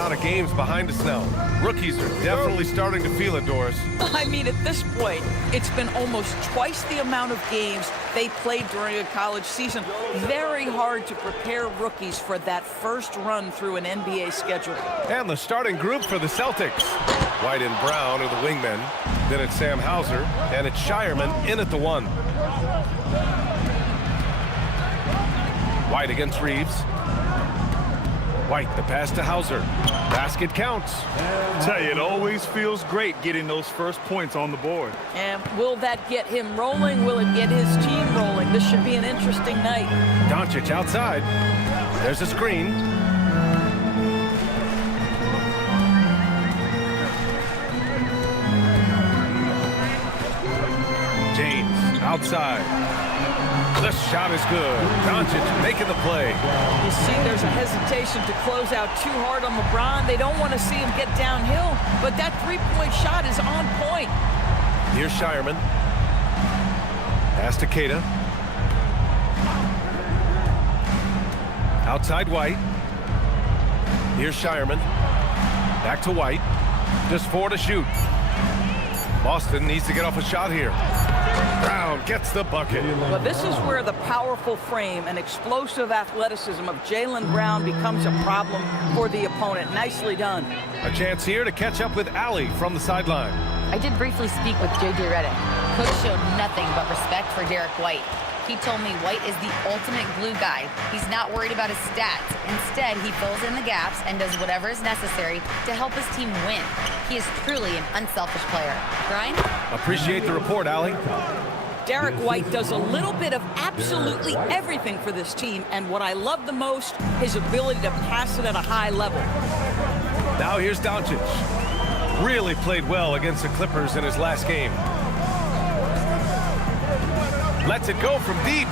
amount of games behind us now. Rookies are definitely starting to feel it, Doris. I mean, at this point, it's been almost twice the amount of games they played during a college season. Very hard to prepare rookies for that first run through an NBA schedule. And the starting group for the Celtics. White and Brown are the wingmen. Then it's Sam Hauser, and it's Shireman in at the 1. White against Reeves. White, the pass to Hauser. Basket counts. Tell you, it always feels great getting those first points on the board. And will that get him rolling? Will it get his team rolling? This should be an interesting night. Doncic outside. There's a screen. James outside. The shot is good. Doncic making the play. You see, there's a hesitation to close out too hard on LeBron. They don't want to see him get downhill, but that three-point shot is on point. Here's Shireman. Pass to Keita. Outside White. Here's Shireman. Back to White. Just 4 to shoot. Boston needs to get off a shot here. Brown gets the bucket. Well, this is where the powerful frame and explosive athleticism of Jaylen Brown becomes a problem for the opponent. Nicely done. A chance here to catch up with Allie from the sideline. I did briefly speak with J.J. Redick. Coach showed nothing but respect for Derek White. He told me White is the ultimate glue guy. He's not worried about his stats. Instead, he fills in the gaps and does whatever is necessary to help his team win. He is truly an unselfish player. Brian? Appreciate the report, Allie. Derek White does a little bit of absolutely everything for this team, and what I love the most, his ability to pass it at a high level. Now here's Doncic. Really played well against the Clippers in his last game. Lets it go from deep.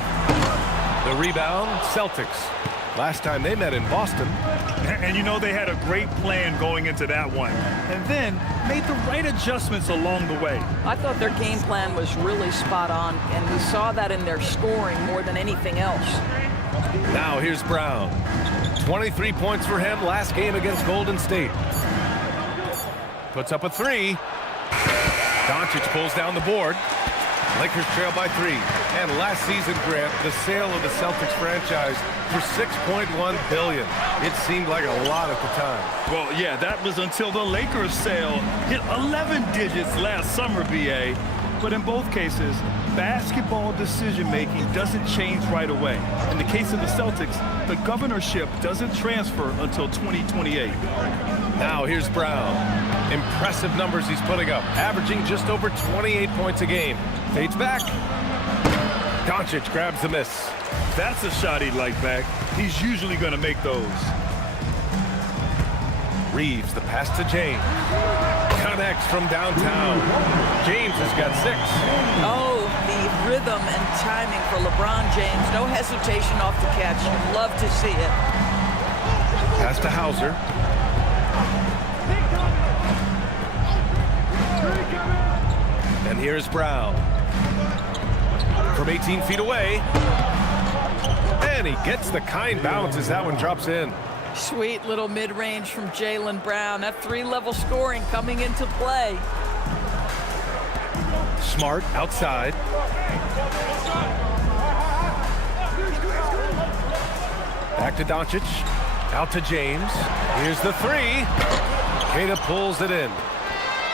The rebound, Celtics. Last time they met in Boston. And you know, they had a great plan going into that one. And then made the right adjustments along the way. I thought their game plan was really spot on, and we saw that in their scoring more than anything else. Now here's Brown. 23 points for him last game against Golden State. Puts up a 3. Doncic pulls down the board. Lakers trail by 3. And last season, Grant, the sale of the Celtics franchise for $6.1 billion. It seemed like a lot at the time. Well, yeah, that was until the Lakers sale hit 11 digits last summer, BA. But in both cases, basketball decision-making doesn't change right away. In the case of the Celtics, the governorship doesn't transfer until 2028. Now here's Brown. Impressive numbers he's putting up, averaging just over 28 points a game. Fades back. Doncic grabs the miss. That's a shot he'd like back. He's usually going to make those. Reeves, the pass to James. Connects from downtown. James has got 6. Oh, the rhythm and timing for LeBron James. No hesitation off the catch. You'd love to see it. Pass to Hauser. And here's Brown. From 18 feet away. And he gets the kind bounce as that one drops in. Sweet little mid-range from Jaylen Brown. That 3-level scoring coming into play. Smart outside. Back to Doncic. Out to James. Here's the 3. Keita pulls it in.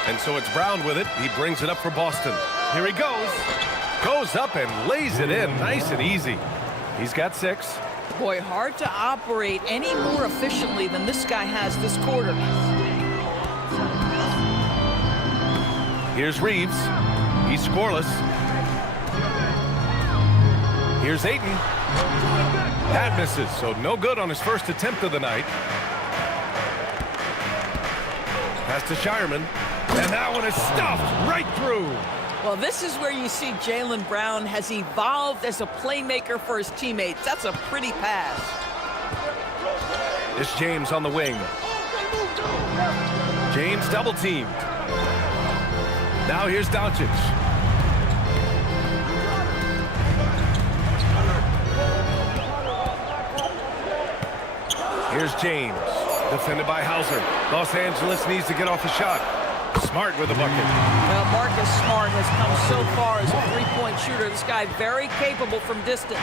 And so it's Brown with it. He brings it up for Boston. Here he goes. Goes up and lays it in nice and easy. He's got 6. Boy, hard to operate any more efficiently than this guy has this quarter. Here's Reeves. He's scoreless. Here's Ayton. That misses, so no good on his first attempt of the night. Pass to Shireman. And that one is stuffed right through. Well, this is where you see Jaylen Brown has evolved as a playmaker for his teammates. That's a pretty pass. It's James on the wing. James double teamed. Now here's Doncic. Here's James. Defended by Hauser. Los Angeles needs to get off a shot. Smart with the bucket. Well, Marcus Smart has come so far as a three-point shooter. This guy very capable from distance.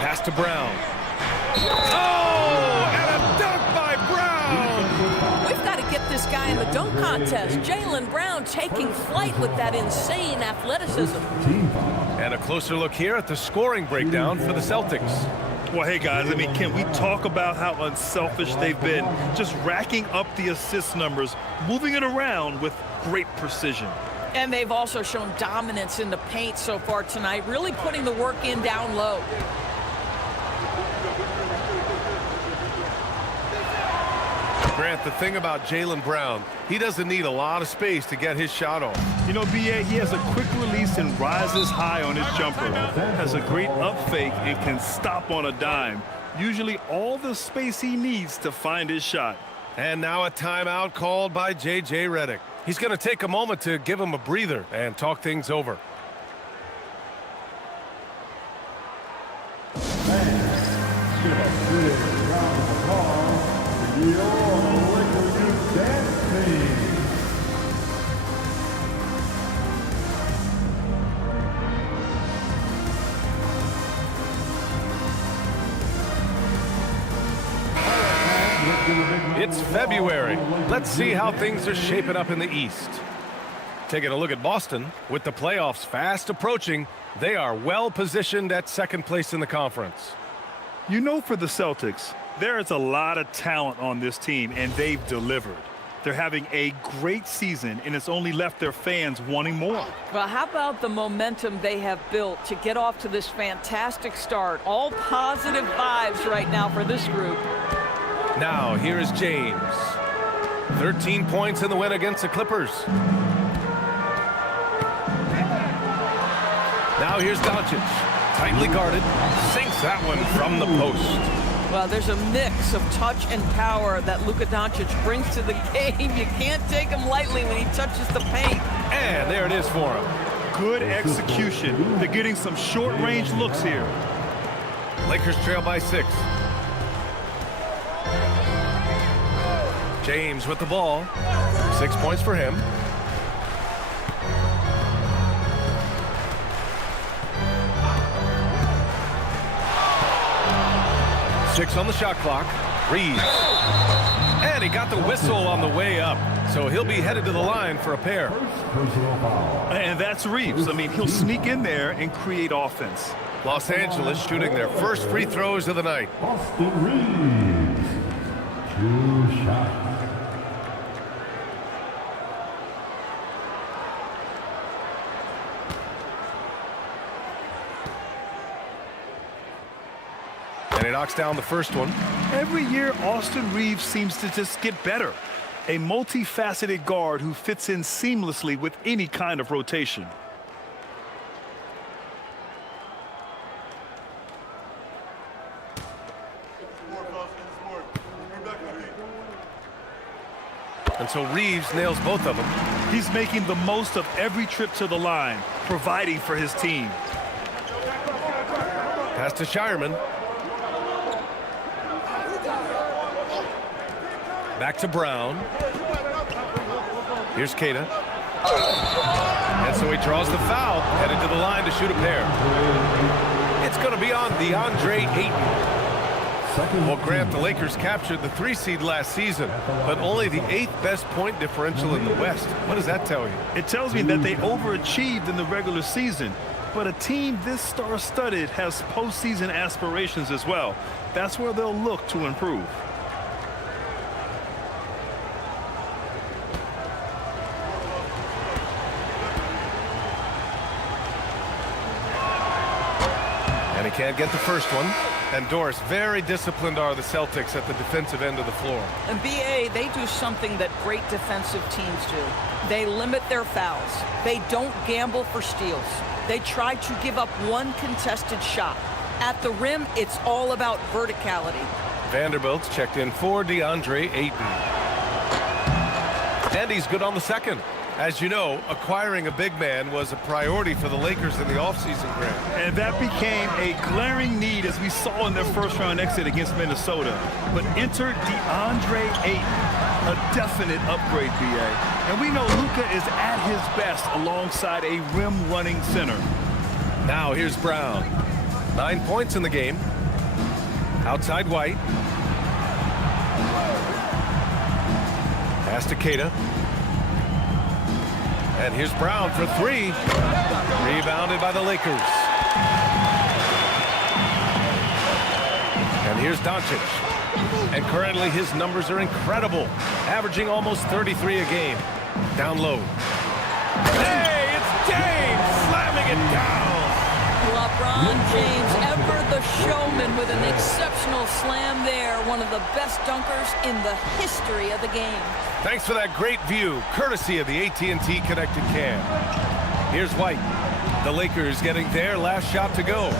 Pass to Brown. Oh, and a dunk by Brown! We've got to get this guy in the dunk contest. Jaylen Brown taking flight with that insane athleticism. And a closer look here at the scoring breakdown for the Celtics. Well, hey, guys, I mean, can we talk about how unselfish they've been? Just racking up the assist numbers, moving it around with great precision. And they've also shown dominance in the paint so far tonight, really putting the work in down low. Grant, the thing about Jaylen Brown, he doesn't need a lot of space to get his shot off. You know, B.A., he has a quick release and rises high on his jumper. Has a great up fake and can stop on a dime. Usually all the space he needs to find his shot. And now a timeout called by J.J. Redick. He's going to take a moment to give him a breather and talk things over. It's February. Let's see how things are shaping up in the East. Taking a look at Boston, with the playoffs fast approaching, they are well positioned at second place in the conference. You know, for the Celtics, there is a lot of talent on this team, and they've delivered. They're having a great season, and it's only left their fans wanting more. Well, how about the momentum they have built to get off to this fantastic start? All positive vibes right now for this group. Now, here is James. 13 points in the win against the Clippers. Now here's Doncic. Tightly guarded. Sinks that one from the post. Well, there's a mix of touch and power that Luka Doncic brings to the game. You can't take him lightly when he touches the paint. And there it is for him. Good execution. They're getting some short-range looks here. Lakers trail by 6. James with the ball. 6 points for him. Six on the shot clock. Reeves. And he got the whistle on the way up. So he'll be headed to the line for a pair. And that's Reeves. I mean, he'll sneak in there and create offense. Los Angeles shooting their first free throws of the night. Boston Reeves. 2 shots. And he knocks down the first one. Every year, Austin Reeves seems to just get better. A multifaceted guard who fits in seamlessly with any kind of rotation. And so Reeves nails both of them. He's making the most of every trip to the line, providing for his team. Pass to Shireman. Back to Brown. Here's Queta. And so he draws the foul, headed to the line to shoot a pair. It's going to be on DeAndre Ayton. Well, Grant, the Lakers captured the 3 seed last season, but only the 8th best point differential in the West. What does that tell you? It tells me that they overachieved in the regular season, but a team this star-studded has postseason aspirations as well. That's where they'll look to improve. And he can't get the first one. And Doris, very disciplined are the Celtics at the defensive end of the floor. And BA, they do something that great defensive teams do. They limit their fouls. They don't gamble for steals. They try to give up one contested shot. At the rim, it's all about verticality. Vanderbilt's checked in for DeAndre Ayton. And he's good on the second. As you know, acquiring a big man was a priority for the Lakers in the offseason, Grant. And that became a glaring need as we saw in their first-round exit against Minnesota. But enter DeAndre Ayton, a definite upgrade, B.A. And we know Luka is at his best alongside a rim-running center. Now here's Brown. 9 points in the game. Outside White. Pass to Keita. And here's Brown for three. Rebounded by the Lakers. And here's Doncic. And currently his numbers are incredible, averaging almost 33 a game. Down low. Hey, it's James slamming it down. LeBron James, ever the showman, with an exceptional slam there. One of the best dunkers in the history of the game. Thanks for that great view, courtesy of the AT&T Connected Cam. Here's White. The Lakers getting their last shot to go.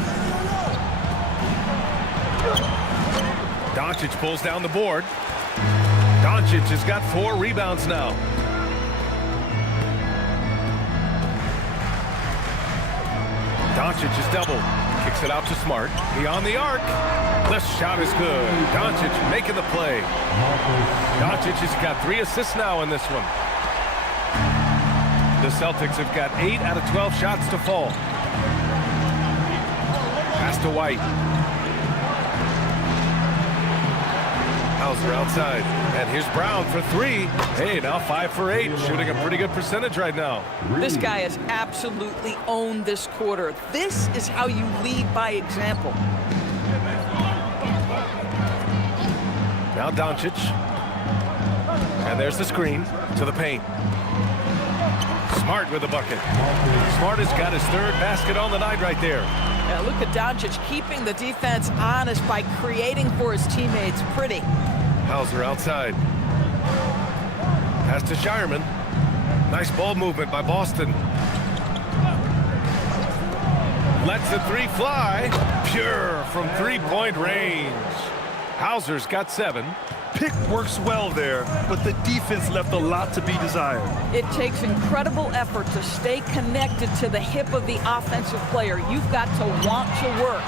Doncic pulls down the board. Doncic has got 4 rebounds now. Doncic is doubled. Kicks it out to Smart. Beyond the arc. This shot is good. Doncic making the play. Doncic has got 3 assists now in this one. The Celtics have got 8 out of 12 shots to fall. Pass to White. Hauser outside. And here's Brown for 3. Hey, now 5 for 8. Shooting a pretty good percentage right now. This guy has absolutely owned this quarter. This is how you lead by example. Now Doncic. And there's the screen to the paint. Smart with the bucket. Smart has got his 3rd basket on the night right there. Yeah, look at Doncic keeping the defense honest by creating for his teammates. Pretty. Hauser outside. Pass to Shireman. Nice ball movement by Boston. Lets the 3 fly. Pure from 3-point range. Hauser's got 7. Pick works well there, but the defense left a lot to be desired. It takes incredible effort to stay connected to the hip of the offensive player. You've got to want to work.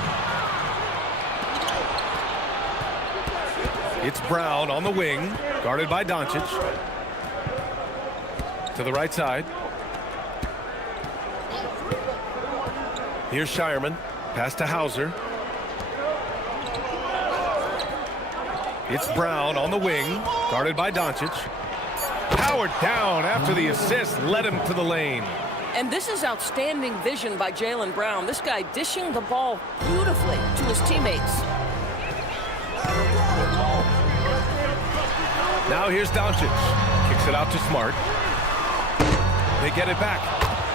It's Brown on the wing, guarded by Doncic. To the right side. Here's Shireman. Pass to Hauser. It's Brown on the wing, guarded by Doncic. Powered down after the assist, led him to the lane. And this is outstanding vision by Jaylen Brown. This guy dishing the ball beautifully to his teammates. Now here's Doncic. Kicks it out to Smart. They get it back.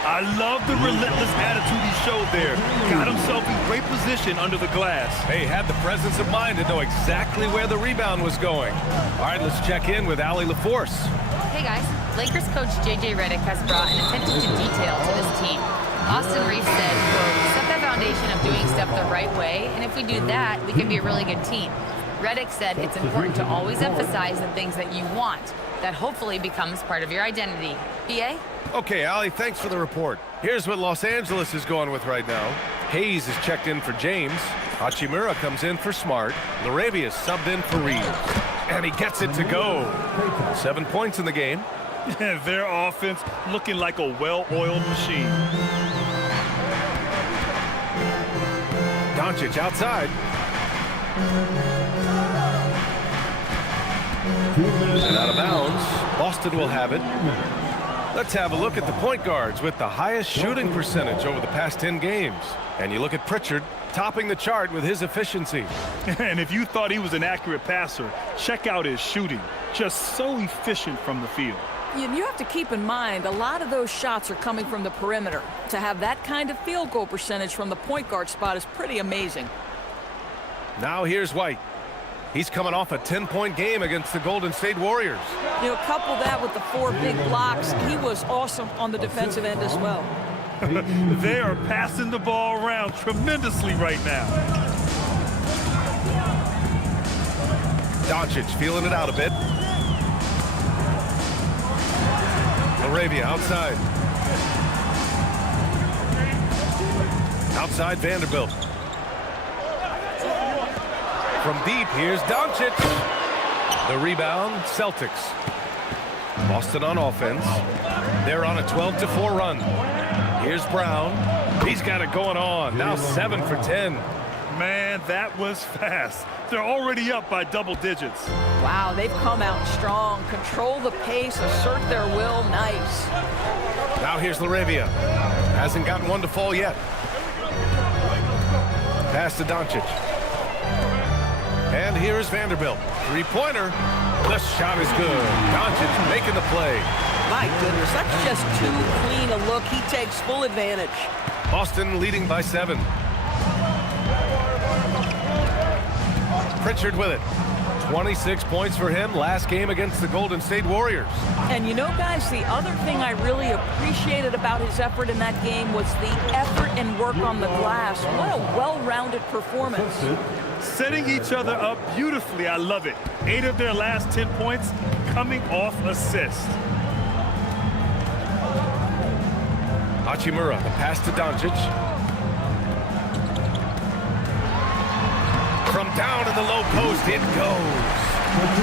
I love the relentless attitude he showed there. Got himself in great position under the glass. They had the presence of mind to know exactly where the rebound was going. All right, let's check in with Allie LaForce. Hey guys, Lakers coach J.J. Redick has brought an attention to detail to this team. Austin Reeves said, quote, set the foundation of doing stuff the right way, and if we do that, we can be a really good team. Redick said it's important to always emphasize the things that you want. That hopefully becomes part of your identity. B.A.? Okay, Allie, thanks for the report. Here's what Los Angeles is going with right now. Hayes is checked in for James. Hachimura comes in for Smart. Laravia subbed in for Reeves. And he gets it to go. 7 points in the game. Their offense looking like a well-oiled machine. Doncic outside. And out of bounds. Boston will have it. Let's have a look at the point guards with the highest shooting percentage over the past 10 games. And you look at Pritchard, topping the chart with his efficiency. And if you thought he was an accurate passer, check out his shooting. Just so efficient from the field. You have to keep in mind, a lot of those shots are coming from the perimeter. To have that kind of field goal percentage from the point guard spot is pretty amazing. Now here's White. He's coming off a 10-point game against the Golden State Warriors. You know, couple that with the 4 big blocks, he was awesome on the defensive end as well. They are passing the ball around tremendously right now. Doncic feeling it out a bit. LaRavia outside. Outside Vanderbilt. From deep, here's Doncic. The rebound, Celtics. Boston on offense. They're on a 12-4 run. Here's Brown. He's got it going on. Now 7 for 10. Man, that was fast. They're already up by double digits. Wow, they've come out strong. Control the pace, assert their will. Nice. Now here's LaRavia. Hasn't gotten one to fall yet. Pass to Doncic. And here's Vanderbilt. Three-pointer. The shot is good. Doncic making the play. My goodness, that's just too clean a look. He takes full advantage. Boston leading by 7. Pritchard with it. 26 points for him last game against the Golden State Warriors. And you know, guys, the other thing I really appreciated about his effort in that game was the effort and work on the glass. What a well-rounded performance. Setting each other up beautifully. I love it. 8 of their last 10 points coming off assists. Hachimura, the pass to Doncic. From down in the low post, it goes.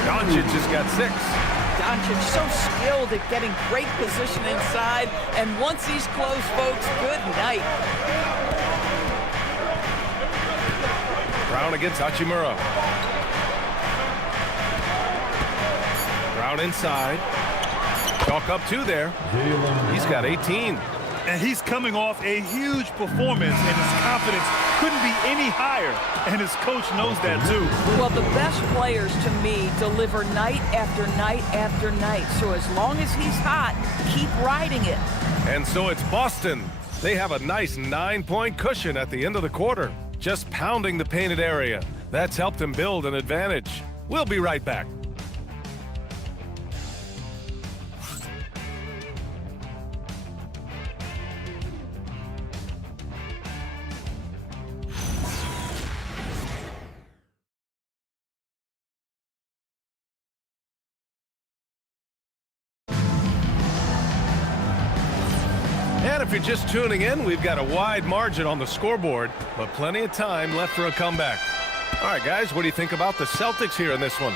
Doncic has got 6. Doncic so skilled at getting great position inside. And once he's close, folks, good night. Brown against Hachimura. Brown inside. Chalk up 2 there. He's got 18. And he's coming off a huge performance, and his confidence couldn't be any higher. And his coach knows that, too. Well, the best players, to me, deliver night after night after night. So as long as he's hot, keep riding it. And so it's Boston. They have a nice 9-point cushion at the end of the quarter. Just pounding the painted area. That's helped them build an advantage. We'll be right back. And if you're just tuning in, we've got a wide margin on the scoreboard, but plenty of time left for a comeback. All right, guys, what do you think about the Celtics here in this one?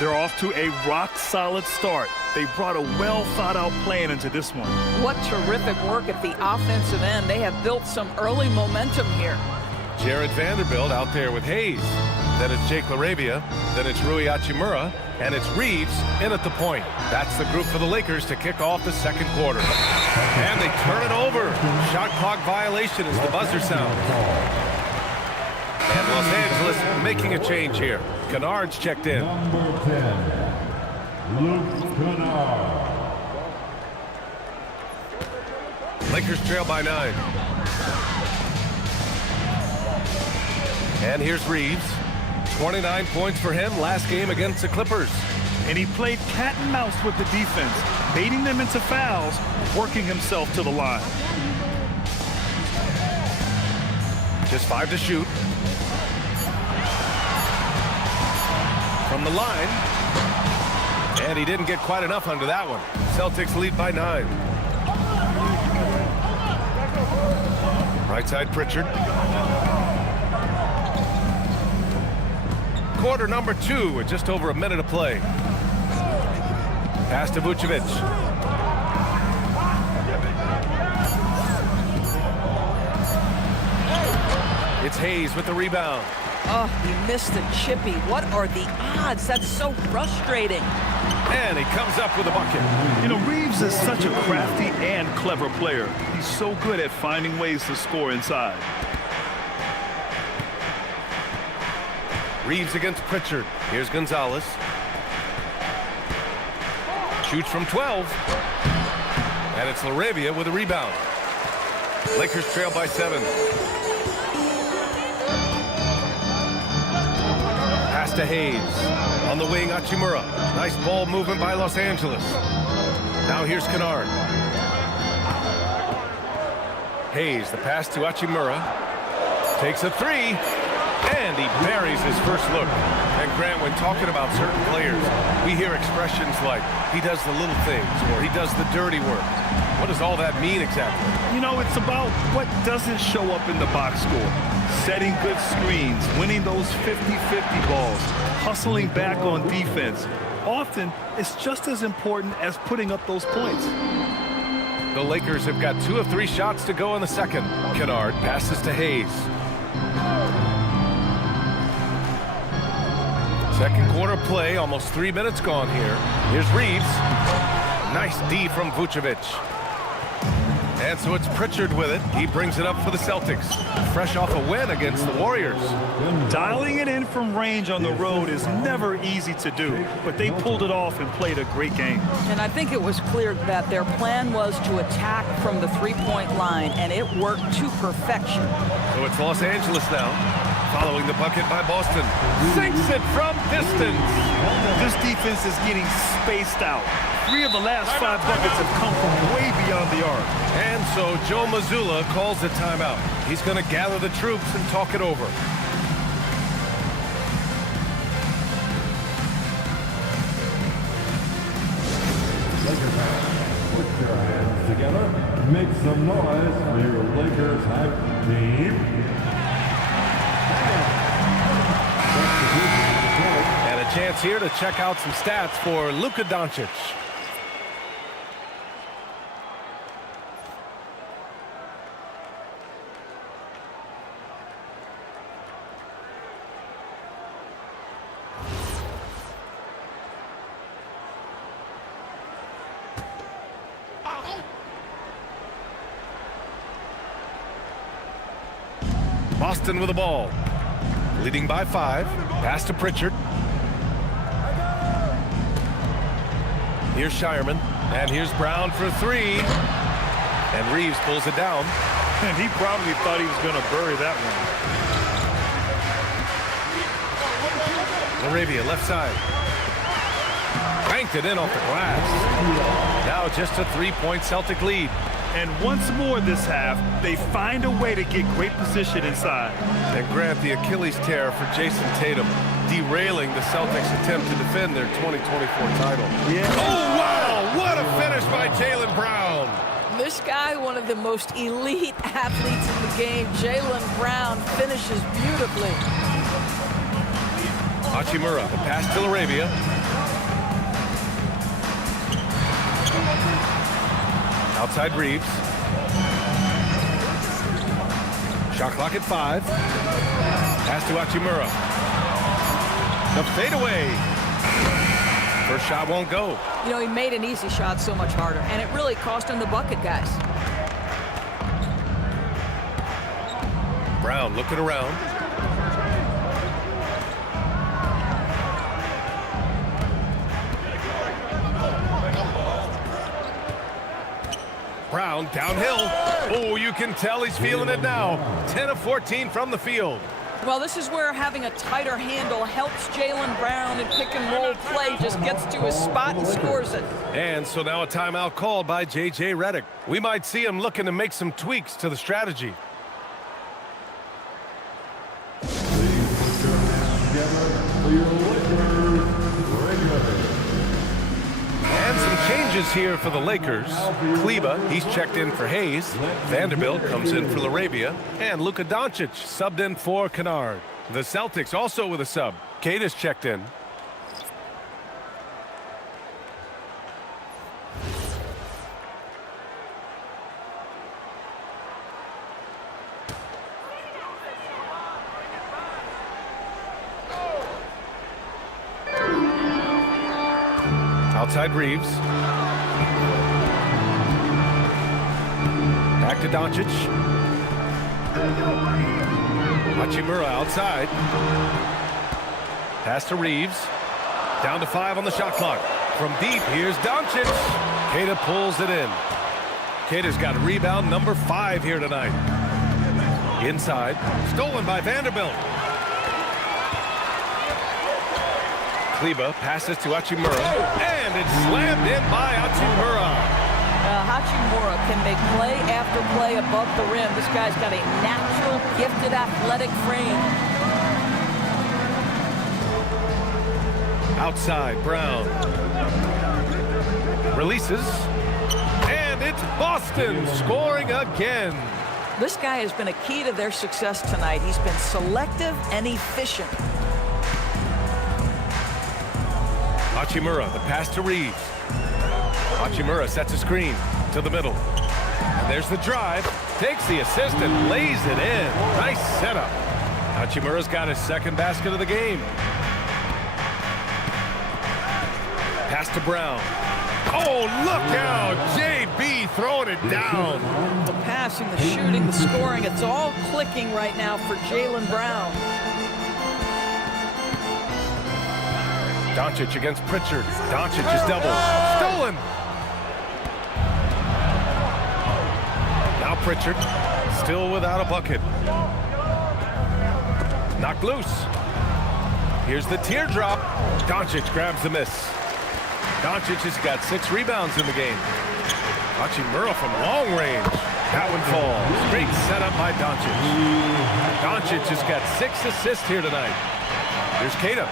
They're off to a rock-solid start. They brought a well-thought-out plan into this one. What terrific work at the offensive end. They have built some early momentum here. Jared Vanderbilt out there with Hayes. Then it's Jake LaRavia. Then it's Rui Hachimura. And it's Reeves in at the point. That's the group for the Lakers to kick off the second quarter. And they turn it over. Shot clock violation as the buzzer sounds. And Los Angeles making a change here. Kennard's checked in. Number 10, Luke Kennard. Lakers trail by 9. And here's Reeves. 29 points for him last game against the Clippers. And he played cat and mouse with the defense, baiting them into fouls, working himself to the line. Just 5 to shoot. From the line. And he didn't get quite enough under that one. Celtics lead by 9. Right side Pritchard. Quarter number 2 with just over a minute of play. Pass to Vucevic. It's Hayes with the rebound. Oh, he missed the chippy. What are the odds? That's so frustrating. And he comes up with a bucket. You know, Reeves is such a crafty and clever player. He's so good at finding ways to score inside. Reeves against Pritchard. Here's Gonzalez. Shoots from 12. And it's LaRavia with a rebound. Lakers trail by 7. Pass to Hayes. On the wing, Hachimura. Nice ball movement by Los Angeles. Now here's Kennard. Hayes, the pass to Hachimura. Takes a 3. And he buries his first look. And Grant, when talking about certain players, we hear expressions like, he does the little things, or he does the dirty work. What does all that mean exactly? You know, it's about what doesn't show up in the box score. Setting good screens, winning those 50-50 balls, hustling back on defense. Often, it's just as important as putting up those points. The Lakers have got 2 of 3 shots to go in the second. Kennard passes to Hayes. Second quarter play, almost 3 minutes gone here. Here's Reeves. Nice D from Vucevic. And so it's Pritchard with it. He brings it up for the Celtics. Fresh off a win against the Warriors. Dialing it in from range on the road is never easy to do, but they pulled it off and played a great game. And I think it was clear that their plan was to attack from the three-point line, and it worked to perfection. So it's Los Angeles now, following the bucket by Boston. Sinks it from distance. This defense is getting spaced out. 3 of the last 5 buckets have come from way beyond the arc. And so Joe Mazzulla calls the timeout. He's going to gather the troops and talk it over. Lakers fans, put your hands together. Make some noise for your Lakers hype team. And a chance here to check out some stats for Luka Doncic. Boston with the ball. Leading by 5. Pass to Pritchard. Here's Shireman. And here's Brown for 3. And Reeves pulls it down. And he probably thought he was going to bury that one. Laravia, left side. Banked it in off the glass. Now just a 3-point Celtic lead. And once more this half, they find a way to get great position inside. And Grant, the Achilles tear for Jason Tatum, derailing the Celtics' attempt to defend their 2024 title. Yeah. Oh, wow! What a finish by Jaylen Brown. This guy, one of the most elite athletes in the game, Jaylen Brown, finishes beautifully. Hachimura, the pass to Laravia. Outside Reeves. Shot clock at 5. Pass to Hachimura. The fadeaway. First shot won't go. You know, he made an easy shot so much harder, and it really cost him the bucket, guys. Brown looking around. Brown downhill. Oh, you can tell he's feeling it now. 10 of 14 from the field. Well, this is where having a tighter handle helps Jaylen Brown in pick-and-roll play. Just gets to his spot and scores it. And so now a timeout called by J.J. Redick. We might see him looking to make some tweaks to the strategy. Please put your hands together for your Lakers regulars. And some changes here for the Lakers. Kleba, he's checked in for Hayes. Vanderbilt comes in for Laravia. And Luka Doncic subbed in for Kennard. The Celtics also with a sub. Kate is checked in. Outside Reeves. Back to Doncic. Hachimura outside. Pass to Reeves. Down to 5 on the shot clock. From deep, here's Doncic. Queta pulls it in. Queta's got rebound number 5 here tonight. Inside. Stolen by Vanderbilt. Kleba passes to Hachimura, and it's slammed in by Hachimura. Hachimura can make play after play above the rim. This guy's got a natural, gifted, athletic frame. Outside, Brown. Releases. And it's Boston scoring again. This guy has been a key to their success tonight. He's been selective and efficient. Hachimura, the pass to Reeves. Hachimura sets a screen to the middle. And there's the drive. Takes the assist and lays it in. Nice setup. Hachimura's got his second basket of the game. Pass to Brown. Oh, look out. JB throwing it down. The passing, the shooting, the scoring, it's all clicking right now for Jaylen Brown. Doncic against Pritchard. Doncic is doubled. Stolen. Now Pritchard, still without a bucket. Knocked loose. Here's the teardrop. Doncic grabs the miss. Doncic has got 6 rebounds in the game. Hachimura from long range. That one falls. Great setup by Doncic. Doncic has got 6 assists here tonight. Here's Keita.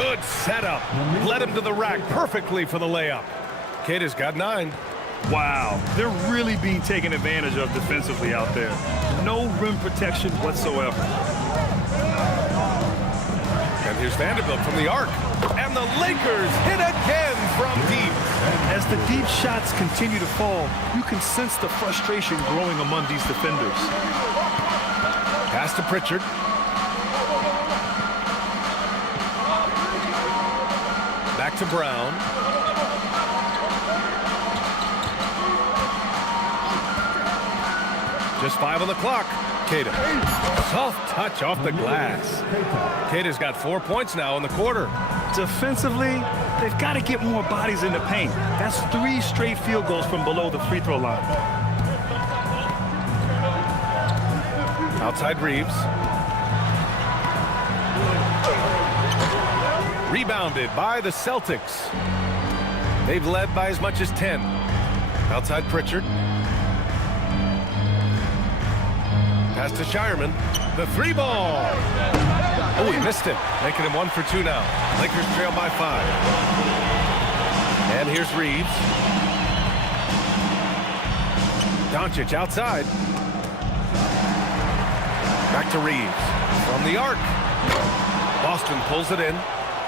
Good setup. Led him to the rack perfectly for the layup. Keita's got 9. Wow, they're really being taken advantage of defensively out there. No rim protection whatsoever. And here's Vanderbilt from the arc. And the Lakers hit again from deep. As the deep shots continue to fall, you can sense the frustration growing among these defenders. Pass to Pritchard. Back to Brown. Just 5 on the clock. Keita. Soft touch off the glass. Keita's got 4 points now in the quarter. Defensively, they've got to get more bodies in the paint. That's 3 straight field goals from below the free throw line. Outside Reeves. Rebounded by the Celtics. They've led by as much as 10. Outside Pritchard. Pass to Shireman. The 3-ball. Oh, he missed it. Making him 1 for 2 now. Lakers trail by 5. And here's Reeves. Doncic outside. Back to Reeves. From the arc. Boston pulls it in.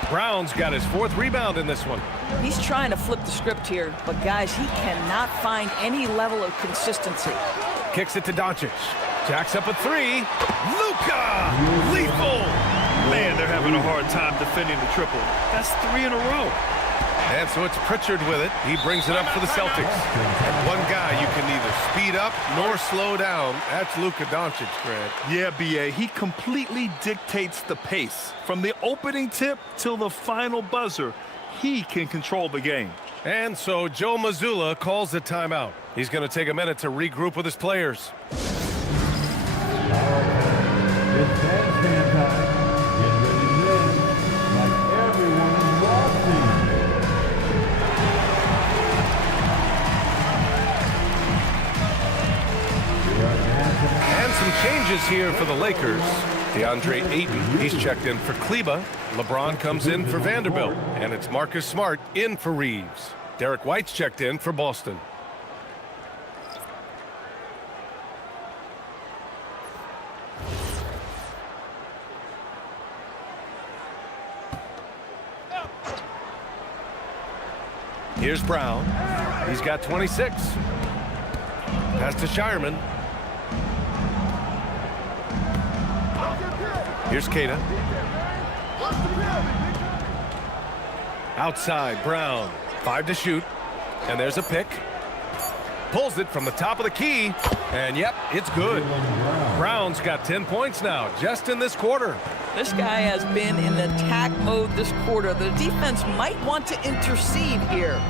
Brown's got his 4th rebound in this one. He's trying to flip the script here, but guys, he cannot find any level of consistency. Kicks it to Doncic. Jacks up a 3. Luka! Lethal! Man, they're having a hard time defending the triple. That's 3 in a row. And so it's Pritchard with it. He brings it up for the Celtics. And one guy you can neither speed up nor slow down. That's Luka Doncic, Grant. Yeah, B.A., he completely dictates the pace. From the opening tip till the final buzzer, he can control the game. And so Joe Mazzulla calls a timeout. He's going to take a minute to regroup with his players. It's bandstand time. Get ready to dance like everyone is watching. And some changes here for the Lakers. DeAndre Ayton, he's checked in for Kleba. LeBron comes in for Vanderbilt. And it's Marcus Smart in for Reeves. Derek White's checked in for Boston. Here's Brown. He's got 26. Pass to Shireman. Here's Keita. Outside, Brown. 5 to shoot. And there's a pick. Pulls it from the top of the key. And yep, it's good. Brown's got 10 points now, just in this quarter. This guy has been in attack mode this quarter. The defense might want to intercede here.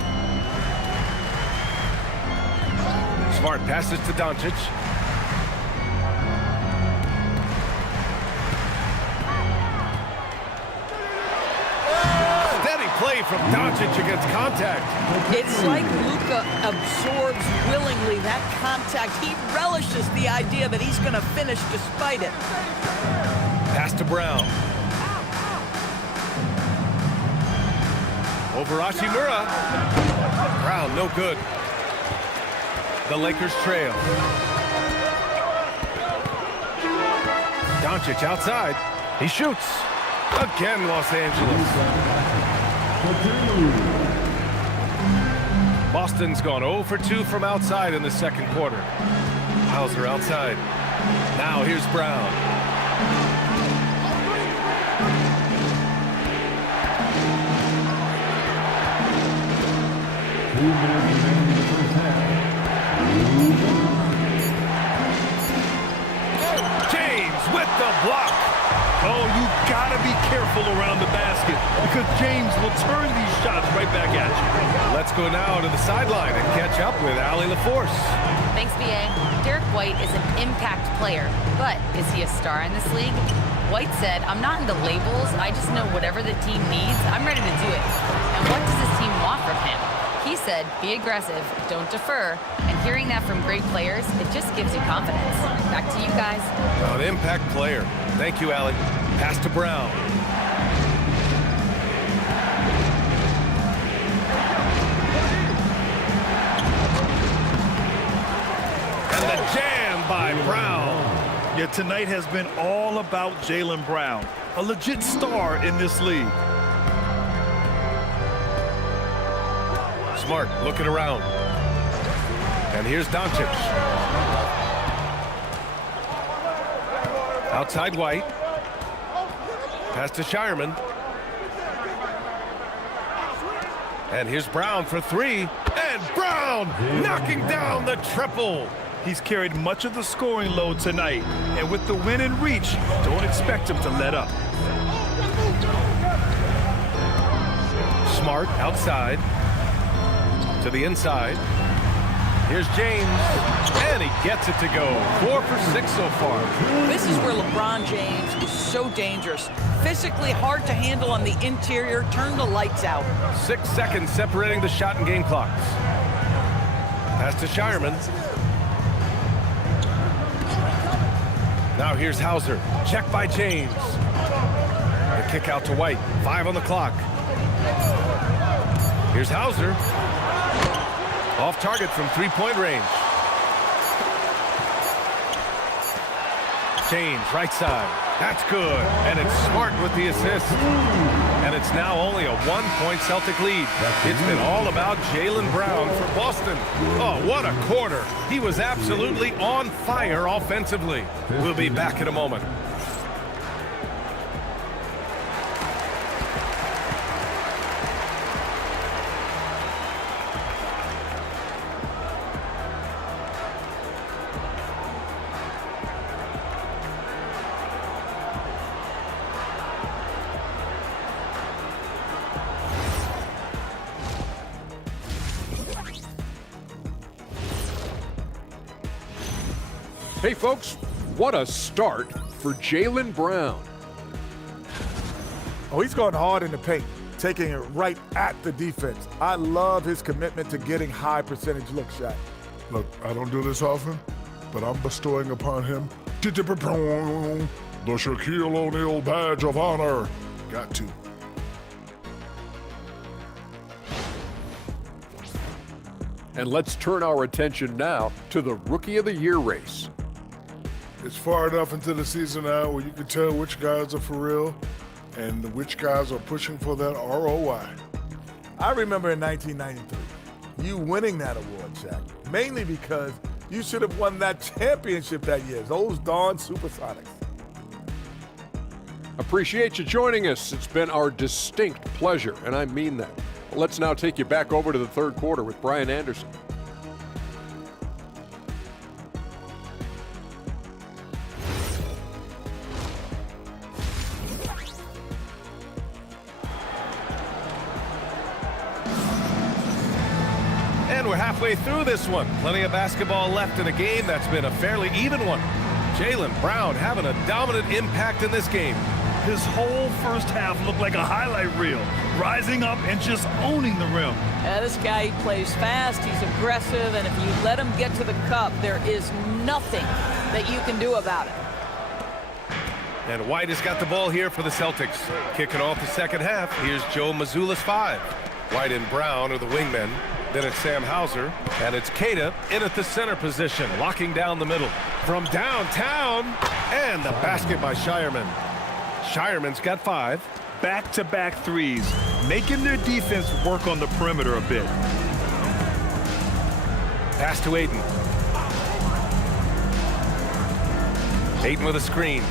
Smart passes to Doncic. Steady play from Doncic against contact. It's like Luka absorbs willingly that contact. He relishes the idea that he's going to finish despite it. Pass to Brown. Over Hachimura. Brown, no good. The Lakers trail. Doncic outside. He shoots. Again, Los Angeles. Boston's gone 0 for 2 from outside in the second quarter. Hauser outside. Now here's Brown. James with the block. Oh, you gotta be careful around the basket because James will turn these shots right back at you. Let's go now to the sideline and catch up with Allie LaForce. Thanks, B.A. Derek White is an impact player, but is he a star in this league? White said, "I'm not into labels. I just know whatever the team needs, I'm ready to do it. And what does this team want from him?" He said, "Be aggressive, don't defer." And hearing that from great players, it just gives you confidence. Back to you guys. An impact player. Thank you, Allie. Pass to Brown. And the jam by Brown. Yeah, tonight has been all about Jaylen Brown, a legit star in this league. Smart looking around. And here's Doncic. Outside White. Pass to Shireman. And here's Brown for three. And Brown knocking down the triple. He's carried much of the scoring load tonight. And with the win in reach, don't expect him to let up. Smart outside. To the inside. Here's James, and he gets it to go. 4 for 6 so far. This is where LeBron James is so dangerous. Physically hard to handle on the interior. Turn the lights out. 6 seconds separating the shot and game clocks. Pass to Shireman. Now here's Hauser. Check by James. The kick out to White. 5 on the clock. Here's Hauser. Off target from three-point range. James, right side. That's good. And it's Smart with the assist. And it's now only a 1-point Celtic lead. It's been all about Jaylen Brown for Boston. Oh, what a quarter. He was absolutely on fire offensively. We'll be back in a moment. Hey folks, what a start for Jaylen Brown. Oh, he's going hard in the paint, taking it right at the defense. I love his commitment to getting high percentage look shots. Look, I don't do this often, but I'm bestowing upon him the Shaquille O'Neal badge of honor. Got to. And let's turn our attention now to the Rookie of the Year race. It's far enough into the season now where you can tell which guys are for real and which guys are pushing for that ROI. I remember in 1993, you winning that award, Shaq, mainly because you should have won that championship that year, those darn Supersonics. Appreciate you joining us. It's been our distinct pleasure, and I mean that. Let's now take you back over to the third quarter with Brian Anderson. And we're halfway through this one. Plenty of basketball left in a game that's been a fairly even one. Jaylen Brown having a dominant impact in this game. His whole first half looked like a highlight reel, rising up and just owning the rim. This guy plays fast, he's aggressive, and if you let him get to the cup, there is nothing that you can do about it. And White has got the ball here for the Celtics. Kicking off the second half, here's Joe Mazzulla's 5. White and Brown are the wingmen. Then it's Sam Hauser, and it's Keita in at the center position, locking down the middle. From downtown, and the basket by Shireman. Shireman's got 5. Back-to-back threes, making their defense work on the perimeter a bit. Pass to Aiden. Aiden with a screen.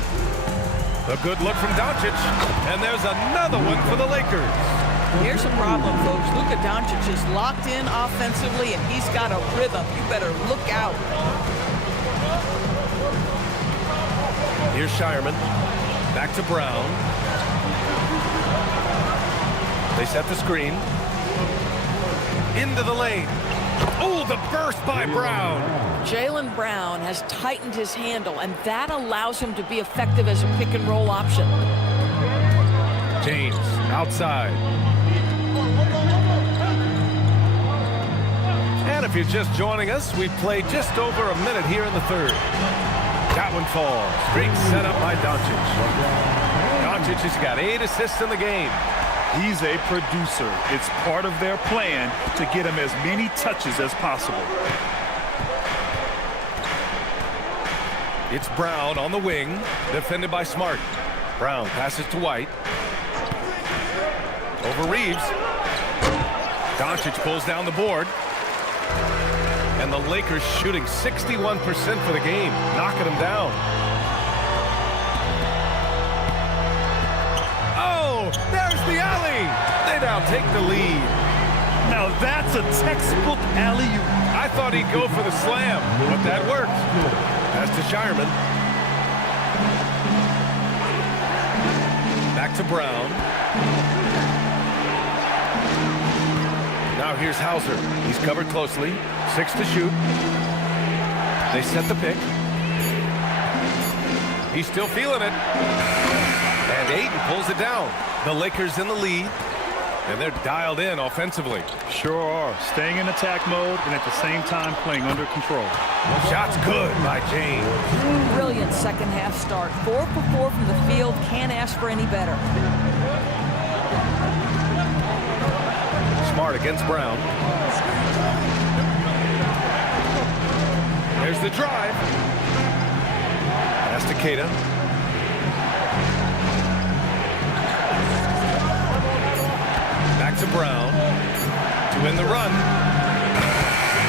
A good look from Doncic, and there's another one for the Lakers. Here's a problem, folks. Luka Doncic is locked in offensively, and he's got a rhythm. You better look out. Here's Shireman. Back to Brown. They set the screen. Into the lane. Oh, the burst by Brown. Jaylen Brown has tightened his handle, and that allows him to be effective as a pick-and-roll option. James outside. And if you're just joining us, we've played just over a minute here in the third. That one falls. Great setup by Doncic. Doncic has got 8 assists in the game. He's a producer. It's part of their plan to get him as many touches as possible. It's Brown on the wing, defended by Smart. Brown passes to White. Over Reeves. Doncic pulls down the board. And the Lakers shooting 61% for the game, knocking them down. Oh, there's the alley. They now take the lead. Now that's a textbook alley-oop. I thought he'd go for the slam, but that worked. Pass to Shireman. Back to Brown. Now here's Hauser. He's covered closely. 6 to shoot. They set the pick. He's still feeling it. And Aiden pulls it down. The Lakers in the lead. And they're dialed in offensively. Sure are. Staying in attack mode and at the same time playing under control. Shot's good by James. Brilliant second-half start. 4 for 4 from the field. Can't ask for any better. Smart against Brown. There's the drive. Pass to Keita. Back to Brown. To win the run.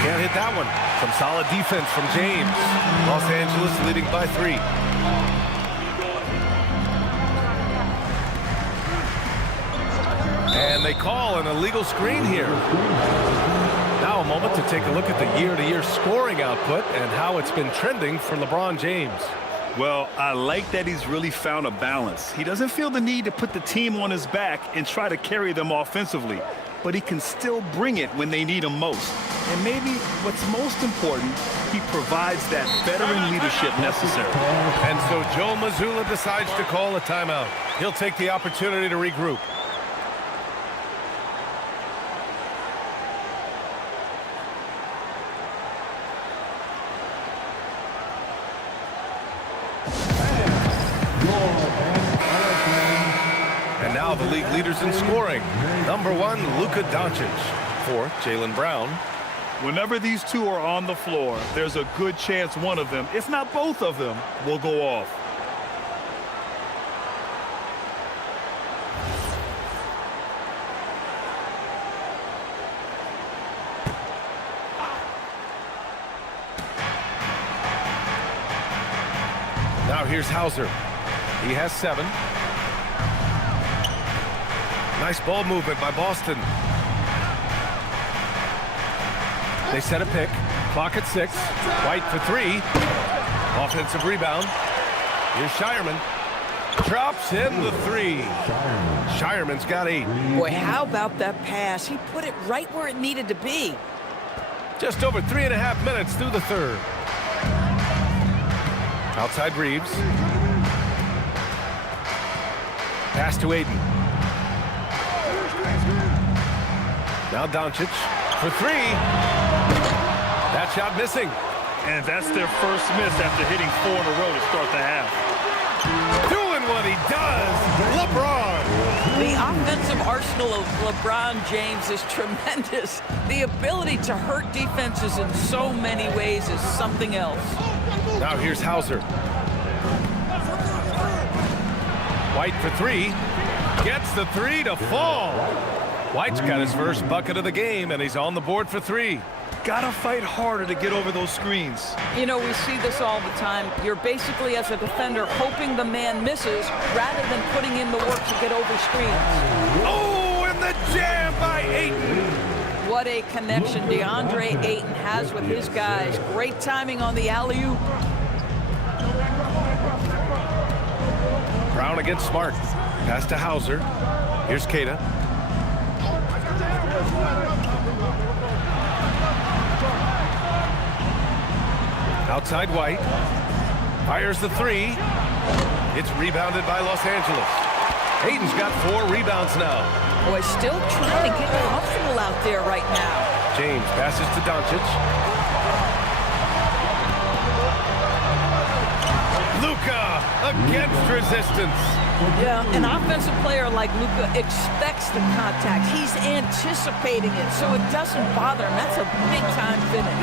Can't hit that one. Some solid defense from James. Los Angeles leading by 3. And they call an illegal screen here. Now a moment to take a look at the year-to-year scoring output and how it's been trending for LeBron James. Well, I like that he's really found a balance. He doesn't feel the need to put the team on his back and try to carry them offensively, but he can still bring it when they need him most. And maybe what's most important, he provides that veteran leadership necessary. And so Joe Mazzulla decides to call a timeout. He'll take the opportunity to regroup. And now the league leaders in scoring. Number 1, Luka Doncic. 4, Jaylen Brown. Whenever these two are on the floor, there's a good chance one of them, if not both of them, will go off. Now here's Hauser. He has 7. Nice ball movement by Boston. They set a pick. Clock at 6. White for 3. Offensive rebound. Here's Shireman. Drops in the 3. Shireman's got 8. Boy, how about that pass? He put it right where it needed to be. Just over 3.5 minutes through the third. Outside Reeves. Pass to Aiden. Now Doncic for 3. That shot missing. And that's their first miss after hitting 4 in a row to start the half. Doing what he does, LeBron. The offensive arsenal of LeBron James is tremendous. The ability to hurt defenses in so many ways is something else. Now here's Hauser. White for three. Gets the three to fall. White's got his first bucket of the game, and he's on the board for three. Gotta fight harder to get over those screens. You know, we see this all the time. You're basically, as a defender, hoping the man misses rather than putting in the work to get over screens. Oh, and the jam by Ayton. What a connection DeAndre Ayton has with his guys. Great timing on the alley-oop. Brown against Smart. Pass to Hauser. Here's Keita. Outside White. Fires the three. It's rebounded by Los Angeles. Ayton's got 4 rebounds now. Boy, still trying to get comfortable out there right now. James passes to Doncic. Luka against resistance. Yeah, an offensive player like Luka expects the contact. He's anticipating it, so it doesn't bother him. That's a big-time finish.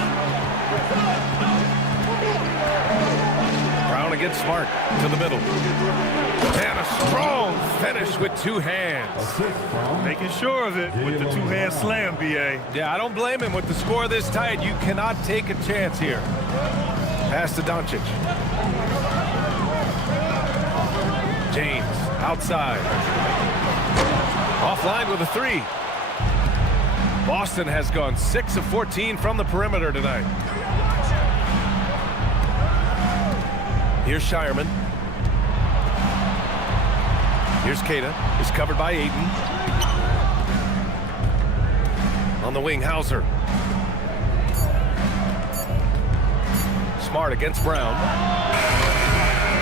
Brown against Smart to the middle. And a strong finish with 2 hands. Making sure of it with the two-hand slam, B.A. Yeah, I don't blame him. With the score this tight, you cannot take a chance here. Pass to Doncic. James outside. Offline with a 3. Boston has gone 6 of 14 from the perimeter tonight. Here's Shireman. Here's Keita. He's covered by Ayton. On the wing, Hauser. Smart against Brown.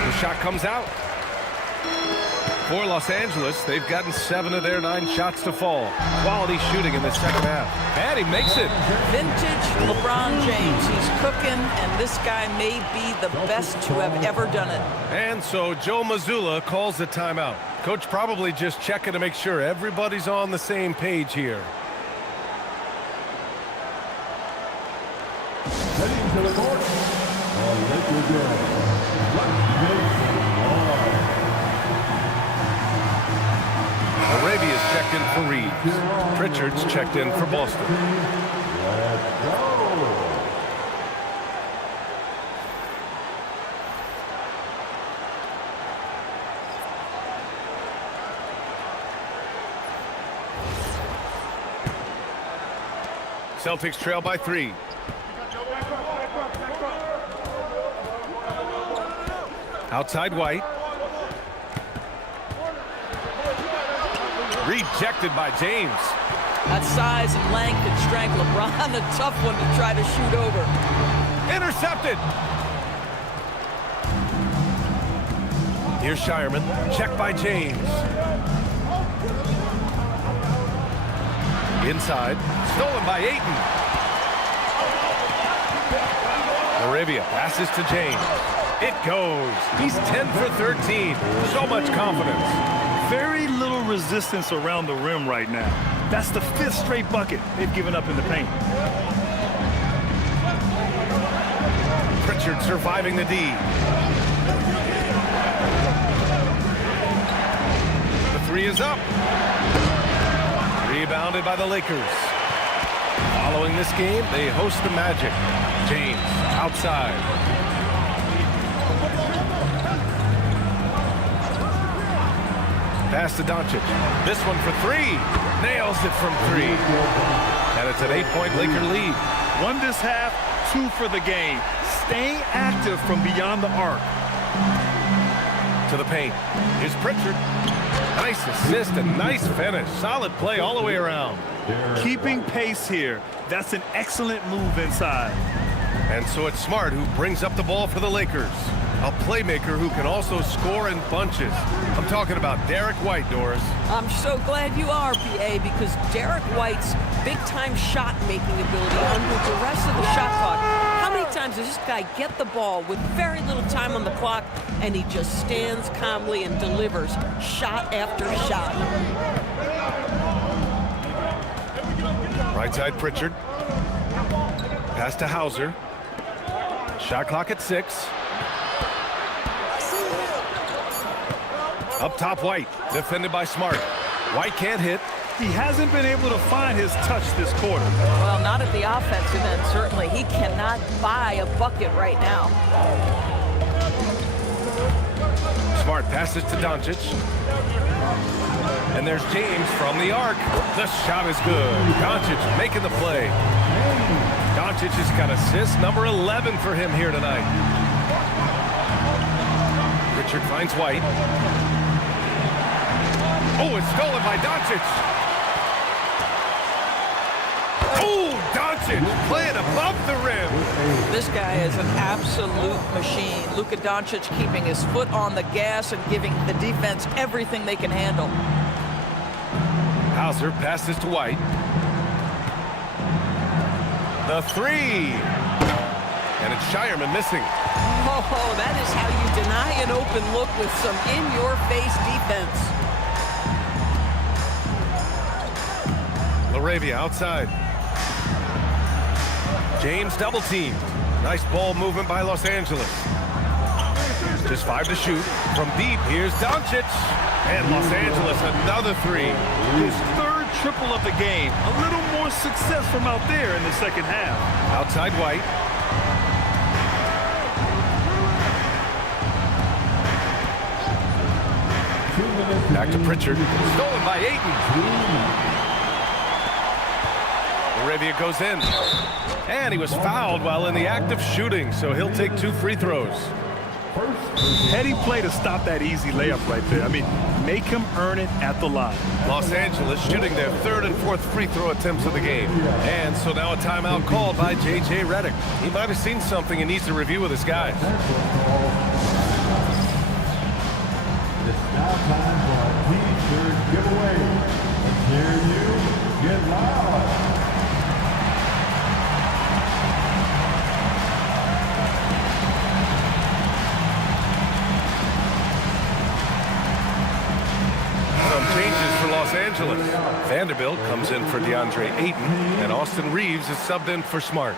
The shot comes out. For Los Angeles, they've gotten 7 of their 9 shots to fall. Quality shooting in the second half. And he makes it. Vintage LeBron James. He's cooking, and this guy may be the best to have ever done it. And so Joe Mazzulla calls the timeout. Coach probably just checking to make sure everybody's on the same page here. Heading to the court, Lakers girls. Let's make some noise. Arabia's checked in for Reeves. Pritchard's checked in for Boston. Let's go. Celtics trail by 3. Outside White. Rejected by James. That size and length and strength, LeBron, a tough one to try to shoot over. Intercepted. Here's Shireman. Checked by James. Inside. Stolen by Ayton. Arabia passes to James. It goes. He's 10 for 13. So much confidence. Very little resistance around the rim right now. That's the 5th straight bucket they've given up in the paint. Pritchard surviving the D. The 3 is up. Rebounded by the Lakers. Following this game, they host the Magic. James outside. Pass to Doncic. This one for 3. Nails it from 3. And it's an 8-point Laker lead. 1 this half, 2 for the game. Staying active from beyond the arc. To the paint. Here's Pritchard. Nice assist and nice finish. Solid play all the way around. Keeping pace here. That's an excellent move inside. And so it's Smart who brings up the ball for the Lakers. A playmaker who can also score in bunches. I'm talking about Derek White, Doris. I'm so glad you are, PA, because Derek White's big-time shot-making ability under duress of the shot clock. How many times times does this guy get the ball with very little time on the clock, and he just stands calmly and delivers shot after shot. Right side Pritchard. Pass to Hauser. Shot clock at 6. Up top, White. Defended by Smart. White can't hit. He hasn't been able to find his touch this quarter. Well, not at the offensive end, certainly. He cannot buy a bucket right now. Smart passes to Doncic. And there's James from the arc. The shot is good. Doncic making the play. Doncic has got assist number 11 for him here tonight. Richard finds White. Oh, it's stolen by Doncic. Oh, Doncic playing above the rim. This guy is an absolute machine. Luka Doncic keeping his foot on the gas and giving the defense everything they can handle. Hauser passes to White. The 3. And it's Shireman missing. Oh, that is how you deny an open look with some in-your-face defense. LaRavia outside. James double teamed. Nice ball movement by Los Angeles. Just 5 to shoot. From deep, here's Doncic. And Los Angeles, another 3. His third triple of the game. A little more success from out there in the second half. Outside White. Back to Pritchard. Stolen by Ayton. LaRavia goes in. And he was fouled while in the act of shooting, so he'll take 2 free throws. Heady play to stop that easy layup right there. I mean, make him earn it at the line. Los Angeles shooting their 3rd and 4th free throw attempts of the game. And so now a timeout called by J.J. Redick. He might have seen something and needs to review with his guys. It's now time for a T-shirt giveaway. Let's hear you get loud. Some changes for Los Angeles. Vanderbilt comes in for DeAndre Ayton, and Austin Reeves is subbed in for Smart.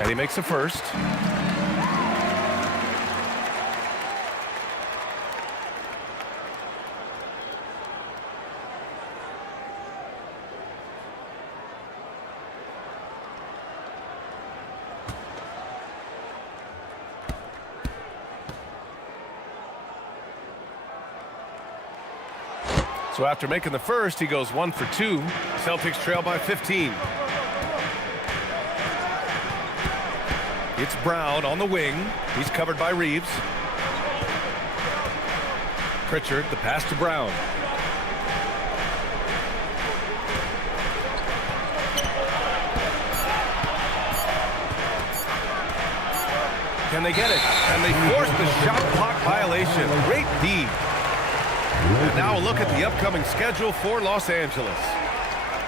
And he makes the first. So after making the first, he goes 1 for 2. Celtics trail by 15. It's Brown on the wing. He's covered by Reeves. Pritchard, the pass to Brown. Can they get it? And they force the shot clock violation. Great D. And now a look at the upcoming schedule for Los Angeles.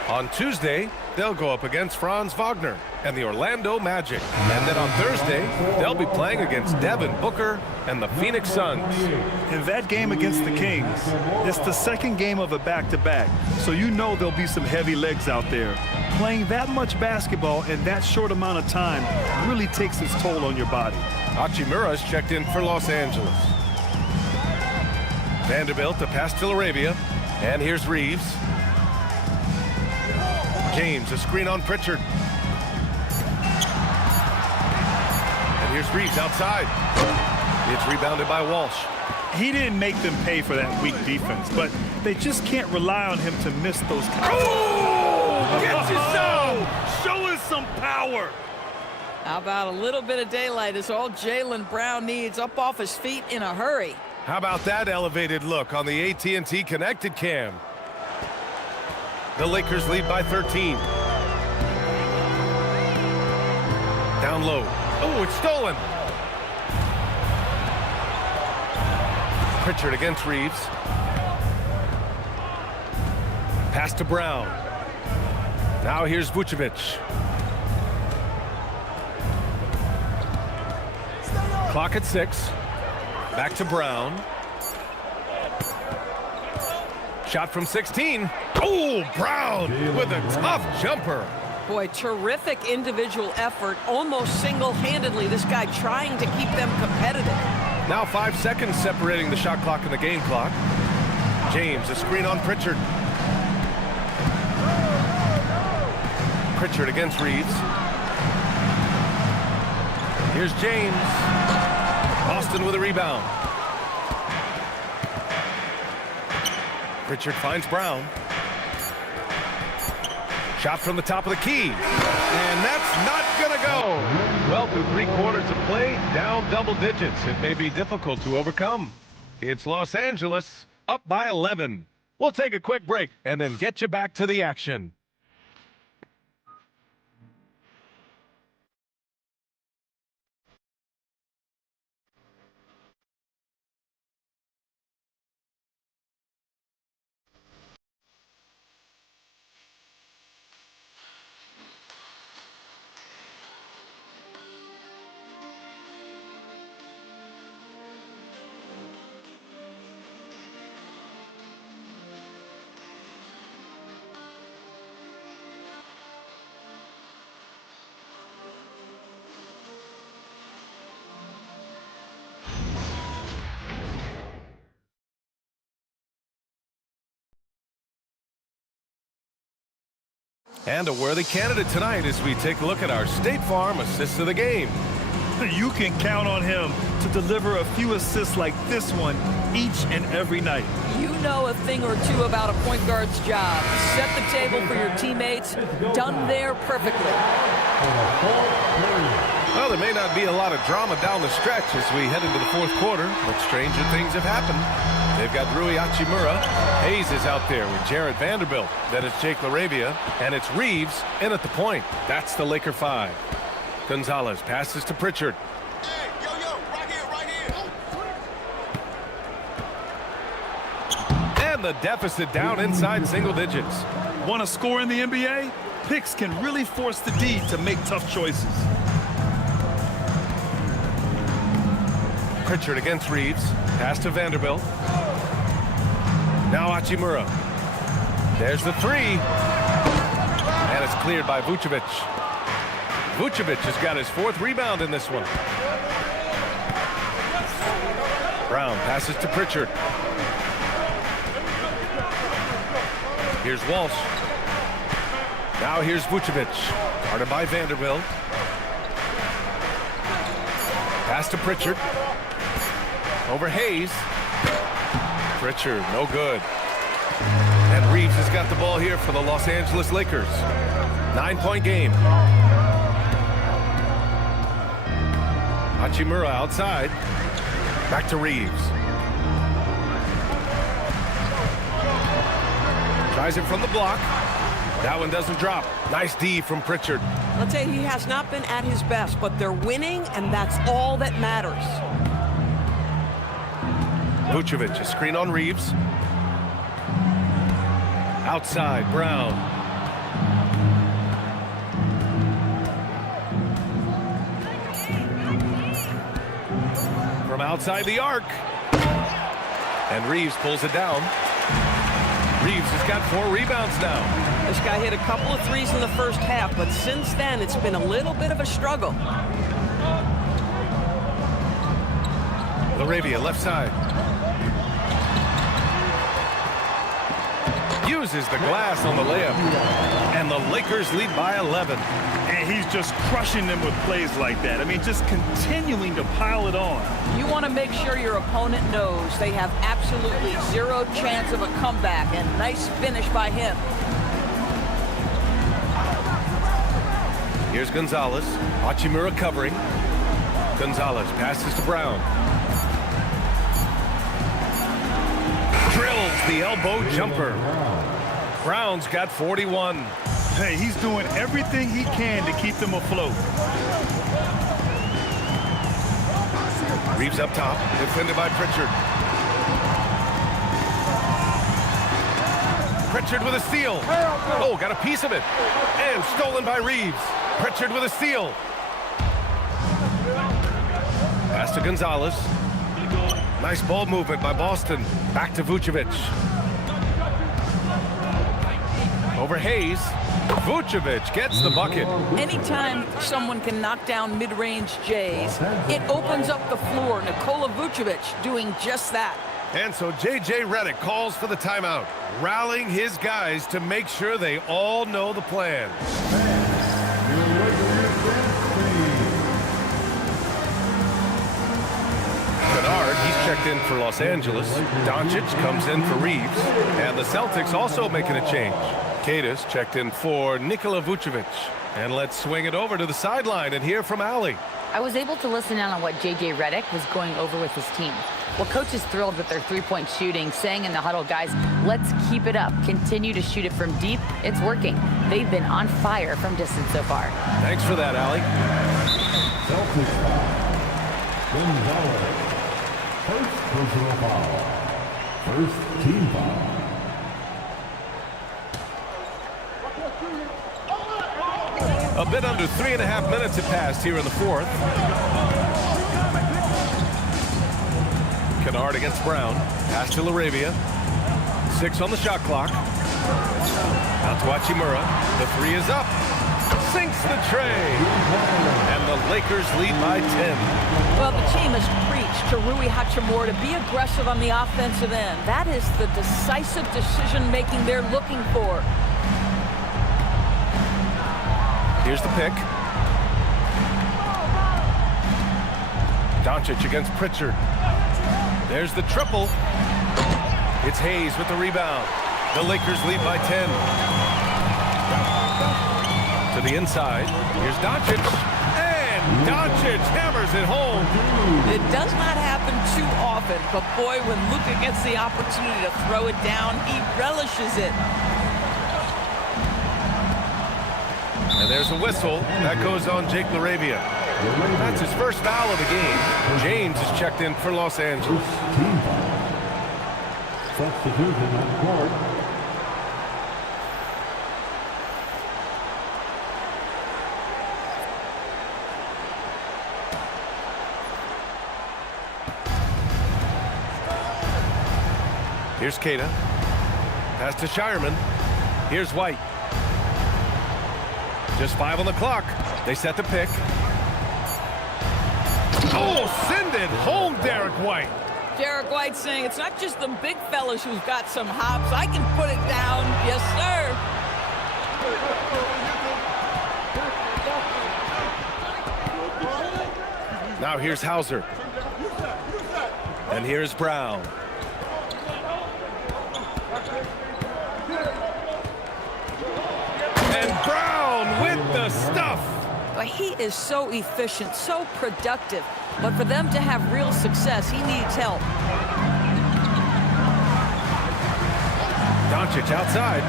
On Tuesday, they'll go up against Franz Wagner and the Orlando Magic. And then on Thursday, they'll be playing against Devin Booker and the Phoenix Suns. In that game against the Kings, it's the second game of a back-to-back, so you know there'll be some heavy legs out there. Playing that much basketball in that short amount of time really takes its toll on your body. Hachimura's checked in for Los Angeles. Vanderbilt, the pass to LaRavia. And here's Reeves. James, a screen on Pritchard. And here's Reeves outside. It's rebounded by Walsh. He didn't make them pay for that weak defense, but they just can't rely on him to miss those. Oh! Gets his zone! Show us some power! How about a little bit of daylight is all Jaylen Brown needs, up off his feet in a hurry. How about that elevated look on the AT&T Connected Cam? The Lakers lead by 13. Down low. Oh, it's stolen. Pritchard against Reeves. Pass to Brown. Now here's Vucevic. Clock at 6. Back to Brown. Shot from 16. Oh, Brown with a tough jumper. Boy, terrific individual effort, almost single-handedly. This guy trying to keep them competitive. Now 5 seconds separating the shot clock and the game clock. James, a screen on Pritchard. Pritchard against Reeves. Here's James. Boston with a rebound. Pritchard finds Brown. Shot from the top of the key. And that's not going to go. Well, through 3 quarters of play, down double digits. It may be difficult to overcome. It's Los Angeles, up by 11. We'll take a quick break and then get you back to the action. And a worthy candidate tonight as we take a look at our State Farm assist of the game. You can count on him to deliver a few assists like this one each and every night. You know a thing or two about a point guard's job. Set the table for your teammates. Done there perfectly. Well, there may not be a lot of drama down the stretch as we head into the 4th quarter, but stranger things have happened. They've got Rui Hachimura. Hayes is out there with Jarrett Vanderbilt. Then it's Jake LaRavia, and it's Reeves in at the point. That's the Laker 5. Gonzalez passes to Pritchard. Hey, yo, right here. And the deficit down inside single digits. Want to score in the NBA? Picks can really force the D to make tough choices. Pritchard against Reeves. Pass to Vanderbilt. Now Hachimura. There's the 3. And it's cleared by Vucevic. Vucevic has got his 4th rebound in this one. Brown passes to Pritchard. Here's Walsh. Now here's Vucevic. Guarded by Vanderbilt. Pass to Pritchard. Over Hayes. Pritchard, no good. And Reeves has got the ball here for the Los Angeles Lakers. 9-point game. Hachimura outside. Back to Reeves. Tries it from the block. That one doesn't drop. Nice D from Pritchard. I'll tell you, he has not been at his best, but they're winning, and that's all that matters. Vucevic, a screen on Reeves. Outside, Brown. From outside the arc. And Reeves pulls it down. Reeves has got 4 rebounds now. This guy hit a couple of threes in the first half, but since then, it's been a little bit of a struggle. LaRavia, left side. Uses the glass on the layup. And the Lakers lead by 11. And he's just crushing them with plays like that. I mean, just continuing to pile it on. You want to make sure your opponent knows they have absolutely 0 chance of a comeback, and nice finish by him. Here's Gonzalez. Hachimura covering. Gonzalez passes to Brown. Drills the elbow jumper. Brown's got 41. Hey, he's doing everything he can to keep them afloat. Reeves up top, defended by Pritchard. Pritchard with a steal. Oh, got a piece of it. And stolen by Reeves. Pritchard with a steal. Pass to Gonzalez. Nice ball movement by Boston. Back to Vucevic. Over Hayes. Vucevic gets the bucket. Anytime someone can knock down mid-range Jays, it opens up the floor. Nikola Vucevic doing just that. And so J.J. Redick calls for the timeout, rallying his guys to make sure they all know the plan. Kennard, he's checked in for Los Angeles. Doncic comes in for Reeves. And the Celtics also making a change. Kadis checked in for Nikola Vucevic. And let's swing it over to the sideline and hear from Allie. I was able to listen in on what J.J. Redick was going over with his team. Well, coach is thrilled with their three-point shooting, saying in the huddle, guys, let's keep it up. Continue to shoot it from deep. It's working. They've been on fire from distance so far. Thanks for that, Allie. Celtics foul. Gonzalez. First personal foul. First team foul. A bit under 3.5 minutes have passed here in the fourth. Kennard against Brown. Pass to LaRavia. 6 on the shot clock. Out to Hachimura. The 3 is up. Sinks the tray. And the Lakers lead by 10. Well, the team has preached to Rui Hachimura to be aggressive on the offensive end. That is the decisive decision-making they're looking for. Here's the pick. Doncic against Pritchard. There's the triple. It's Hayes with the rebound. The Lakers lead by 10. To the inside. Here's Doncic. And Doncic hammers it home. It does not happen too often, but boy, when Luka gets the opportunity to throw it down, he relishes it. And there's a whistle. That goes on Jake LaRavia. That's his first foul of the game. James is checked in for Los Angeles. Substitution on court. Here's Queta. Pass to Shireman. Here's White. Just 5 on the clock. They set the pick. Oh, send it home, Derek White. Derek White saying it's not just the big fellas who've got some hops. I can put it down. Yes, sir. Now here's Hauser. And here's Brown. And Brown with the stuff. But he is so efficient, so productive. But for them to have real success, he needs help. Doncic outside.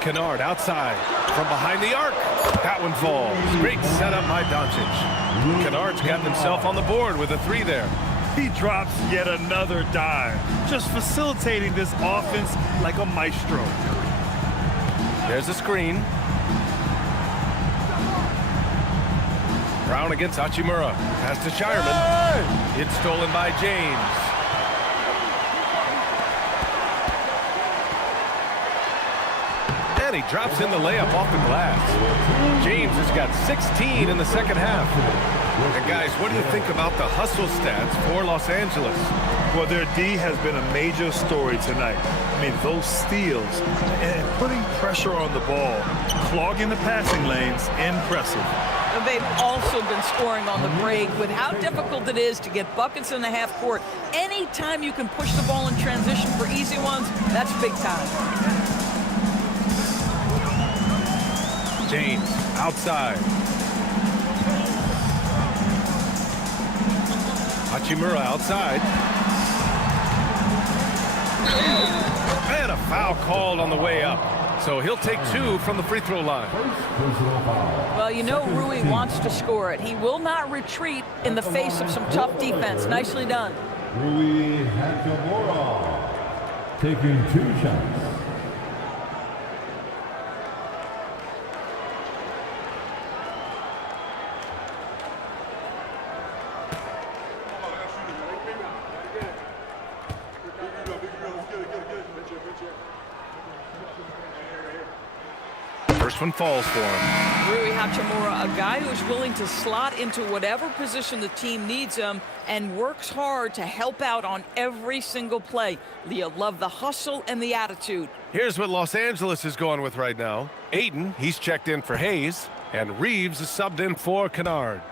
Kennard outside from behind the arc. That one falls. Great setup by Doncic. Kennard's gotten himself on the board with a 3 there. He drops yet another dime, just facilitating this offense like a maestro. There's a screen. Brown against Hachimura. Pass to Shireman. It's stolen by James. And he drops in the layup off the glass. James has got 16 in the second half. And guys, what do you think about the hustle stats for Los Angeles? Well, their D has been a major story tonight. I mean, those steals and putting pressure on the ball, clogging the passing lanes, impressive. They've also been scoring on the break with how difficult it is to get buckets in the half court. Anytime you can push the ball in transition for easy ones, that's big time. James outside. Hachimura outside. And a foul called on the way up. So he'll take 2 from the free throw line. Well, you know Rui wants to score it. He will not retreat in the face of some tough defense. Nicely done. Rui Hachimura taking 2 shots. First one falls for him. Rui Hachimura, a guy who's willing to slot into whatever position the team needs him and works hard to help out on every single play. You love the hustle and the attitude. Here's what Los Angeles is going with right now. Ayton, he's checked in for Hayes, and Reeves is subbed in for Kennard.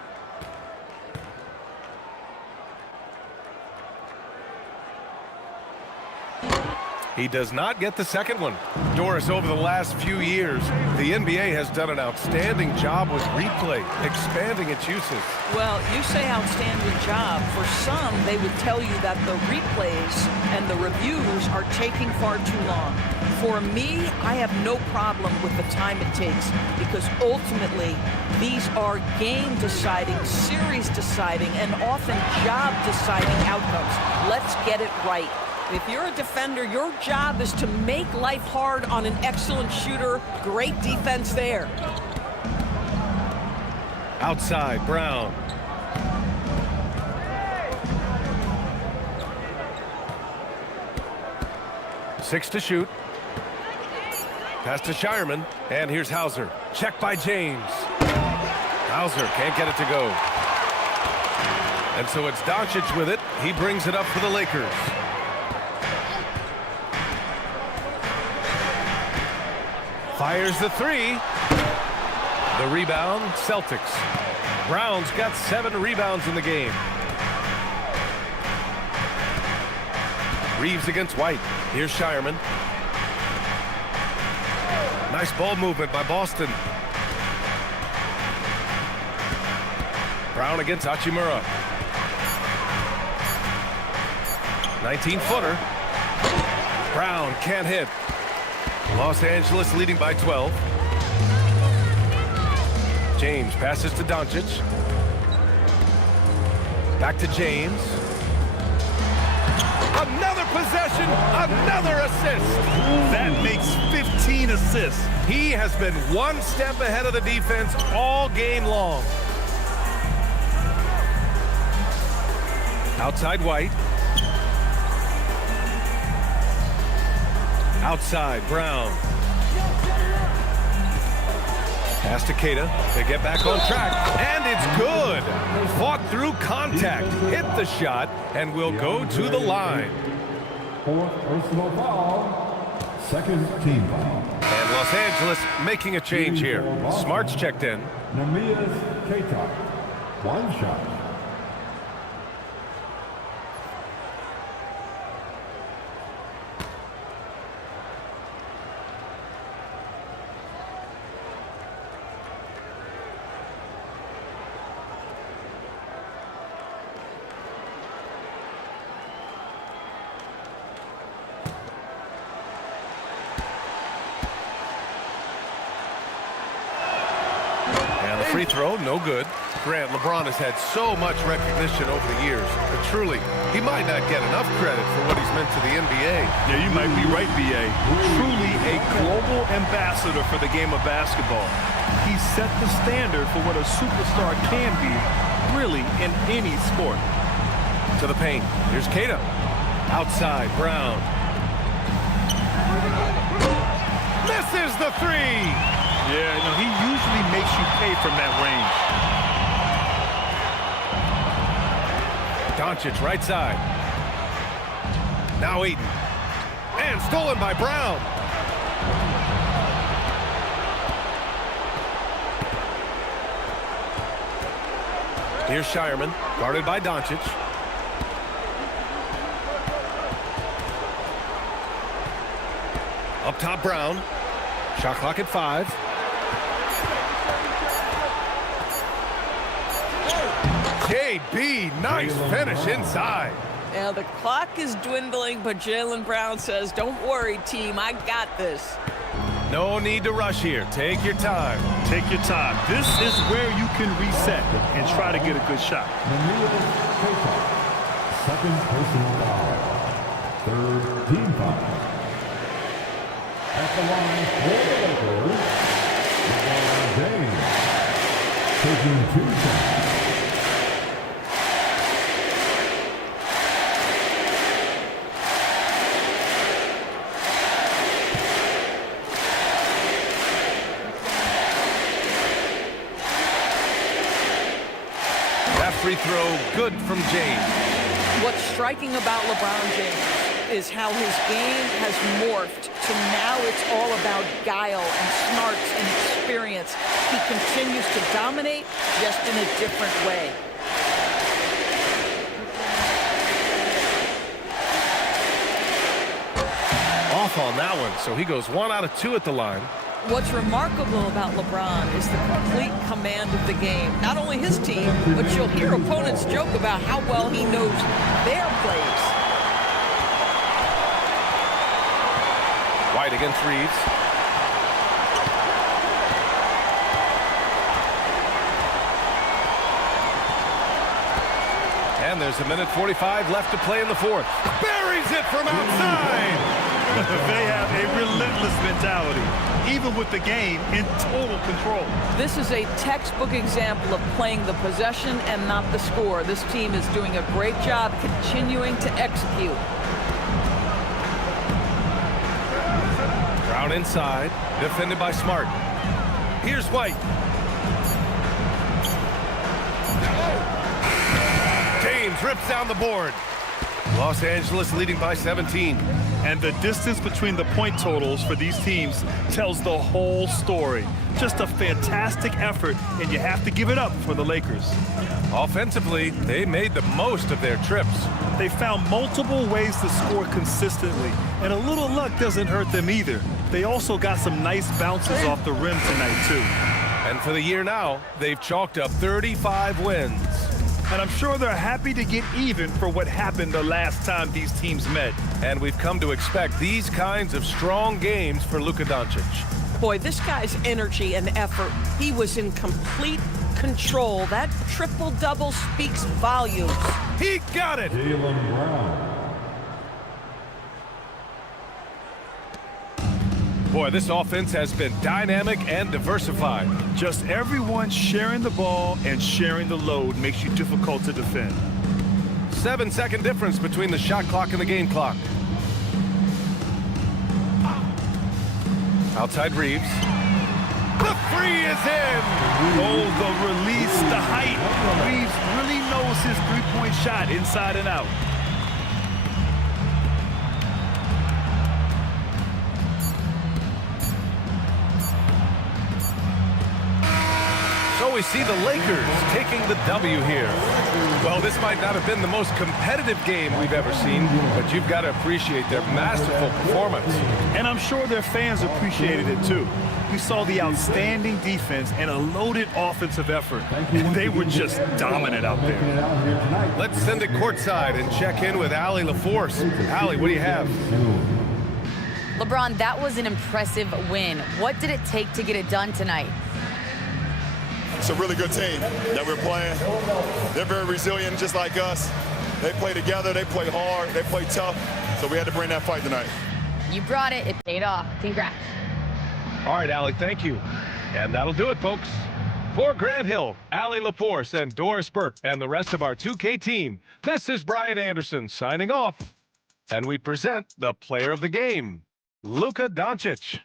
He does not get the second one. Doris, over the last few years, the NBA has done an outstanding job with replay, expanding its uses. Well, you say outstanding job. For some, they would tell you that the replays and the reviews are taking far too long. For me, I have no problem with the time it takes because ultimately, these are game-deciding, series-deciding, and often job-deciding outcomes. Let's get it right. If you're a defender, your job is to make life hard on an excellent shooter. Great defense there. Outside, Brown. Six to shoot. Pass to Shireman. And here's Hauser. Check by James. Hauser can't get it to go. And so it's Doncic with it. He brings it up for the Lakers. Fires the 3. The rebound, Celtics. Brown's got 7 rebounds in the game. Reeves against White. Here's Shireman. Nice ball movement by Boston. Brown against Hachimura. 19-footer. Brown can't hit. Los Angeles leading by 12. James passes to Doncic. Back to James. Another possession, another assist. That makes 15 assists. He has been one step ahead of the defense all game long. Outside White. Outside, Brown. Pass to Keita to get back on track. And it's good. Fought through contact, hit the shot, and will go to the line. 4th personal foul. 2nd team foul. And Los Angeles making a change here. Smart's checked in. Namias Keita. 1 shot. Free throw, no good. Grant, LeBron has had so much recognition over the years, but truly, he might not get enough credit for what he's meant to the NBA. Yeah, you might be right, B.A. Truly a global ambassador for the game of basketball. He set the standard for what a superstar can be, really, in any sport. To the paint. Here's Keita. Outside, Brown. Misses the 3! Yeah, no, he usually makes you pay from that range. Doncic, right side. Now Ayton. And stolen by Brown. Here's Shireman, guarded by Doncic. Up top, Brown. Shot clock at 5. JB, nice finish inside. Now the clock is dwindling, but Jaylen Brown says, don't worry, team, I got this. No need to rush here. Take your time. Take your time. This is where you can reset and try to get a good shot. Second personal foul. Third team foul. At the line for the Lakers, LeBron James, taking 2 shots. That free throw, good from James. What's striking about LeBron James is how his game has morphed to now it's all about guile and smarts and experience. He continues to dominate, just in a different way. Off on that one, so he goes 1 out of 2 at the line. What's remarkable about LeBron is the complete command of the game. Not only his team, but you'll hear opponents joke about how well he knows their plays. White against Reeves. And there's 1:45 left to play in the fourth. Buries it from outside. They have a relentless mentality, even with the game in total control. This is a textbook example of playing the possession and not the score. This team is doing a great job continuing to execute. Brown inside, defended by Smart. Here's White. James rips down the board. Los Angeles leading by 17. And the distance between the point totals for these teams tells the whole story. Just a fantastic effort, and you have to give it up for the Lakers. Offensively, they made the most of their trips. They found multiple ways to score consistently, and a little luck doesn't hurt them either. They also got some nice bounces off the rim tonight, too. And for the year now, they've chalked up 35 wins. And I'm sure they're happy to get even for what happened the last time these teams met. And we've come to expect these kinds of strong games for Luka Doncic. Boy, this guy's energy and effort, he was in complete control. That triple-double speaks volumes. He got it! Jaylen Brown. Boy, this offense has been dynamic and diversified. Just everyone sharing the ball and sharing the load makes you difficult to defend. 7-second difference between the shot clock and the game clock. Outside Reeves. The three is in! Oh, the release, the height. Reeves really knows his three-point shot inside and out. So we see the Lakers taking the W here. Well, this might not have been the most competitive game we've ever seen, but you've got to appreciate their masterful performance. And I'm sure their fans appreciated it too. We saw the outstanding defense and a loaded offensive effort. And they were just dominant out there. Let's send it courtside and check in with Allie LaForce. Allie, what do you have? LeBron, that was an impressive win. What did it take to get it done tonight? It's a really good team that we're playing. They're very resilient, just like us. They play together, they play hard, they play tough. So we had to bring that fight tonight. You brought it. It paid off. Congrats. All right, Allie, thank you. And that'll do it, folks. For Grant Hill, Allie LaForce, and Doris Burke, and the rest of our 2K team, this is Brian Anderson signing off. And we present the player of the game, Luka Doncic.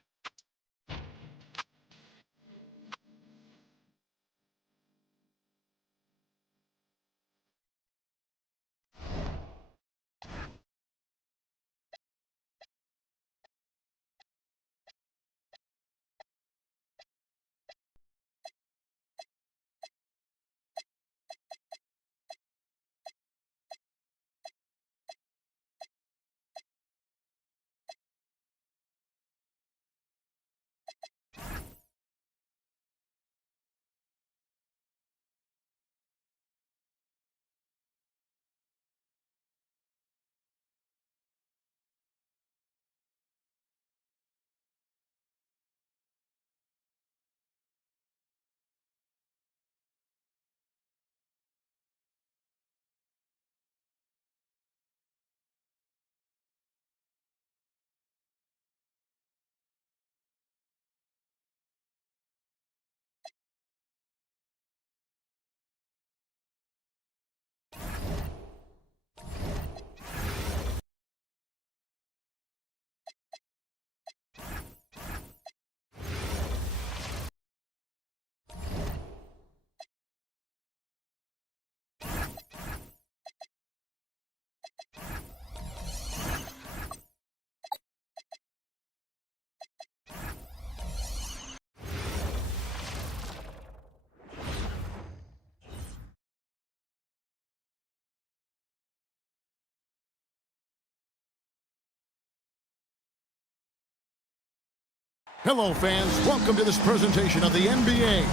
Hello, fans. Welcome to this presentation of the NBA.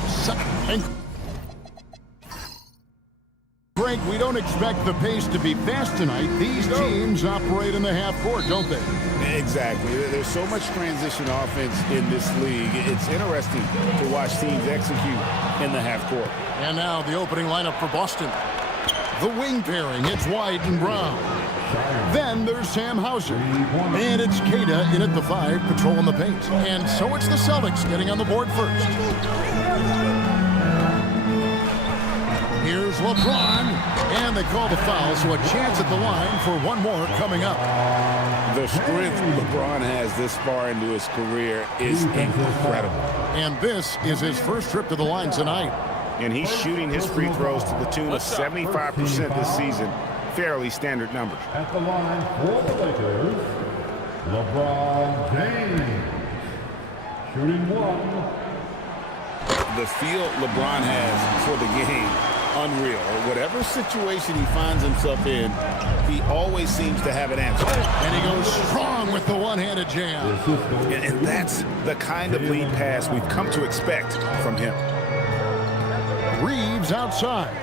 Greg, we don't expect the pace to be fast tonight. These teams operate in the half court, don't they? Exactly. There's so much transition offense in this league. It's interesting to watch teams execute in the half court. And now the opening lineup for Boston. The wing pairing, it's White and Brown. Then there's Sam Hauser. And it's Queta in at the 5, patrolling the paint. And so it's the Celtics getting on the board first. Here's LeBron. And they call the foul, so a chance at the line for one more coming up. The strength LeBron has this far into his career is incredible. And this is his first trip to the line tonight. And he's shooting his free throws to the tune of 75% this season. Fairly standard numbers. At the line for the Lakers, LeBron James. Shooting 1. The feel LeBron has for the game, unreal. Whatever situation he finds himself in, he always seems to have an answer. And he goes strong with the one-handed jam. And that's the kind of lead pass we've come to expect from him. Reeves outside.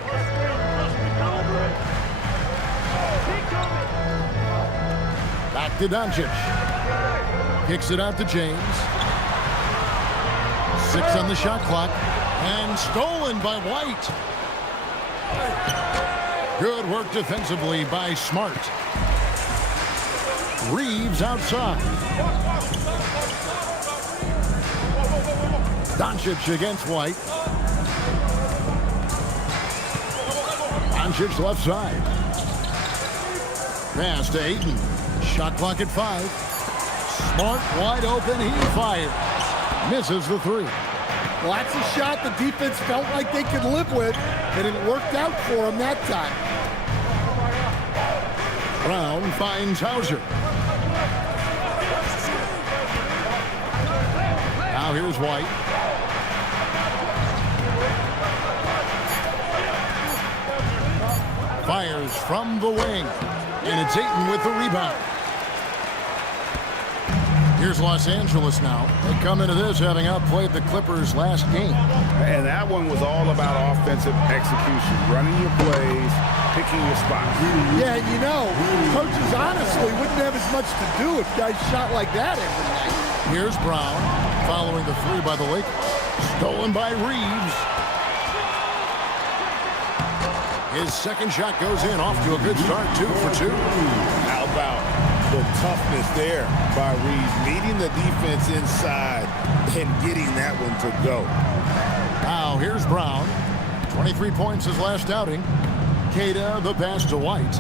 Back to Doncic. Kicks it out to James. 6 on the shot clock. And stolen by White. Good work defensively by Smart. Reeves outside. Doncic against White. Doncic left side. Pass to Ayton. Shot clock at 5. Smart wide open. He fires. Misses the 3. Well, that's a shot the defense felt like they could live with, and it worked out for them that time. Brown finds Hauser. Now here's White. Fires from the wing. And it's Ayton with the rebound. Here's Los Angeles now. They come into this having outplayed the Clippers last game. And that one was all about offensive execution. Running your plays, picking your spots. Yeah, you know, coaches honestly wouldn't have as much to do if guys shot like that every night. Here's Brown following the 3 by the Lakers. Stolen by Reeves. His second shot goes in, off to a good start, 2 for 2. How about the toughness there by Reeves, meeting the defense inside and getting that one to go. Now here's Brown. 23 points his last outing. Queta the pass to White.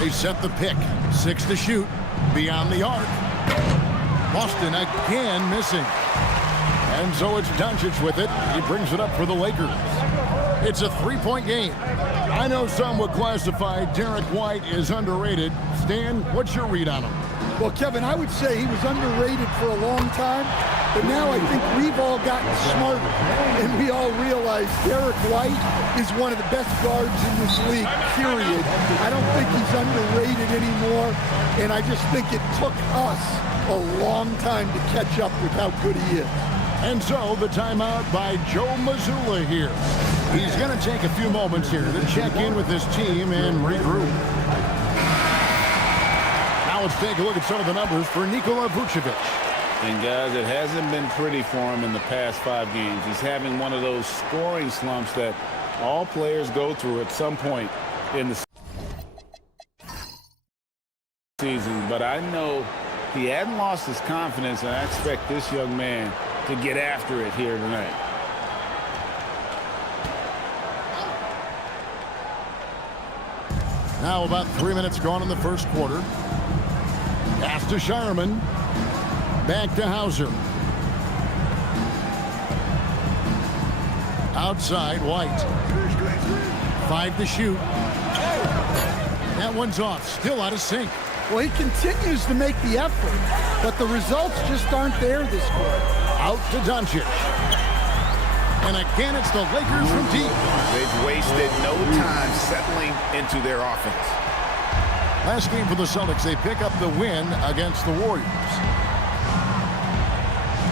They set the pick. 6 to shoot. Beyond the arc. Boston again missing. And so it's Doncic with it. He brings it up for the Lakers. It's a 3-point game. I know some would classify Derek White as underrated. Stan, what's your read on him? Well, Kevin, I would say he was underrated for a long time, but now I think we've all gotten smarter, and we all realize Derek White is one of the best guards in this league, period. I don't think he's underrated anymore, and I just think it took us a long time to catch up with how good he is. And so the timeout by Joe Mazzulla here. He's going to take a few moments here to check in with his team and regroup. Now let's take a look at some of the numbers for Nikola Vucevic. And guys, it hasn't been pretty for him in the past 5 games. He's having one of those scoring slumps that all players go through at some point in the season. But I know he hadn't lost his confidence, and I expect this young man to get after it here tonight. Now about 3 minutes gone in the first quarter. Pass to Shireman. Back to Hauser. Outside, White. 5 to shoot. That one's off. Still out of sync. Well, he continues to make the effort, but the results just aren't there this quarter. Out to Doncic. And again, it's the Lakers from deep. They've wasted no time settling into their offense. Last game for the Celtics, they pick up the win against the Warriors.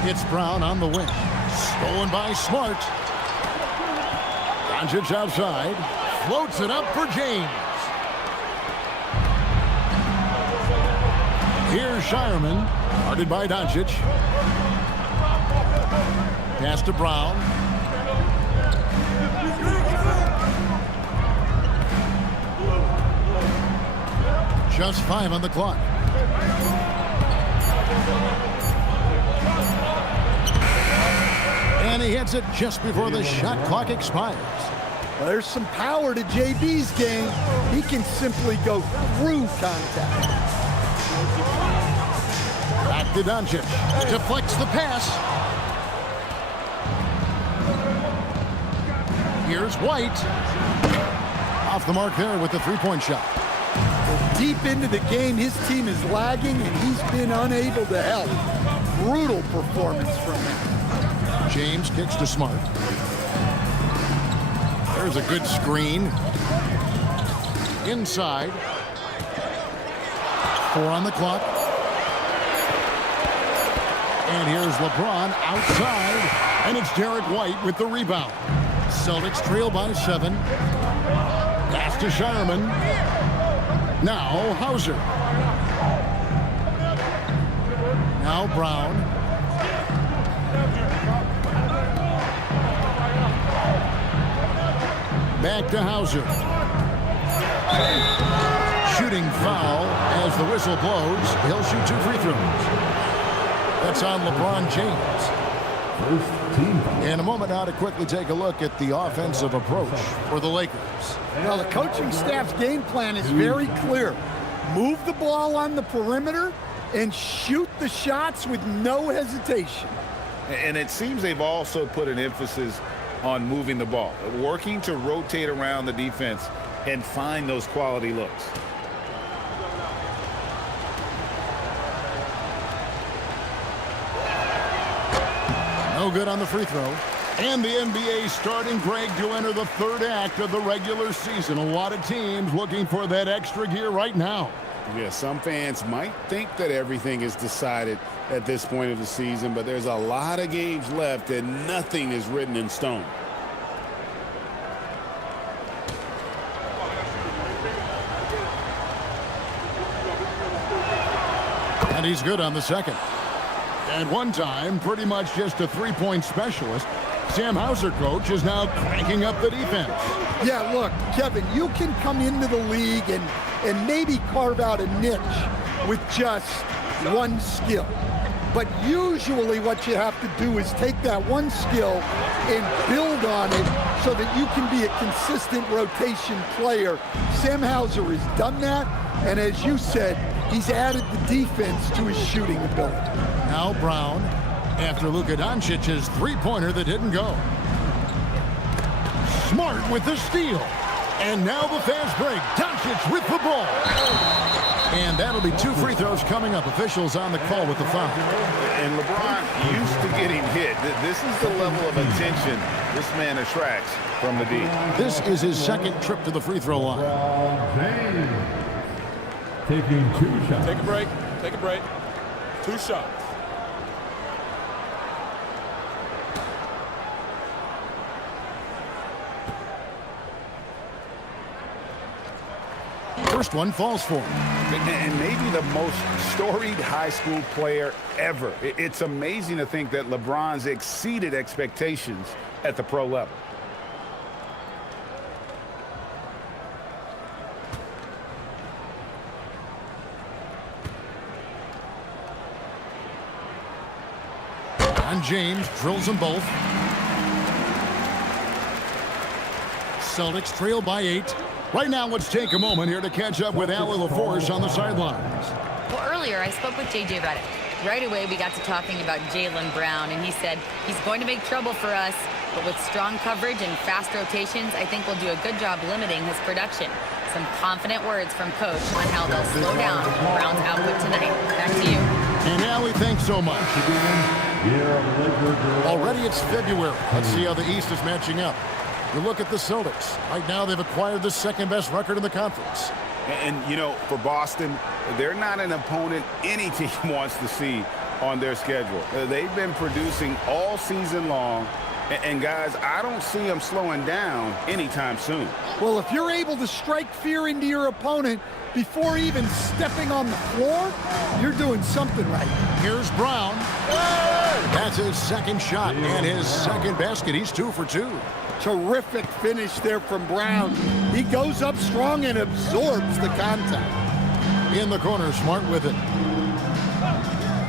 It's Brown on the wing. Stolen by Smart. Doncic outside. Floats it up for James. Here's Shireman. Guarded by Doncic. Pass to Brown. Just 5 on the clock. And he hits it just before the shot clock expires. Well, there's some power to JB's game. He can simply go through contact. Back to Doncic. Deflects the pass. Here's White. Off the mark there with the three-point shot. Deep into the game, his team is lagging, and he's been unable to help. Brutal performance from him. James kicks to Smart. There's a good screen. Inside. 4 on the clock. And here's LeBron outside. And it's Derek White with the rebound. Celtics trail by 7. Pass to Shireman. Now Hauser. Now Brown. Back to Hauser. Shooting foul as the whistle blows. He'll shoot 2 free throws. That's on LeBron James. In a moment now to quickly take a look at the offensive approach for the Lakers. Well, the coaching staff's game plan is very clear. Move the ball on the perimeter and shoot the shots with no hesitation. And it seems they've also put an emphasis on moving the ball, working to rotate around the defense and find those quality looks. No good on the free throw. And the NBA starting, Greg, to enter the third act of the regular season. A lot of teams looking for that extra gear right now. Yeah, some fans might think that everything is decided at this point of the season, but there's a lot of games left and nothing is written in stone. And he's good on the second. At one time, pretty much just a three-point specialist, Sam Hauser, coach, is now cranking up the defense. Yeah, look, Kevin, you can come into the league and maybe carve out a niche with just one skill. But usually what you have to do is take that one skill and build on it so that you can be a consistent rotation player. Sam Hauser has done that, and as you said, he's added the defense to his shooting ability. Now Brown, after Luka Doncic's three-pointer that didn't go. Smart with the steal. And now the fast break. Doncic with the ball. And that'll be 2 free throws coming up. Officials on the call with the foul. And LeBron used to getting hit. This is the level of attention this man attracts from the D. This is his second trip to the free throw line. Taking 2 shots. Take a break. Take a break. 2 shots. First one falls for him. And maybe the most storied high school player ever. It's amazing to think that LeBron's exceeded expectations at the pro level. And James drills them both. Celtics trail by 8. Right now, let's take a moment here to catch up with Allie LaForce on the sidelines. Well, earlier I spoke with J.J. Redick. Right away, we got to talking about Jaylen Brown, and he said he's going to make trouble for us, but with strong coverage and fast rotations, I think we'll do a good job limiting his production. Some confident words from Coach on how they'll slow down Brown's output tonight. Back to you. And Allie, thanks so much. Already it's February. Let's see how the East is matching up. You look at the Celtics. Right now, they've acquired the second-best record in the conference. And, you know, for Boston, they're not an opponent any team wants to see on their schedule. They've been producing all season long, and guys, I don't see them slowing down anytime soon. Well, if you're able to strike fear into your opponent before even stepping on the floor, you're doing something right. Here's Brown. That's his second shot and his second basket. He's 2 for 2. Terrific finish there from Brown. He goes up strong and absorbs the contact. In the corner, Smart with it.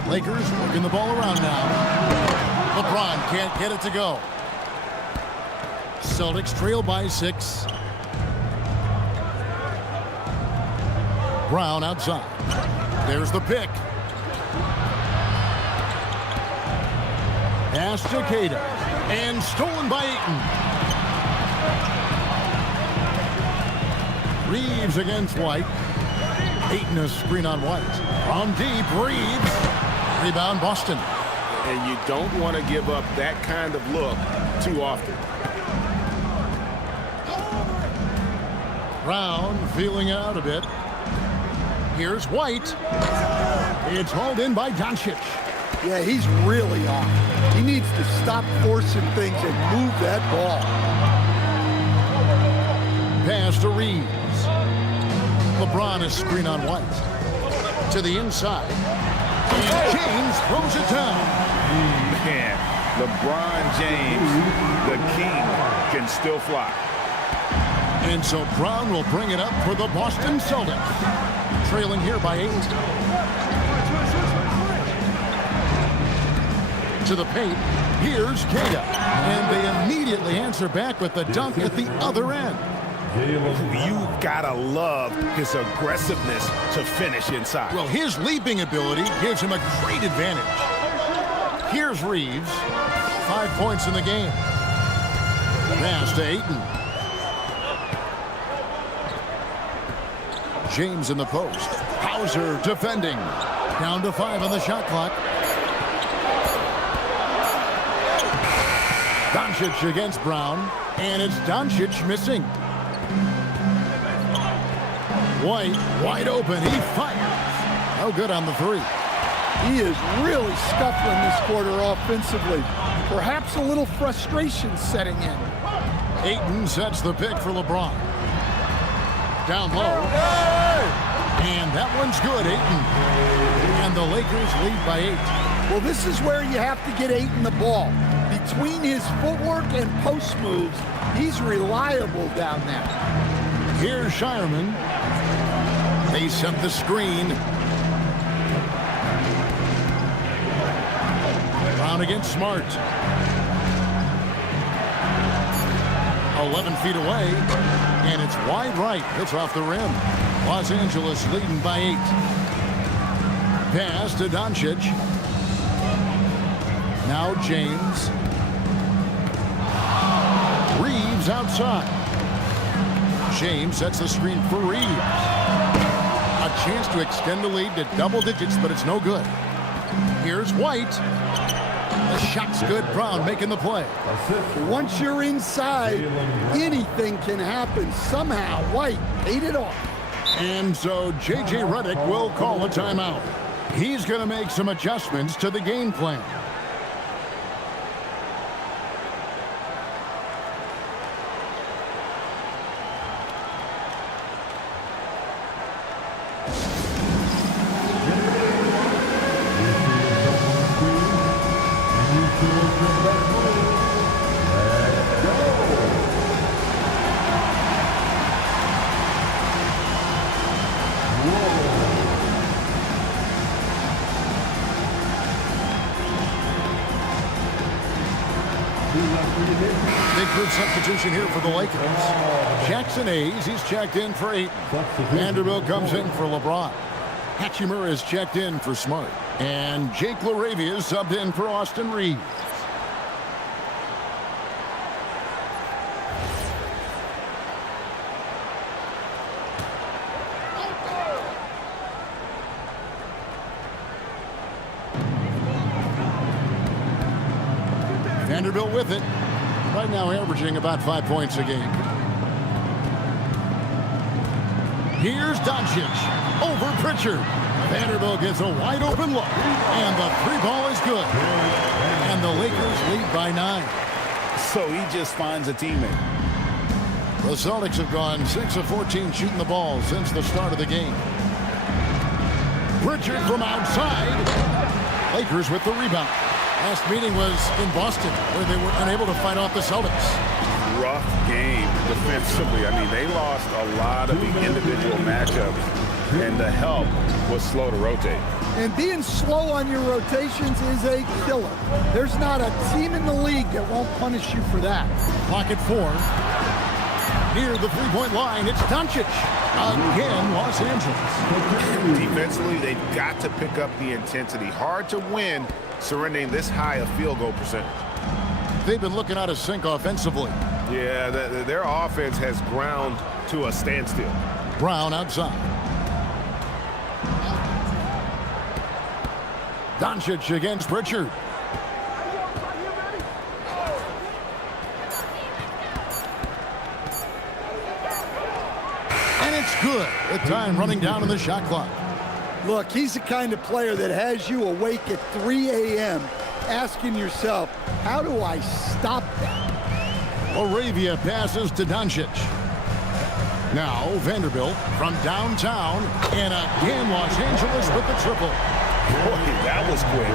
Lakers working the ball around now. LeBron can't get it to go. Celtics trail by 6. Brown outside. There's the pick. Pass to Queta. And stolen by Ayton. Reeves against White. Ayton a screen on White. From deep, Reeves. Rebound Boston. And you don't want to give up that kind of look too often. Brown feeling out a bit. Here's White. It's hauled in by Doncic. Yeah, he's really on. He needs to stop forcing things and move that ball. Pass to Reeves. LeBron is screen on White. To the inside. And James throws it down. Man, LeBron James, the king, can still fly. And so Brown will bring it up for the Boston Celtics. Trailing here by 8. To the paint. Here's Queta. And they immediately answer back with the dunk at the other end. You gotta love his aggressiveness to finish inside. Well, his leaping ability gives him a great advantage. Here's Reeves. 5 points in the game. Pass to Ayton. James in the post. Hauser defending. Down to 5 on the shot clock. Doncic against Brown. And it's Doncic missing. White wide open. He fires. No good on the 3. He is really scuffling this quarter offensively. Perhaps a little frustration setting in. Ayton sets the pick for LeBron. Down low. And that one's good, Ayton. And the Lakers lead by 8. Well, this is where you have to get Ayton the ball. Between his footwork and post moves, he's reliable down there. Here's Shireman. They set the screen. Brown against Smart. 11 feet away. And it's wide right. It's off the rim. Los Angeles leading by 8. Pass to Doncic. Now James. Reeves outside. James sets the screen for Reeves. A chance to extend the lead to double digits, but it's no good. Here's White. The shot's good. Brown making the play. Once you're inside, anything can happen. Somehow, White ate it off. And so J.J. Redick will call a timeout. He's going to make some adjustments to the game plan. Big good substitution here for the Lakers. Jackson Hayes, he's checked in for 8. Vanderbilt comes in for LeBron. Hatchimer is checked in for Smart. And Jake LaRavia is subbed in for Austin Reeves. Vanderbilt with it. Right now averaging about 5 points a game. Here's Doncic over Pritchard. Vanderbilt gets a wide open look, and the three ball is good. And the Lakers lead by 9. So he just finds a teammate. The Celtics have gone 6 of 14 shooting the ball since the start of the game. Pritchard from outside. Lakers with the rebound. Last meeting was in Boston, where they were unable to fight off the Celtics. Rough game defensively. I mean, they lost a lot of the individual matchups, and the help was slow to rotate. And being slow on your rotations is a killer. There's not a team in the league that won't punish you for that. Clock at 4. Near the three-point line, it's Doncic. Again, Los Angeles. Defensively, they've got to pick up the intensity. Hard to win surrendering this high a field goal percentage. They've been looking out of sync offensively. Yeah, their offense has ground to a standstill. Brown outside. Doncic against Pritchard. And it's good. The time running down on the shot clock. Look, he's the kind of player that has you awake at 3 a.m. asking yourself, how do I stop that? Laravia passes to Doncic. Now Vanderbilt from downtown, and again Los Angeles with the triple. Boy, that was quick.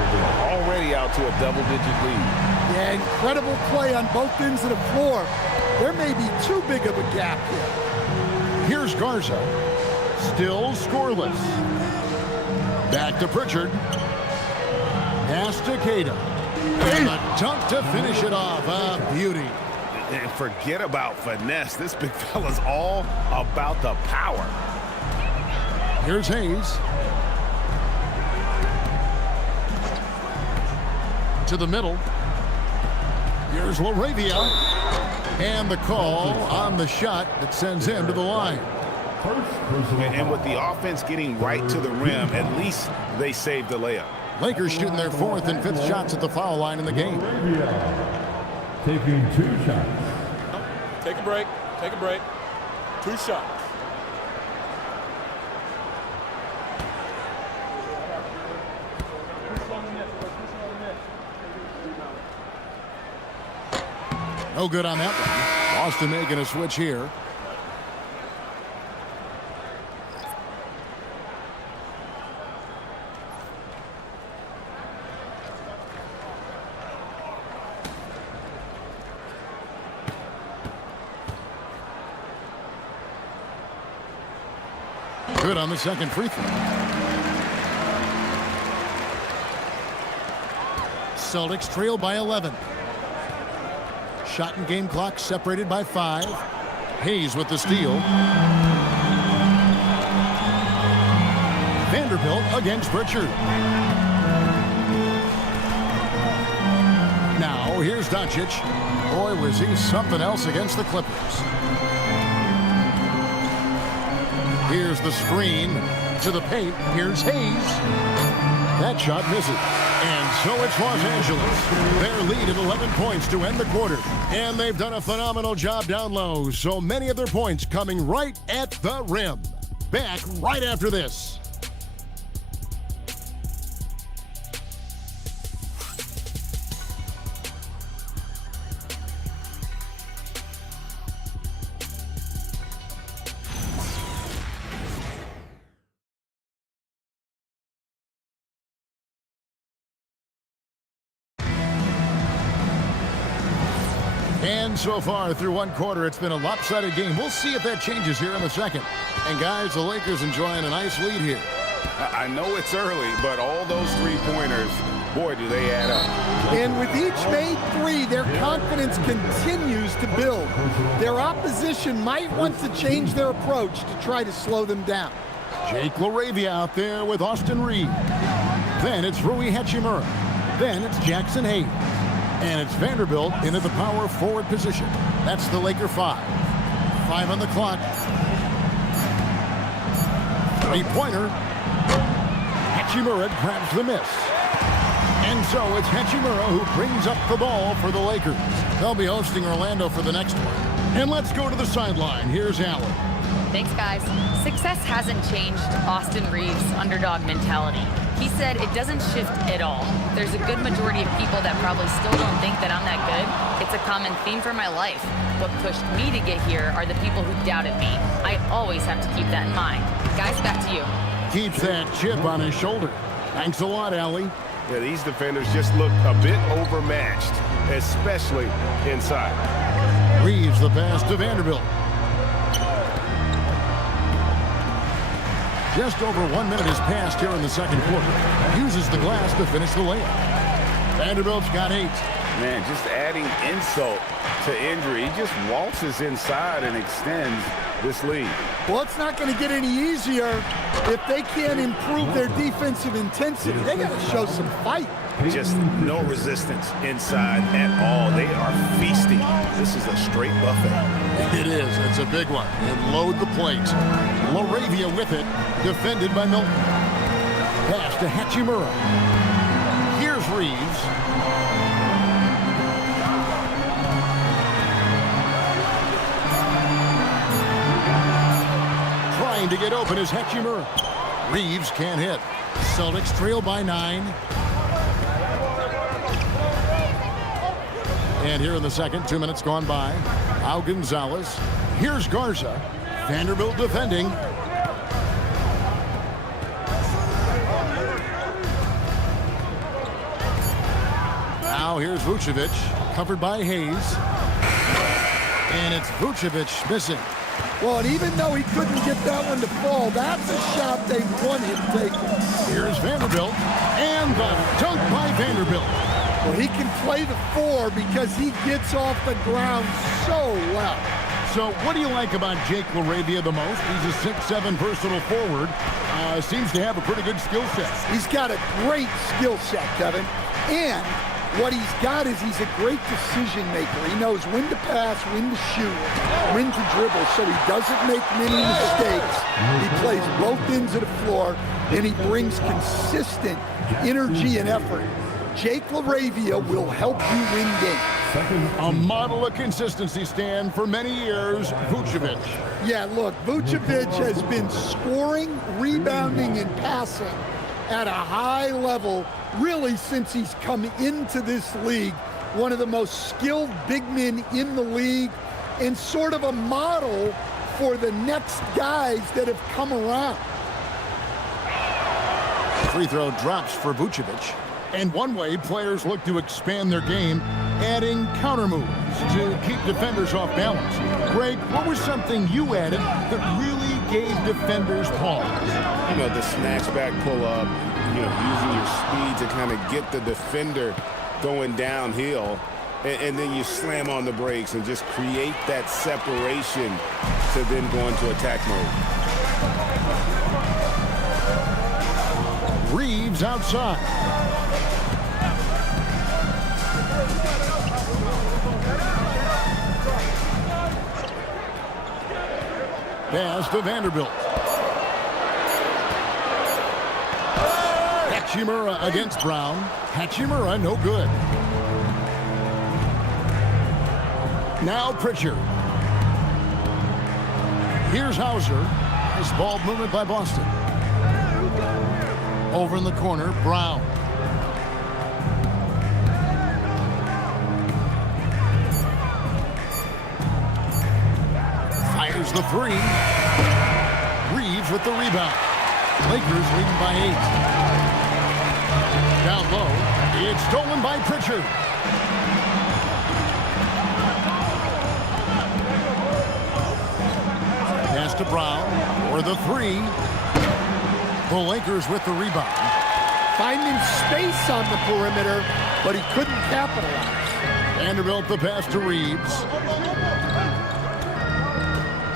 Already out to a double-digit lead. Yeah, incredible play on both ends of the floor. There may be too big of a gap here. Here's Garza. Still scoreless. Back to Pritchard. Pass to Queta. And a dunk to finish it off. A beauty. And forget about finesse. This big fella's all about the power. Here's Hayes. To the middle. Here's Laravia. And the call on the shot that sends him to the line. And with the offense getting right to the rim, at least they saved the layup. Lakers shooting their 4th and 5th shots at the foul line in the game. Taking 2 shots. Take a break. Take a break. 2 shots. No good on that one. Boston making a switch here. Good on the second free throw. Celtics trail by 11. Shot and game clock separated by 5. Hayes with the steal. Vanderbilt against Pritchard. Now here's Doncic. Boy, was he something else against the Clippers. Here's the screen to the paint. Here's Hayes. That shot misses. And so it's Los Angeles. Their lead at 11 points to end the quarter. And they've done a phenomenal job down low. So many of their points coming right at the rim. Back right after this. And so far through one quarter, it's been a lopsided game. We'll see if that changes here in the second. And guys, the Lakers enjoying a nice lead here. I know it's early, but all those three-pointers, boy, do they add up. And with each made 3, their confidence continues to build. Their opposition might want to change their approach to try to slow them down. Jake Laravia out there with Austin Reed. Then it's Rui Hachimura. Then it's Jackson Hayes. And it's Vanderbilt into the power forward position. That's the Laker 5. 5 on the clock. Three-pointer. Hachimura grabs the miss. And so it's Hachimura who brings up the ball for the Lakers. They'll be hosting Orlando for the next one. And let's go to the sideline. Here's Allen. Thanks, guys. Success hasn't changed Austin Reeves' underdog mentality. He said it doesn't shift at all. There's a good majority of people that probably still don't think that I'm that good. It's a common theme for my life. What pushed me to get here are the people who doubted me. I always have to keep that in mind. Guys, back to you. Keeps that chip on his shoulder. Thanks a lot, Allie. Yeah, these defenders just look a bit overmatched, especially inside. Reeves the pass to Vanderbilt. Just over 1 minute has passed here in the second quarter. Uses the glass to finish the layup. Vanderbilt's got 8. Man, just adding insult to injury. He just waltzes inside and extends this lead. Well, it's not going to get any easier if they can't improve their defensive intensity. They got to show some fight. Just no resistance inside at all. They are feasting. This is a straight buffet. It is. It's a big one. And load the plate. LaRavia with it. Defended by Milton. Pass to Hachimura. Here's Reeves. Trying to get open is Hachimura. Reeves can't hit. Celtics trail by 9. And here in the second, 2 minutes gone by. Al Gonzalez. Here's Garza. Vanderbilt defending. Now here's Vucevic. Covered by Hayes. And it's Vucevic missing. Well, and even though he couldn't get that one to fall, that's a shot they want him taking. Here's Vanderbilt. And the dunk by Vanderbilt. Well, he can play the 4 because he gets off the ground so well. So what do you like about Jake LaRavia the most? He's a 6'7" versatile forward. Seems to have a pretty good skill set. He's got a great skill set, Kevin. And what he's got is he's a great decision maker. He knows when to pass, when to shoot, when to dribble, so he doesn't make many mistakes. He plays both ends of the floor, and he brings consistent energy and effort. Jake LaRavia will help you win games. A model of consistency, Stan, for many years, Vucevic. Yeah, look, Vucevic has been scoring, rebounding, and passing at a high level really since he's come into this league. One of the most skilled big men in the league and sort of a model for the next guys that have come around. Free throw drops for Vucevic. And one way players look to expand their game, adding counter moves to keep defenders off balance. Greg, what was something you added that really gave defenders pause? You know, the snatch back pull up, you know, using your speed to kind of get the defender going downhill. And then you slam on the brakes and just create that separation to then go into attack mode. Reeves outside. Pass to Vanderbilt. Hachimura against Brown. Hachimura no good. Now Pritchard. Here's Hauser. Nice ball movement by Boston. Over in the corner, Brown. Fires the 3. Reeves with the rebound. Lakers leading by 8. Down low. It's stolen by Pritchard. Pass to Brown for the 3. The Lakers with the rebound. Finding space on the perimeter, but he couldn't capitalize. Vanderbilt the pass to Reeves.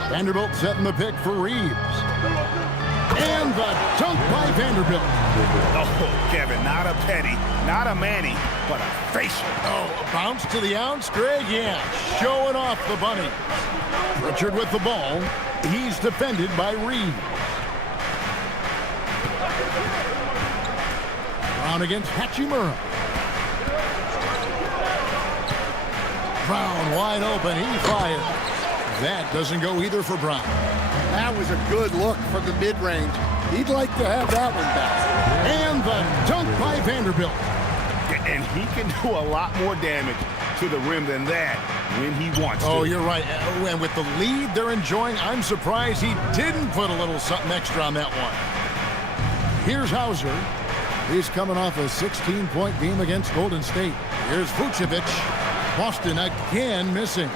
Vanderbilt setting the pick for Reeves. And the dunk by Vanderbilt. Oh, Kevin, not a petty, not a Manny, but a facial. Oh, a bounce to the ounce, Greg? Yeah, showing off the bunny. Pritchard with the ball. He's defended by Reeves. Brown against Hachimura. Brown wide open. He fires. That doesn't go either for Brown. That was a good look from the mid-range. He'd like to have that one back. And the dunk by Vanderbilt. And he can do a lot more damage to the rim than that when he wants to. Oh, you're right. And with the lead they're enjoying, I'm surprised he didn't put a little something extra on that one. Here's Hauser. He's coming off a 16-point game against Golden State. Here's Vucevic. Boston again missing.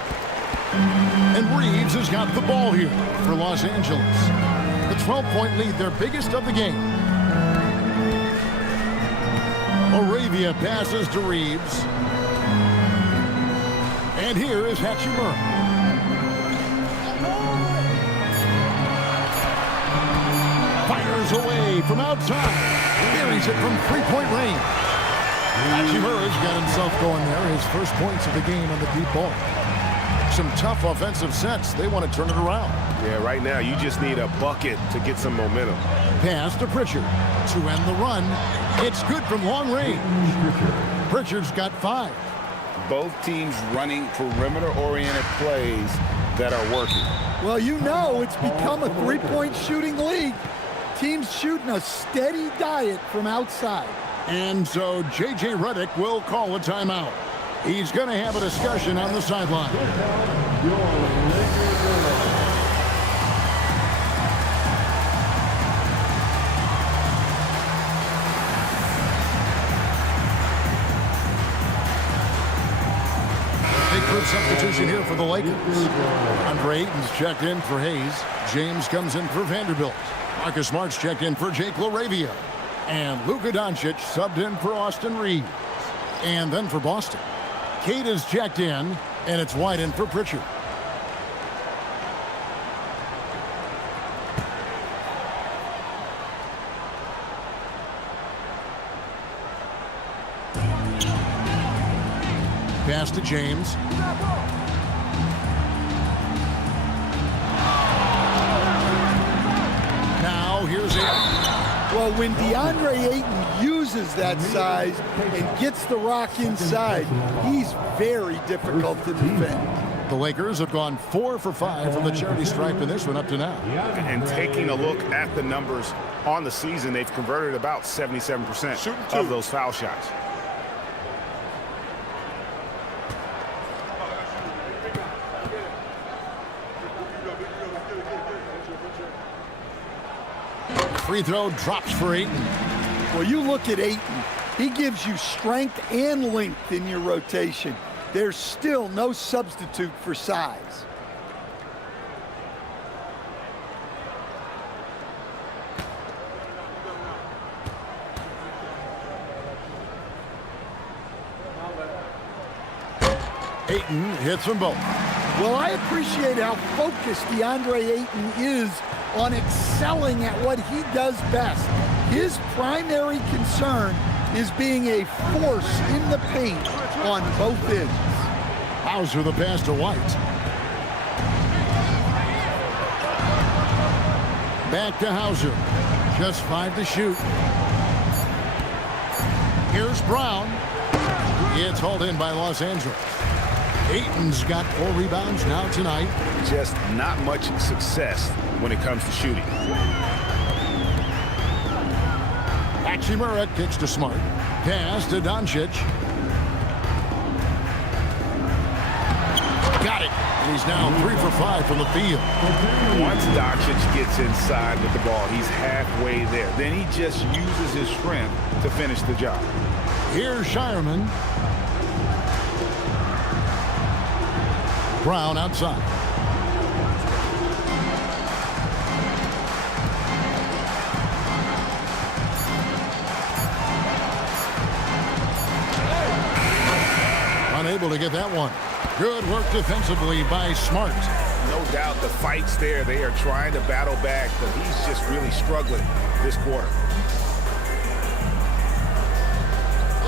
And Reeves has got the ball here for Los Angeles. The 12-point lead, their biggest of the game. Arabia passes to Reeves. And here is Hachimura. Fires away from outside. Buries it from three-point range. Hachimura's got himself going there. His first points of the game on the deep ball. Some tough offensive sets. They want to turn it around. Yeah, right now you just need a bucket to get some momentum. Pass to Pritchard to end the run. It's good from long range. Pritchard's got 5. Both teams running perimeter-oriented plays that are working. Well, you know it's become a three-point shooting league. Teams shooting a steady diet from outside. And so J.J. Redick will call a timeout. He's going to have a discussion on the sideline. Big group substitution here for the Lakers. Andre Ayton's checked in for Hayes. James comes in for Vanderbilt. Marcus Smart's checked in for Jake LaRavia. And Luka Doncic subbed in for Austin Reeves. And then for Boston, Kate is checked in, and it's White in for Pritchard. Pass to James. Now here's Ayton. Well, when DeAndre Ayton uses that size and gets the rock inside, he's very difficult to defend. The Lakers have gone 4 for 5 from the charity stripe in this one up to now. And taking a look at the numbers on the season, they've converted about 77% of those foul shots. Free throw drops for Ayton. Well, you look at Ayton. He gives you strength and length in your rotation. There's still no substitute for size. Ayton hits them both. Well, I appreciate how focused DeAndre Ayton is on excelling at what he does best. His primary concern is being a force in the paint on both ends. Hauser the pass to White. Back to Hauser. Just 5 to shoot. Here's Brown. It's hauled in by Los Angeles. Ayton's got 4 rebounds now tonight. Just not much success when it comes to shooting. Hachimura kicks to Smart. Pass to Doncic. Got it. And he's now 3 for 5 from the field. Once Doncic gets inside with the ball, he's halfway there. Then he just uses his strength to finish the job. Here's Shireman. Brown outside. Unable to get that one. Good work defensively by Smart. No doubt the fight's there. They are trying to battle back, but he's just really struggling this quarter.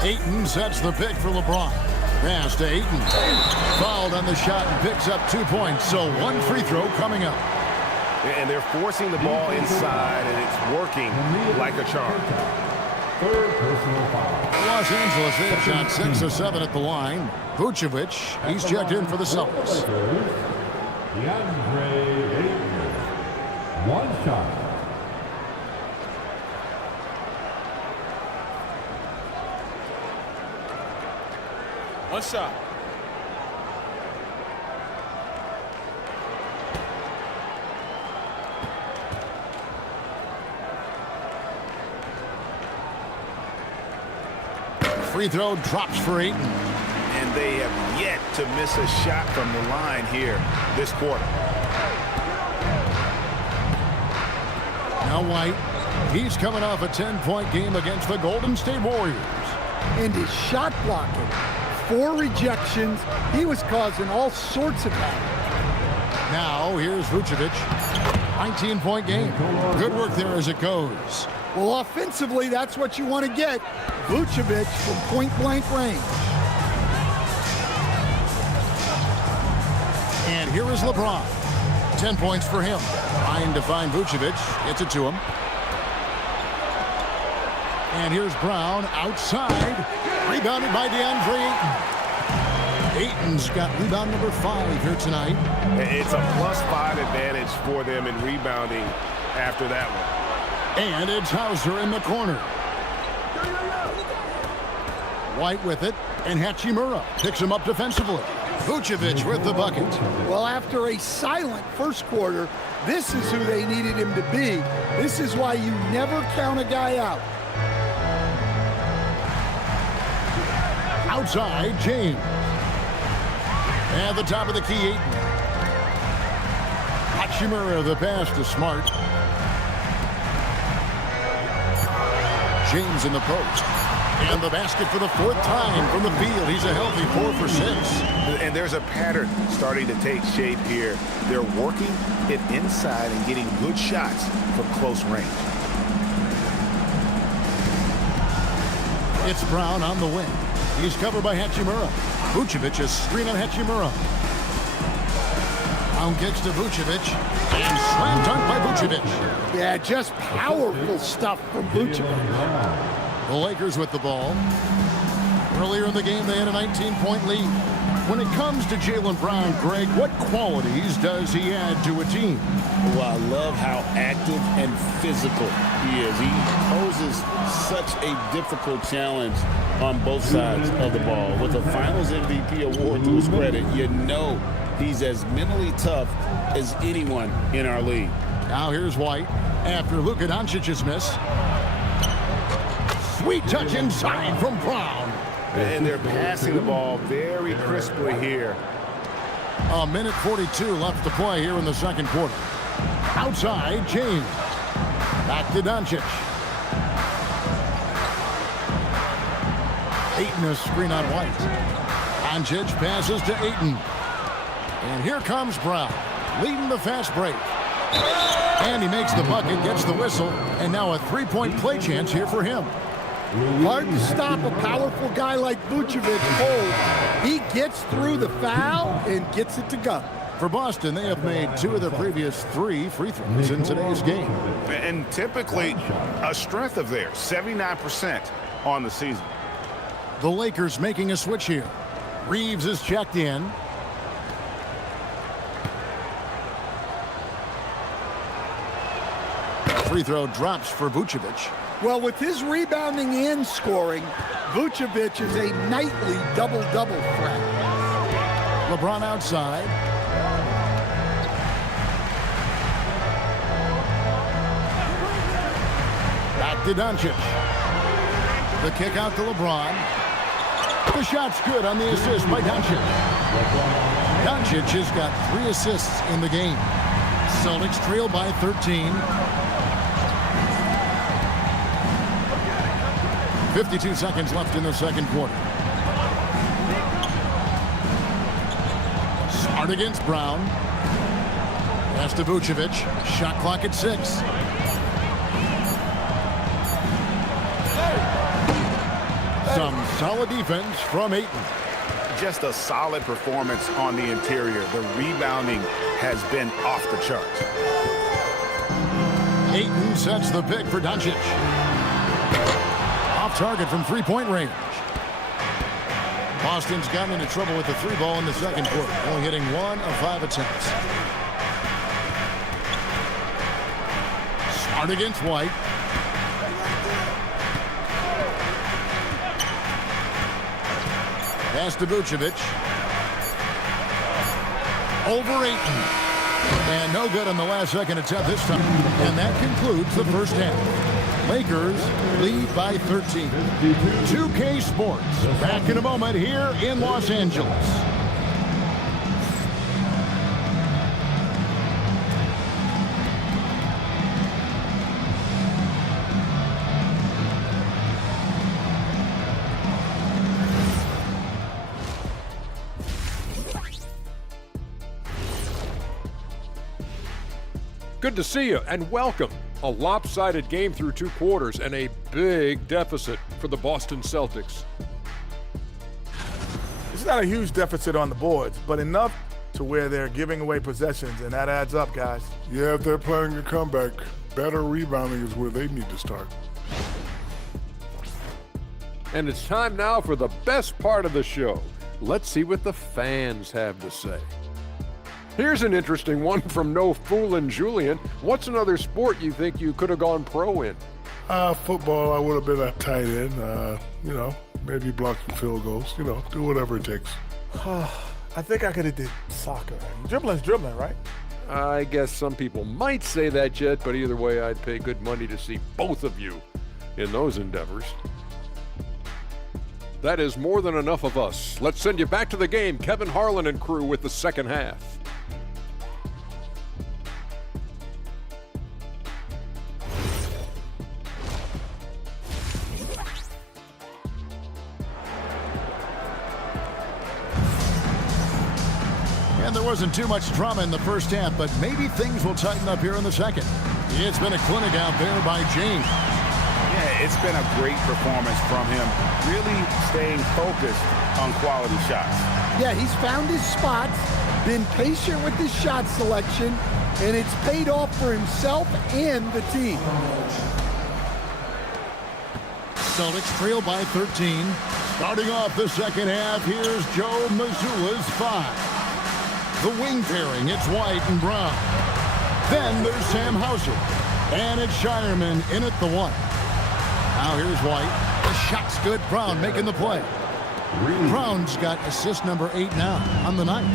Ayton sets the pick for LeBron. Pass to Ayton. Fouled on the shot and picks up 2 points. So 1 free throw coming up. And they're forcing the ball inside, and it's working like a charm. Los Angeles, they've shot 6 of 7 at the line. Vucevic, he's checked in for the Celtics. one shot. One shot. Free throw drops for Ayton. And they have yet to miss a shot from the line here this quarter. Now White. He's coming off a 10-point game against the Golden State Warriors. And his shot blocking. 4 rejections. He was causing all sorts of havoc. Now here's Vucevic. 19-point game. Good work there as it goes. Well, offensively, that's what you want to get. Vucevic from point-blank range. And here is LeBron. 10 points for him. Trying to find Vucevic. Gets it to him. And here's Brown outside. Rebounded by DeAndre Ayton. Ayton's got rebound number 5 here tonight. It's a +5 advantage for them in rebounding after that one. And it's Hauser in the corner. White with it. And Hachimura picks him up defensively. Vucevic with the bucket. Well, after a silent first quarter, this is who they needed him to be. This is why you never count a guy out. Outside, James. At the top of the key, Ayton. Hachimura, the pass to Smart. James in the post. And the basket for the 4th time from the field. He's a healthy 4 for 6. And there's a pattern starting to take shape here. They're working it inside and getting good shots from close range. It's Brown on the wing. He's covered by Hachimura. Vucevic is screen on Hachimura. Brown kicks to Vucevic. And slam dunk by Vucevic. Yeah, just powerful stuff from Vucevic. The Lakers with the ball. Earlier in the game, they had a 19-point lead. When it comes to Jaylen Brown, Greg, what qualities does he add to a team? Well, I love how active and physical he is. He poses such a difficult challenge on both sides of the ball. With a Finals MVP award to his credit, you know he's as mentally tough as anyone in our league. Now here's White after Luka Doncic's miss. Sweet touch inside from Brown. And they're passing the ball very crisply here. A minute 42 left to play here in the second quarter. Outside, James. Back to Doncic. Ayton a screen on White. Doncic passes to Ayton. And here comes Brown, leading the fast break. And he makes the bucket, gets the whistle, and now a 3-point play chance here for him. Hard to stop a powerful guy like Vucevic cold. He gets through the foul and gets it to go. For Boston, they have made 2 of their previous 3 free throws in today's game. And typically a strength of theirs, 79% on the season. The Lakers making a switch here. Reeves is checked in. Free throw drops for Vucevic. Well, with his rebounding and scoring, Vucevic is a nightly double-double threat. LeBron outside. Back to Doncic. The kick out to LeBron. The shot's good on the assist by Doncic. Doncic has got 3 assists in the game. Celtics trail by 13. 52 seconds left in the second quarter. Smart against Brown. Pass to Vucevic. Shot clock at 6. Some solid defense from Ayton. Just a solid performance on the interior. The rebounding has been off the charts. Ayton sets the pick for Doncic. Off target from 3-point range. Boston's gotten into trouble with the 3 ball in the second quarter, only hitting 1 of 5 attempts. Smart against White. Pass to Vucevic. Over Ayton. And no good on the last second attempt this time. And that concludes the first half. Lakers lead by 13. 2K Sports. Back in a moment here in Los Angeles. Good to see you and welcome. A lopsided game through 2 quarters and a big deficit for the Boston Celtics. It's not a huge deficit on the boards, but enough to where they're giving away possessions, and that adds up, guys. Yeah, if they're planning a comeback, better rebounding is where they need to start. And it's time now for the best part of the show. Let's see what the fans have to say. Here's an interesting one from No Foolin' Julian. What's another sport you think you could have gone pro in? Football, I would have been a tight end. Maybe block some field goals. Do whatever it takes. I think I could have did soccer. Dribbling's dribbling, right? I guess some people might say that, Jet, but either way, I'd pay good money to see both of you in those endeavors. That is more than enough of us. Let's send you back to the game. Kevin Harlan and crew with the second half. And there wasn't too much drama in the first half, but maybe things will tighten up here in the second. It's been a clinic out there by James. Yeah, it's been a great performance from him, really staying focused on quality shots. Yeah, he's found his spots, been patient with his shot selection, and it's paid off for himself and the team. Celtics trail by 13. Starting off the second half, here's Joe Mazzulla's 5. The wing pairing, it's White and Brown. Then there's Sam Hauser. And it's Shireman in at the 1. Now here's White. The shot's good. Brown making the play. Brown's got assist number 8 now on the night.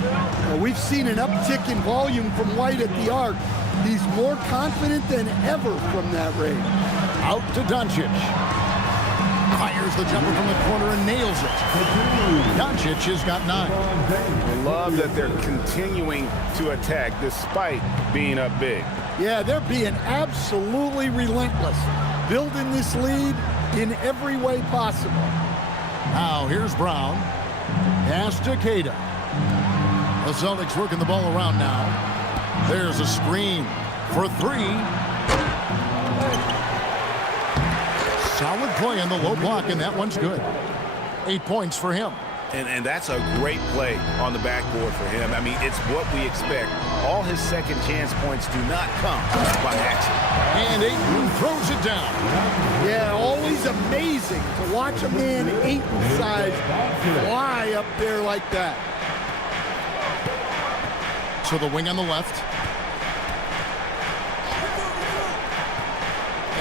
Well, we've seen an uptick in volume from White at the arc. He's more confident than ever from that range. Out to Doncic. Fires the jumper from the corner and nails it. Doncic has got 9. I love that they're continuing to attack despite being up big. Yeah, they're being absolutely relentless, building this lead in every way possible. Now here's Brown. Pass to Queta. The Celtics working the ball around now. There's a screen for 3. Solid play on the low block, and that one's good. 8 points for him. And that's a great play on the backboard for him. I mean, it's what we expect. All his second chance points do not come by accident. And Ayton throws it down. Yeah, always amazing to watch a man Ayton's size fly up there like that. To the wing on the left.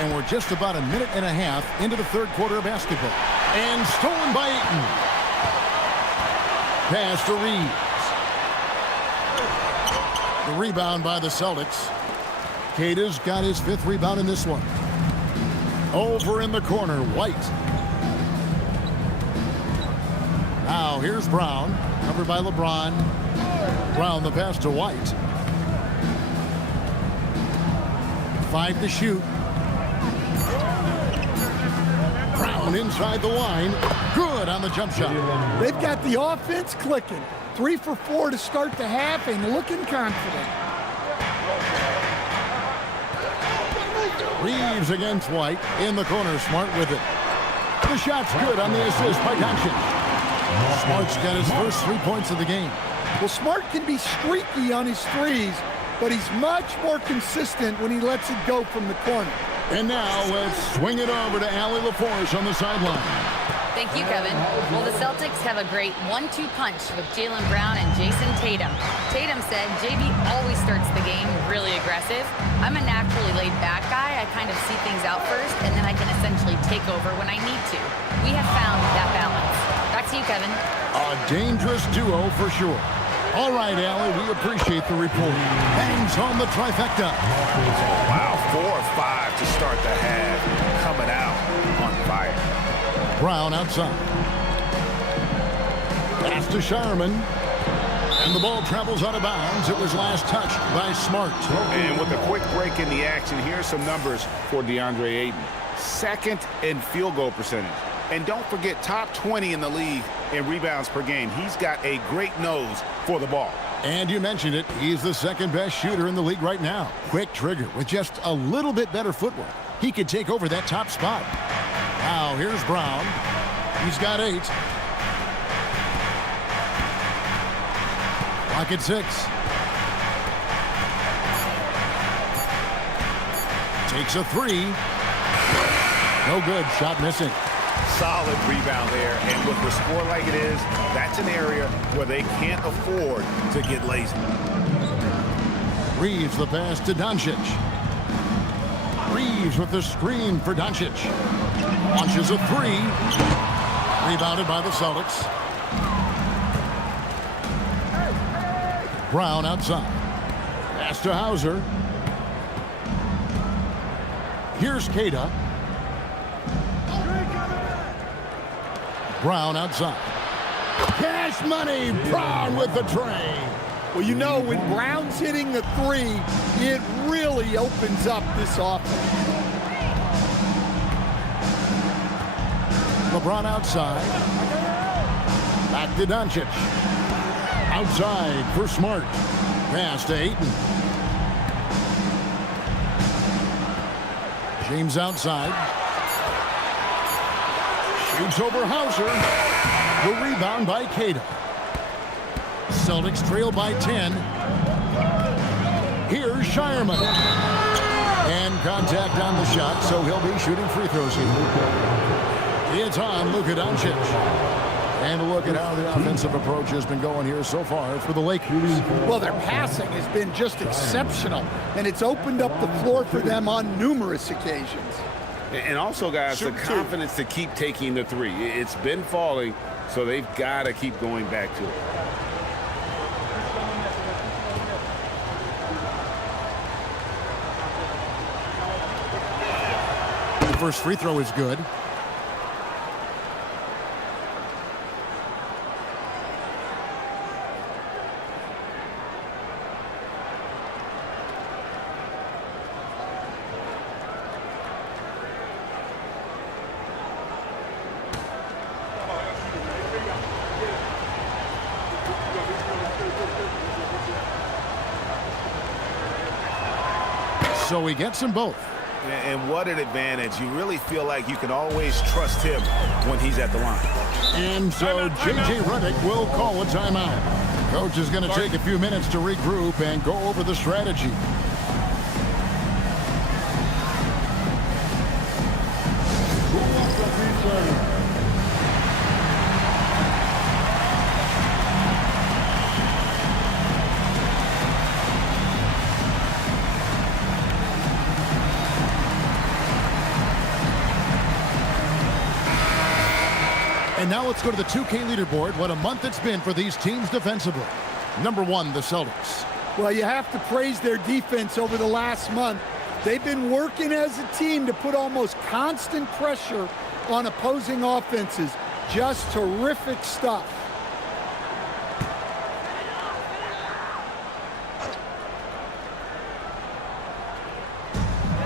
And we're just about a minute and a half into the third quarter of basketball. And stolen by Ayton. Pass to Reeves. The rebound by the Celtics. Queta's got his 5th rebound in this one. Over in the corner, White. Now here's Brown, covered by LeBron. Brown the pass to White. 5 to shoot. Brown inside the line. Good on the jump shot. They've got the offense clicking. 3 for 4 to start the half and looking confident. Reeves against White. In the corner, Smart with it. The shot's good on the assist by Doncic. Smart's got his first 3 points of the game. Well, Smart can be streaky on his threes, but he's much more consistent when he lets it go from the corner. And now let's swing it over to Allie LaForce on the sideline. They Thank you, Kevin. Well, the Celtics have a great 1-2 punch with Jaylen Brown and Jason Tatum. Tatum said JB always starts the game really aggressive. I'm a naturally laid-back guy. I kind of see things out first, and then I can essentially take over when I need to. We have found that balance. Back to you, Kevin. A dangerous duo for sure. All right, Allie, we appreciate the report. Hangs on the trifecta. Wow, 4 or 5 to start the half. Coming out on fire. Brown outside. Pass to Shireman. And the ball travels out of bounds. It was last touched by Smart. And with a quick break in the action, here's some numbers for DeAndre Ayton. Second in field goal percentage. And don't forget, top 20 in the league in rebounds per game. He's got a great nose for the ball. And you mentioned it, he's the second best shooter in the league right now. Quick trigger with just a little bit better footwork. He could take over that top spot. Now here's Brown. He's got 8. Clock at 6. Takes a 3. No good. Shot missing. Solid rebound there, and with the score like it is, that's an area where they can't afford to get lazy. Reeves the pass to Doncic. Reeves with the screen for Doncic. Launches a 3. Rebounded by the Celtics. Brown outside. Pass to Hauser. Here's Queta. Brown outside. Cash money. Brown with the tray. Well, you know, when Brown's hitting the 3, it really opens up this offense. LeBron outside. Back to Doncic. Outside for Smart. Pass to Ayton. James outside. Shoots over Hauser. The rebound by Queta. Celtics trail by 10. Here's Shireman. And contact on the shot, so he'll be shooting free throws here. It's on Luka Doncic. And a look at how the offensive approach has been going here so far for the Lakers. Well, their passing has been just exceptional, and it's opened up the floor for them on numerous occasions. And also, guys, the confidence to keep taking the 3. It's been falling, so they've got to keep going back to it. The first free throw is good. So he gets them both. And what an advantage. You really feel like you can always trust him when he's at the line. And so J.J. Redick will call a timeout. Coach is going to take a few minutes to regroup and go over the strategy. And now let's go to the 2K leaderboard. What a month it's been for these teams defensively. Number 1, the Celtics. Well, you have to praise their defense over the last month. They've been working as a team to put almost constant pressure on opposing offenses. Just terrific stuff.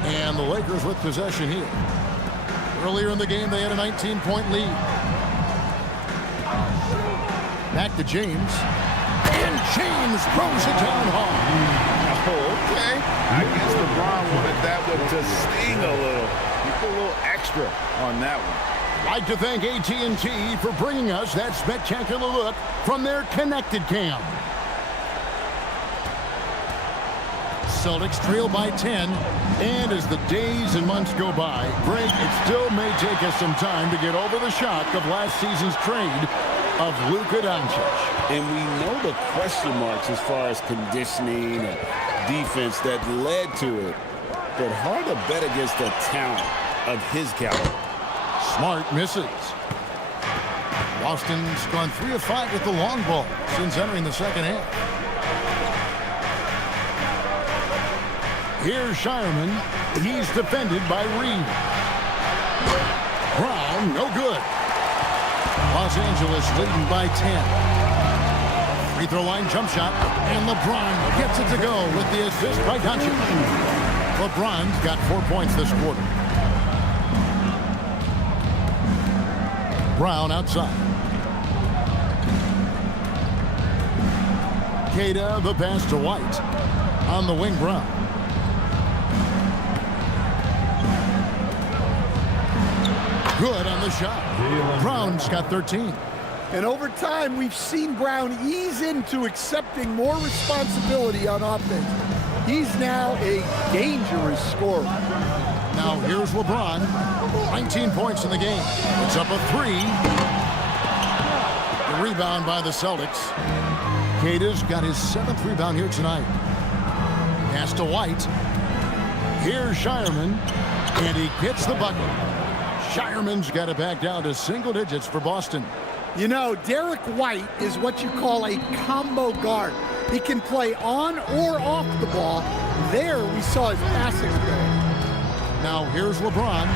And the Lakers with possession here. Earlier in the game, they had a 19-point lead. Back to James. And James throws it down hard. Oh, okay. I guess LeBron wanted that one to sting a little. He put a little extra on that one. I'd like to thank AT&T for bringing us that spectacular look from their connected cam. Celtics trail by 10. And as the days and months go by, Greg, it still may take us some time to get over the shock of last season's trade of Luka Doncic. And we know the question marks as far as conditioning and defense that led to it. But hard to bet against the talent of his caliber. Smart misses. Boston's gone 3 of 5 with the long ball since entering the second half. Here's Shireman. He's defended by Reed. Brown, no good. Los Angeles leading by 10. Free throw line jump shot, and LeBron gets it to go with the assist by Doncic. LeBron's got 4 points this quarter. Brown outside. Queta, the pass to White. On the wing, Brown. Good on the shot. Brown's got 13. And over time, we've seen Brown ease into accepting more responsibility on offense. He's now a dangerous scorer. Now here's LeBron. 19 points in the game. It's up a 3. The rebound by the Celtics. Queta's got his 7th rebound here tonight. Pass to White. Here's Shireman. And he gets the bucket. Shireman's got it back down to single digits for Boston. You know, Derek White is what you call a combo guard. He can play on or off the ball. There we saw his passing ability. Now here's LeBron.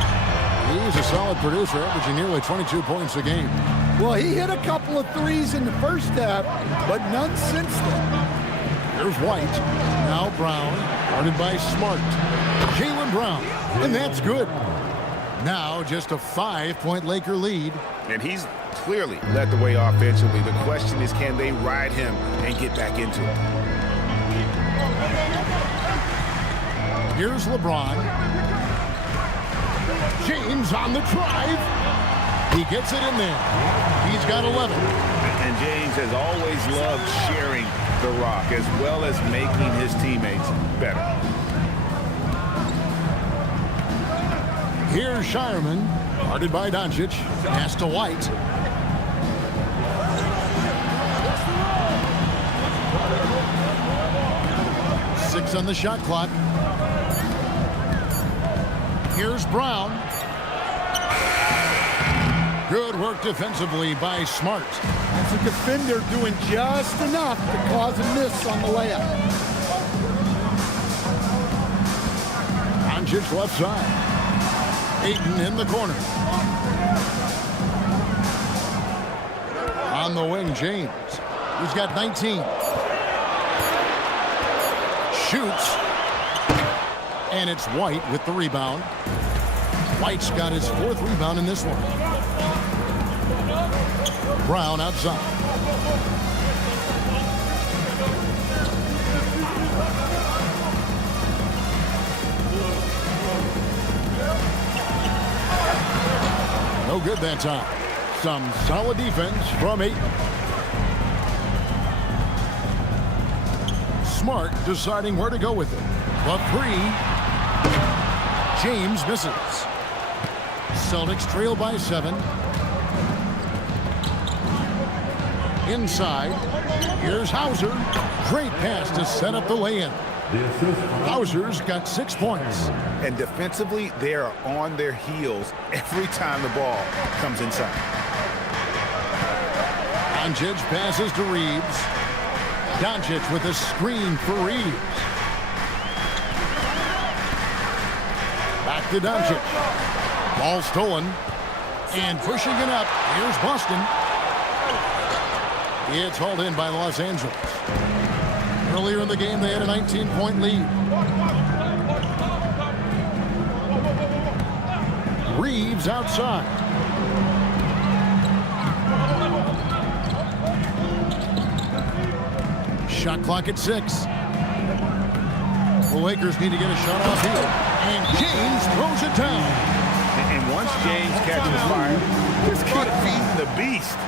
He's a solid producer, averaging nearly 22 points a game. Well, he hit a couple of threes in the first half, but none since then. Here's White. Now Brown, guarded by Smart. Jaylen Brown, and that's good. Now just a 5-point Laker lead. And he's clearly led the way offensively. The question is, can they ride him and get back into it? Here's LeBron. James on the drive. He gets it in there. He's got 11. And James has always loved sharing the rock as well as making his teammates better. Here's Shireman, guarded by Doncic. Pass to White. Six on the shot clock. Here's Brown. Good work defensively by Smart. That's a defender doing just enough to cause a miss on the layup. Doncic left side. Ayton in the corner. On the wing, James. He's got 19. Shoots. And it's White with the rebound. White's got his 4th rebound in this one. Brown outside. No good that time. Some solid defense from Ayton. Smart deciding where to go with it. The 3. James misses. Celtics trail by 7. Inside. Here's Hauser. Great pass to set up the lay-in. Hauser's got 6 points. And defensively, they are on their heels every time the ball comes inside. Doncic passes to Reeves. Doncic with a screen for Reeves. Back to Doncic. Ball stolen. And pushing it up. Here's Boston. It's hauled in by Los Angeles. Earlier in the game, they had a 19-point lead. Reeves outside. Shot clock at 6. The Lakers need to get a shot off here. And James throws it down. And once James catches fire, just keep feeding the beast.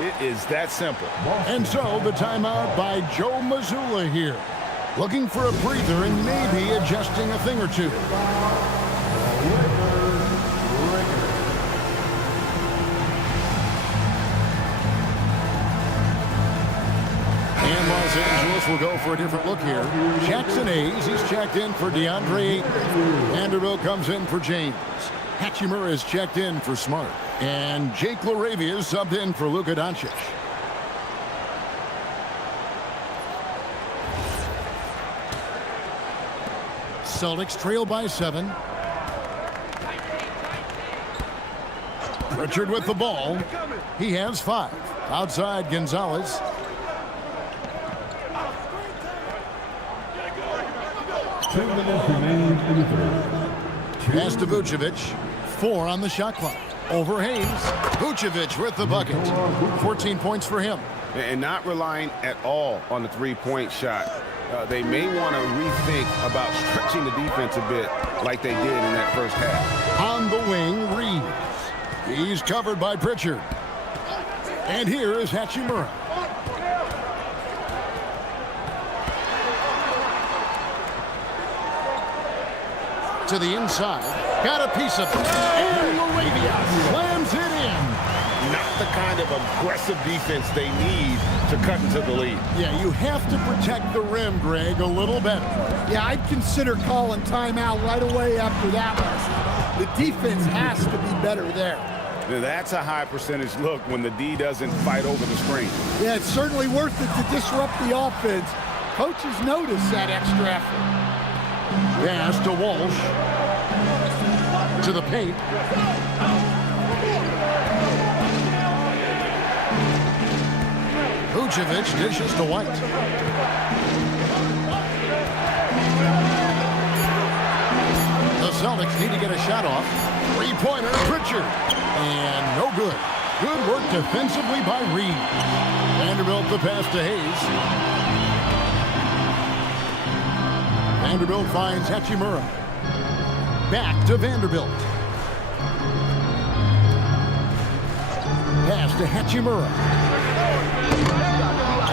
It is that simple. And so the timeout by Joe Mazzulla here. Looking for a breather and maybe adjusting a thing or two. And Los Angeles will go for a different look here. Jackson Hayes, he's checked in for DeAndre Ayton. Vanderbilt comes in for James. Hachimura is checked in for Smart. And Jake LaRavia is subbed in for Luka Doncic. Celtics trail by 7. Richard with the ball. He has 5. Outside Gonzalez. Pass to Vucevic. 4 on the shot clock. Over Hayes. Vucevic with the bucket. 14 points for him. And not relying at all on the three-point shot. They may want to rethink about stretching the defense a bit like they did in that first half. On the wing, Reeves. He's covered by Pritchard. And here is Hachimura. To the inside. Got a piece of it. And LaRavia slams it in. Not the kind of aggressive defense they need to cut into the lead. Yeah, you have to protect the rim, Greg, a little better. Yeah, I'd consider calling timeout right away after that one. The defense has to be better there. Now, that's a high percentage look when the D doesn't fight over the screen. Yeah, it's certainly worth it to disrupt the offense. Coaches notice that extra effort. Pass to Walsh. To the paint. Vucevic dishes to White. The Celtics need to get a shot off. Three-pointer, Pritchard. And no good. Good work defensively by Reed. Vanderbilt the pass to Hayes. Vanderbilt finds Hachimura. Back to Vanderbilt. Pass to Hachimura.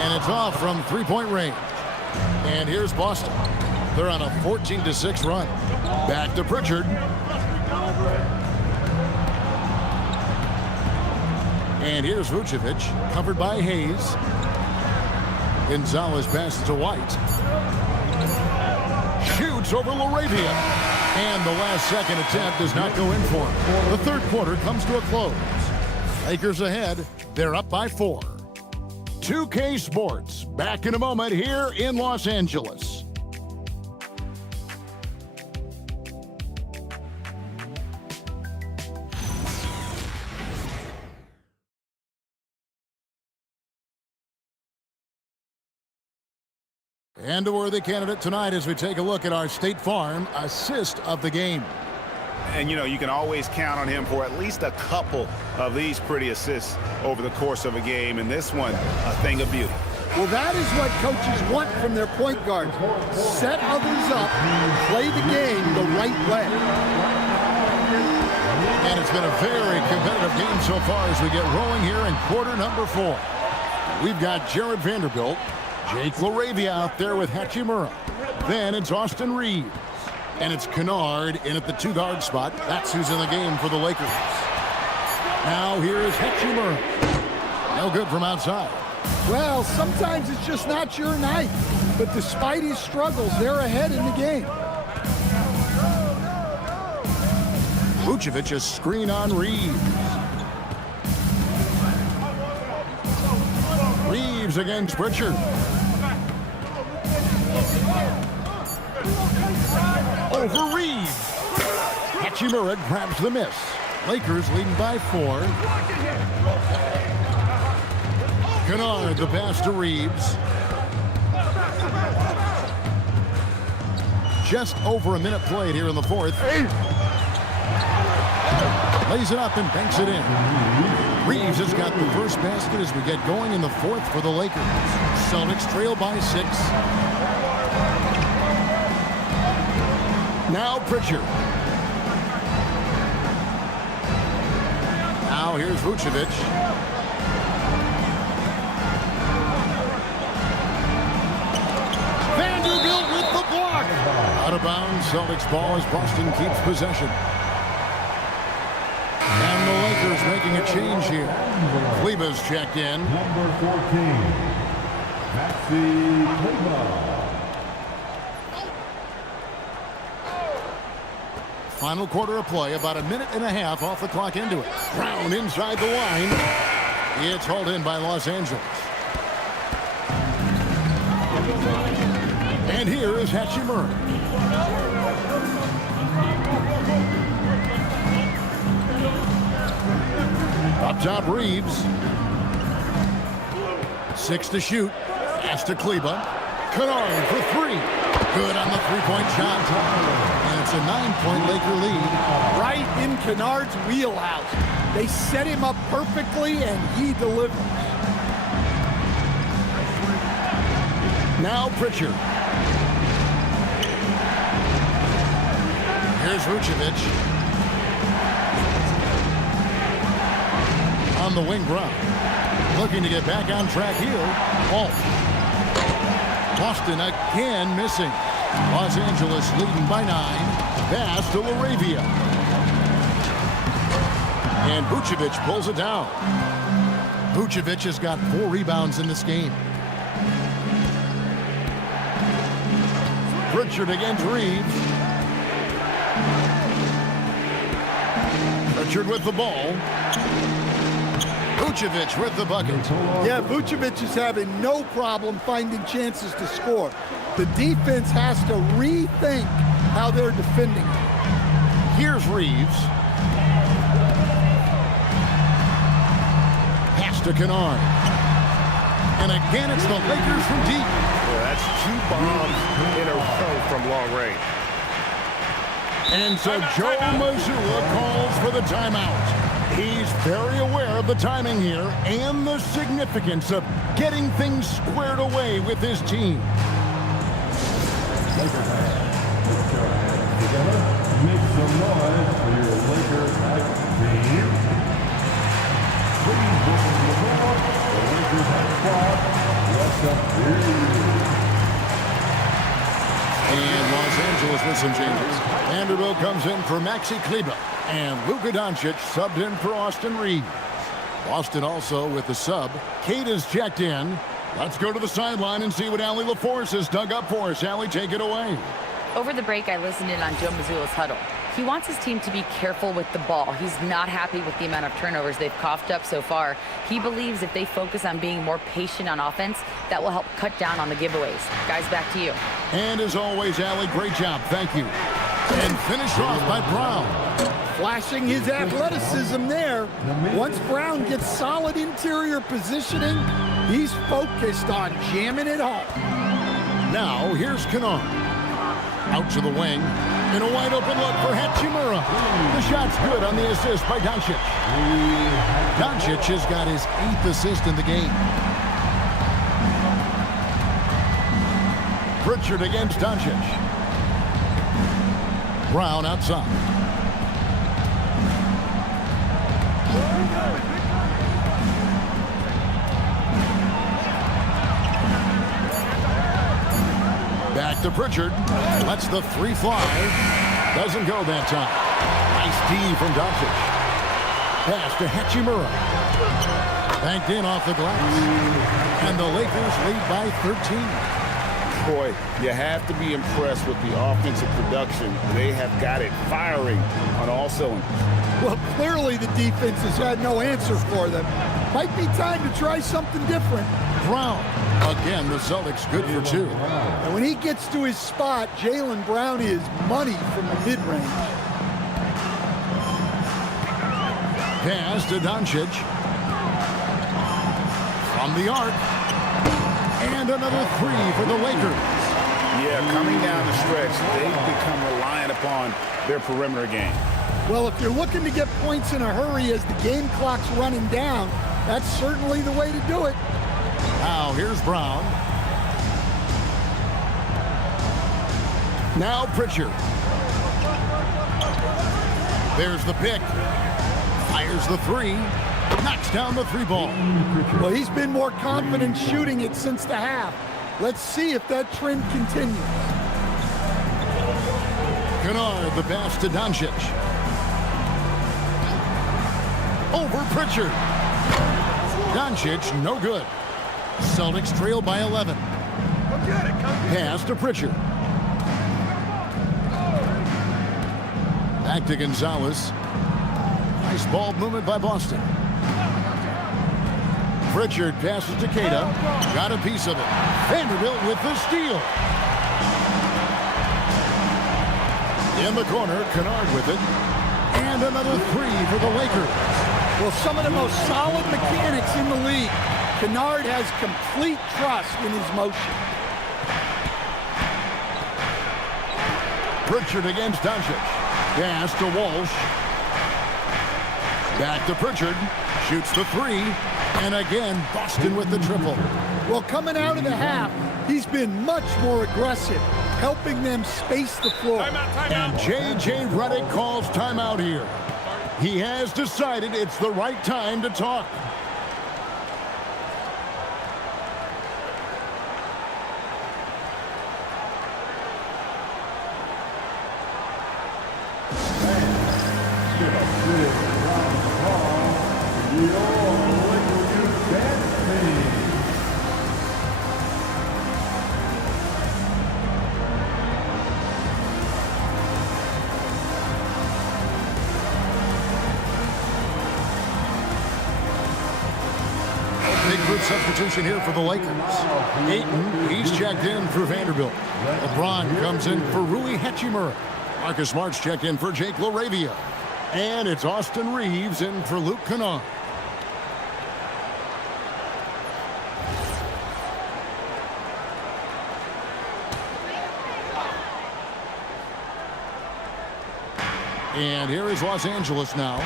And it's off from three-point range. And here's Boston. They're on a 14-6 run. Back to Pritchard. And here's Vucevic, covered by Hayes. Gonzalez passes to White. Shoots over LaRavia. And the last second attempt does not go in for him. The third quarter comes to a close. Lakers ahead. They're up by 4. 2K Sports, back in a moment here in Los Angeles. And a worthy candidate tonight as we take a look at our State Farm assist of the game. And, you know, you can always count on him for at least a couple of these pretty assists over the course of a game. And this one, a thing of beauty. Well, that is what coaches want from their point guards. Set others up, play the game the right way. And it's been a very competitive game so far as we get rolling here in quarter number 4. We've got Jared Vanderbilt, Jake LaRavia out there with Hachimura. Then it's Austin Reeves. And it's Kennard in at the 2-guard spot. That's who's in the game for the Lakers. Now here is Hachimura. No good from outside. Well, sometimes it's just not your night. But despite his struggles, they're ahead in the game. Vucevic, a screen on Reeves. Reeves against Pritchard. Over Reeves. Hachimura grabs the miss. Lakers leading by 4. Kennard, the pass to Reeves. Just over a minute played here in the 4th. Lays it up and banks it in. Reeves has got the first basket as we get going in the 4th for the Lakers. Celtics trail by 6. Now Pritchard. Now here's Vucevic. Vanderbilt rebound. Celtics ball as Boston keeps possession. And the Lakers making a change here. Kleber's checked in. Number 14, Maxi Kleber. Final quarter of play, about a minute and a half off the clock into it. Brown inside the line. It's hauled in by Los Angeles. And here is Hachimura. Up top, Reeves. 6 to shoot. Pass to Kleber. Kennard for 3. Good on the three-point shot. And it's a 9-point Laker lead. Right in Kennard's wheelhouse. They set him up perfectly, and he delivers. Now Pritchard. Here's Vucevic. On the wing, Brown. Looking to get back on track here. Alt. Boston again missing. Los Angeles leading by 9. Pass to Laravia. And Vucevic pulls it down. Vucevic has got 4 rebounds in this game. Pritchard against Reeves. Pritchard with the ball. Vucevic with the bucket. Yeah, Vucevic is having no problem finding chances to score. The defense has to rethink how they're defending. Here's Reeves. Pass to Kennard. And again, it's the Lakers from deep. Yeah, that's 2 bombs in a row from long range. And so Joe Mazzulla calls for the timeout. He's very aware of the timing here and the significance of getting things squared away with his team. Lakers fans, put your hands together. Make some noise for your Lakers hype team. Please welcome to the floor, the Lakers hype squad. What's up, And Los Angeles with some changes. Vanderbilt comes in for Maxi Kleber. And Luka Doncic subbed in for Austin Reeves. Boston also with the sub. Kate is checked in. Let's go to the sideline and see what Allie LaForce has dug up for us. Allie, take it away. Over the break, I listened in on Joe Mazzulla's huddle. He wants his team to be careful with the ball. He's not happy with the amount of turnovers they've coughed up so far. He believes if they focus on being more patient on offense, that will help cut down on the giveaways. Guys, back to you. And as always, Allie, great job. Thank you. And finished off by Brown. Flashing his athleticism there. Once Brown gets solid interior positioning, he's focused on jamming it home. Now, here's Kennard. Out to the wing. In a wide open look for Hachimura. The shot's good on the assist by Doncic. Doncic has got his 8th assist in the game. Pritchard against Doncic. Brown outside. Back to Pritchard. Lets the 3 fly. Doesn't go that time. Nice D from Doncic. Pass to Hachimura. Banked in off the glass. And the Lakers lead by 13. Boy, you have to be impressed with the offensive production. They have got it firing on all cylinders. Well, clearly the defense has had no answer for them. Might be time to try something different. Brown. Again, the Celtics good for 2. And when he gets to his spot, Jaylen Brown is money from the mid-range. Pass to Doncic. From the arc. And another 3 for the Lakers. Yeah, coming down the stretch, they've become reliant upon their perimeter game. Well, if you're looking to get points in a hurry as the game clock's running down, that's certainly the way to do it. Now, here's Brown. Now Pritchard. There's the pick. Fires the 3. Knocks down the 3 ball. Well, he's been more confident shooting it since the half. Let's see if that trend continues. Kennard, the pass to Doncic. Over Pritchard. Doncic, no good. Celtics trail by 11. Pass to Pritchard. Back to Gonzalez. Nice ball movement by Boston. Pritchard passes to Queta. Got a piece of it. Vanderbilt with the steal. In the corner, Kennard with it. And another three for the Lakers. Well, some of the most solid mechanics in the league. Kennard has complete trust in his motion. Pritchard against Doncic. Pass to Walsh. Back to Pritchard. Shoots the three. And again, Boston with the triple. Well, coming out of the half, he's been much more aggressive, helping them space the floor. And J.J. Redick calls timeout here. He has decided it's the right time to talk. Substitution here for the Lakers. Ayton, he's checked in for Vanderbilt. LeBron comes in for Rui Hachimura. Marcus Smart's checked in for Jake LaRavia. And it's Austin Reeves in for Luke Kennard. And here is Los Angeles now.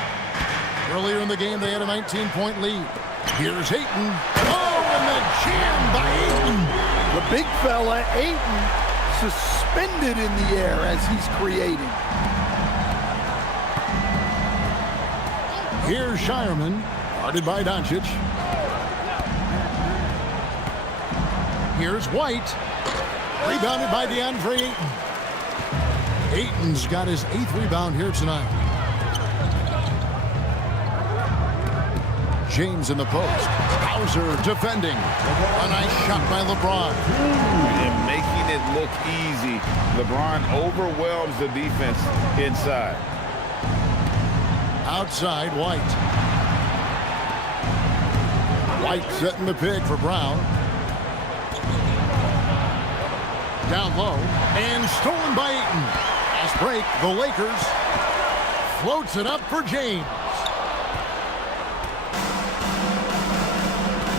Earlier in the game, they had a 19-point lead. Here's Ayton. Oh, and the jam by Ayton. The big fella, Ayton, suspended in the air as he's creating. Here's Shireman, guarded by Doncic. Here's White, rebounded by DeAndre Ayton. Ayton's got his 8th rebound here tonight. James in the post. Hauser defending. A nice shot by LeBron. And making it look easy. LeBron overwhelms the defense inside. Outside, White. White setting the pick for Brown. Down low. And stolen by Ayton. Fast break. The Lakers. Floats it up for James.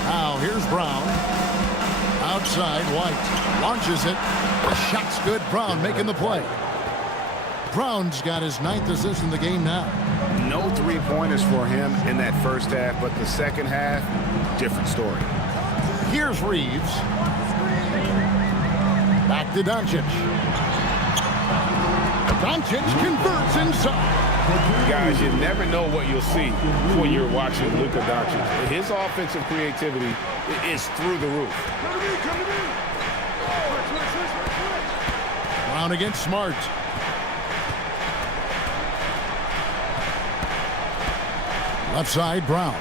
Now here's Brown. Outside, White. Launches it. The shot's good. Brown making the play. Brown's got his 9th assist in the game now. No three-pointers for him in that first half, but the second half, different story. Here's Reeves. Back to Doncic. Doncic converts inside. Guys, you never know what you'll see when you're watching Luka Doncic. His offensive creativity is through the roof. Brown against Smart. Left side, Brown.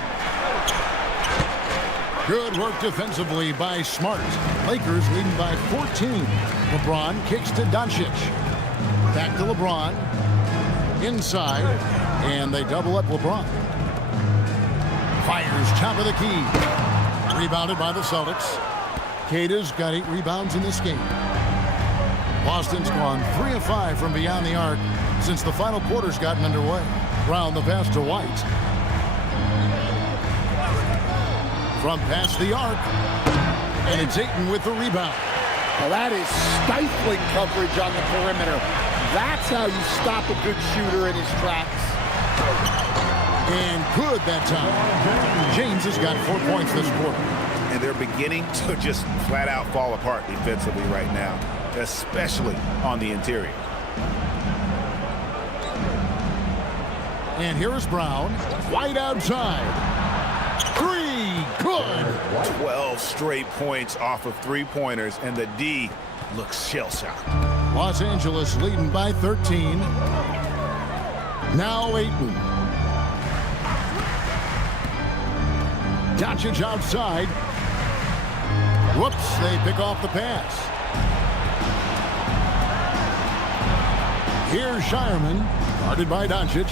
Good work defensively by Smart. Lakers leading by 14. LeBron kicks to Doncic. Back to LeBron. Inside. And they double up LeBron. Fires top of the key. Rebounded by the Celtics. Queta's got 8 rebounds in this game. Boston's gone 3 of 5 from beyond the arc since the final quarter's gotten underway. Brown the pass to White. From past the arc. And it's Ayton with the rebound. Well, that is stifling coverage on the perimeter. That's how you stop a good shooter in his tracks. And good that time. James has got 4 points this quarter. And they're beginning to just flat out fall apart defensively right now, especially on the interior. And here is Brown. White outside. 3. Good. 12 straight points off of 3-pointers, and the D looks shell-shocked. Los Angeles leading by 13. Now Ayton. Doncic outside. Whoops, they pick off the pass. Here's Shireman, guarded by Doncic.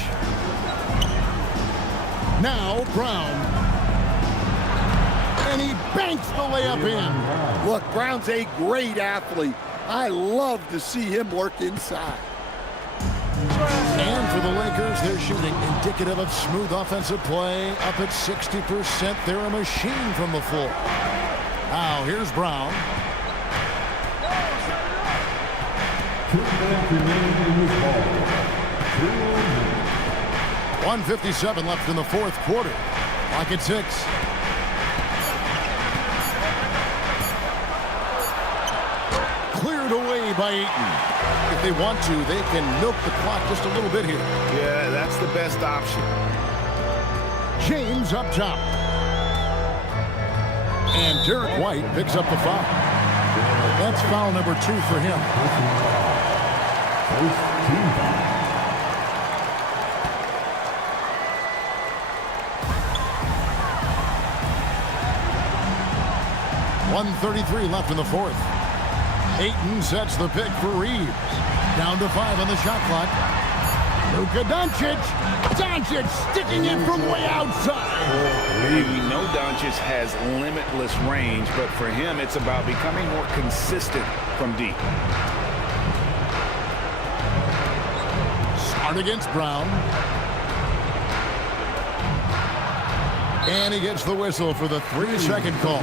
Now Brown. And he banks the layup in. Look, Brown's a great athlete. I love to see him work inside. And for the Lakers, they're shooting indicative of smooth offensive play. Up at 60%, they're a machine from the floor. Now, here's Brown. 1:57 left in the fourth quarter. Clock at 6. Cleared away by Ayton. If they want to, they can milk the clock just a little bit here. Yeah, that's the best option. James up top. And Derek White picks up the foul. That's foul number 2 for him. .133 left in the fourth. Ayton sets the pick for Reeves. Down to 5 on the shot clock. Luka Doncic. Doncic sticking it from way outside. We know Doncic has limitless range, but for him, it's about becoming more consistent from deep. Smart against Brown. And he gets the whistle for the 3-second call.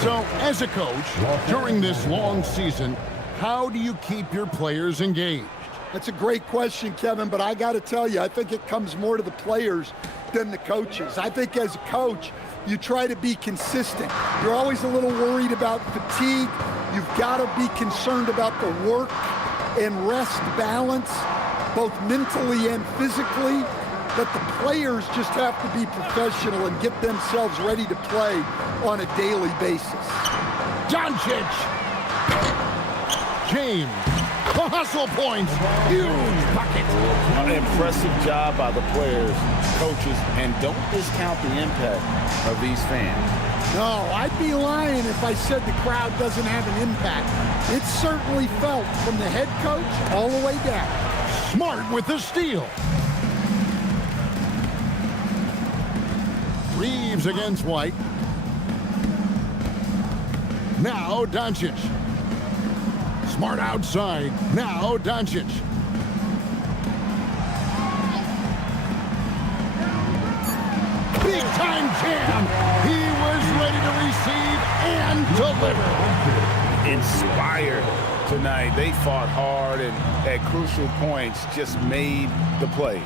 So, as a coach, during this long season, how do you keep your players engaged? That's a great question, Kevin, but I got to tell you, I think it comes more to the players than the coaches. I think as a coach, you try to be consistent. You're always a little worried about fatigue. You've got to be concerned about the work and rest balance, both mentally and physically. But the players just have to be professional and get themselves ready to play on a daily basis. Doncic. James. The hustle points. Huge bucket. An impressive job by the players, coaches, and don't discount the impact of these fans. No, I'd be lying if I said the crowd doesn't have an impact. It's certainly felt from the head coach all the way down. Smart with the steal. Reeves against White. Now Doncic. Smart outside. Now Doncic. Big time jam. He was ready to receive and deliver. Inspired tonight. They fought hard and at crucial points just made the plays.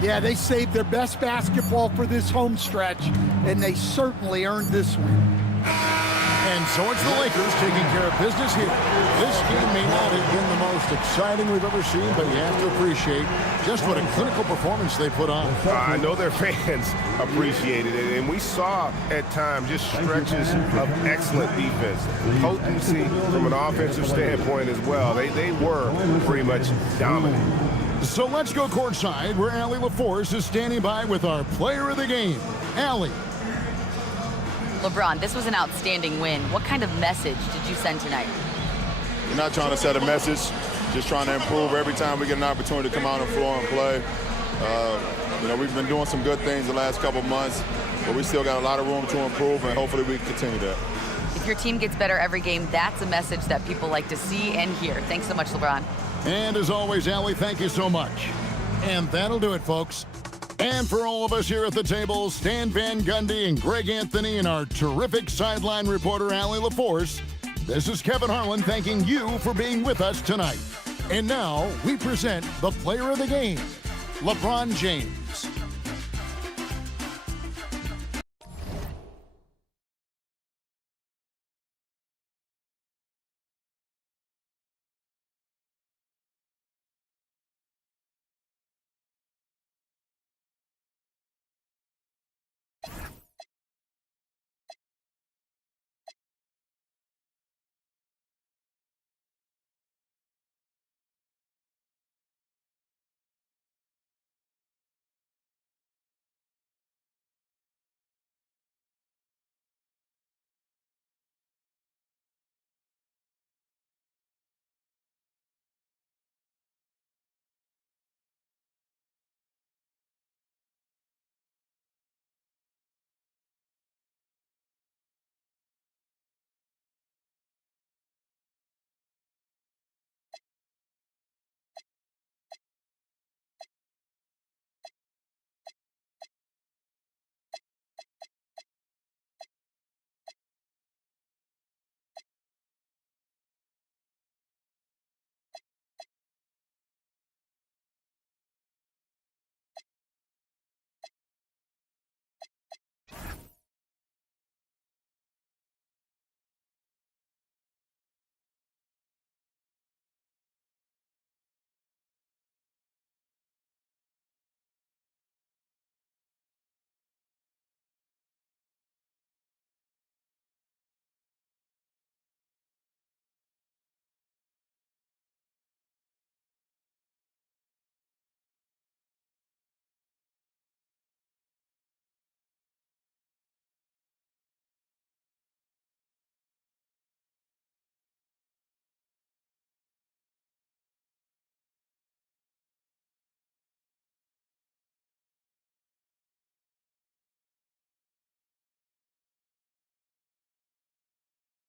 Yeah, they saved their best basketball for this home stretch, and they certainly earned this win. And so it's the Lakers taking care of business here. This game may not have been the most exciting we've ever seen, but you have to appreciate just what a clinical performance they put on. I know their fans appreciated it, and we saw at times just stretches of excellent defense. Potency from an offensive standpoint as well. They were pretty much dominant. So let's go courtside where Allie LaForce is standing by with our player of the game. Allie. LeBron, this was an outstanding win. What kind of message did you send tonight? We're not trying to set a message, just trying to improve every time we get an opportunity to come out on the floor and play. We've been doing some good things the last couple months, but we still got a lot of room to improve, and hopefully we can continue that. If your team gets better every game, that's a message that people like to see and hear. Thanks so much, LeBron. And as always, Allie, thank you so much. And that'll do it, folks. And for all of us here at the table, Stan Van Gundy and Greg Anthony and our terrific sideline reporter, Allie LaForce, this is Kevin Harlan thanking you for being with us tonight. And now we present the player of the game, LeBron James.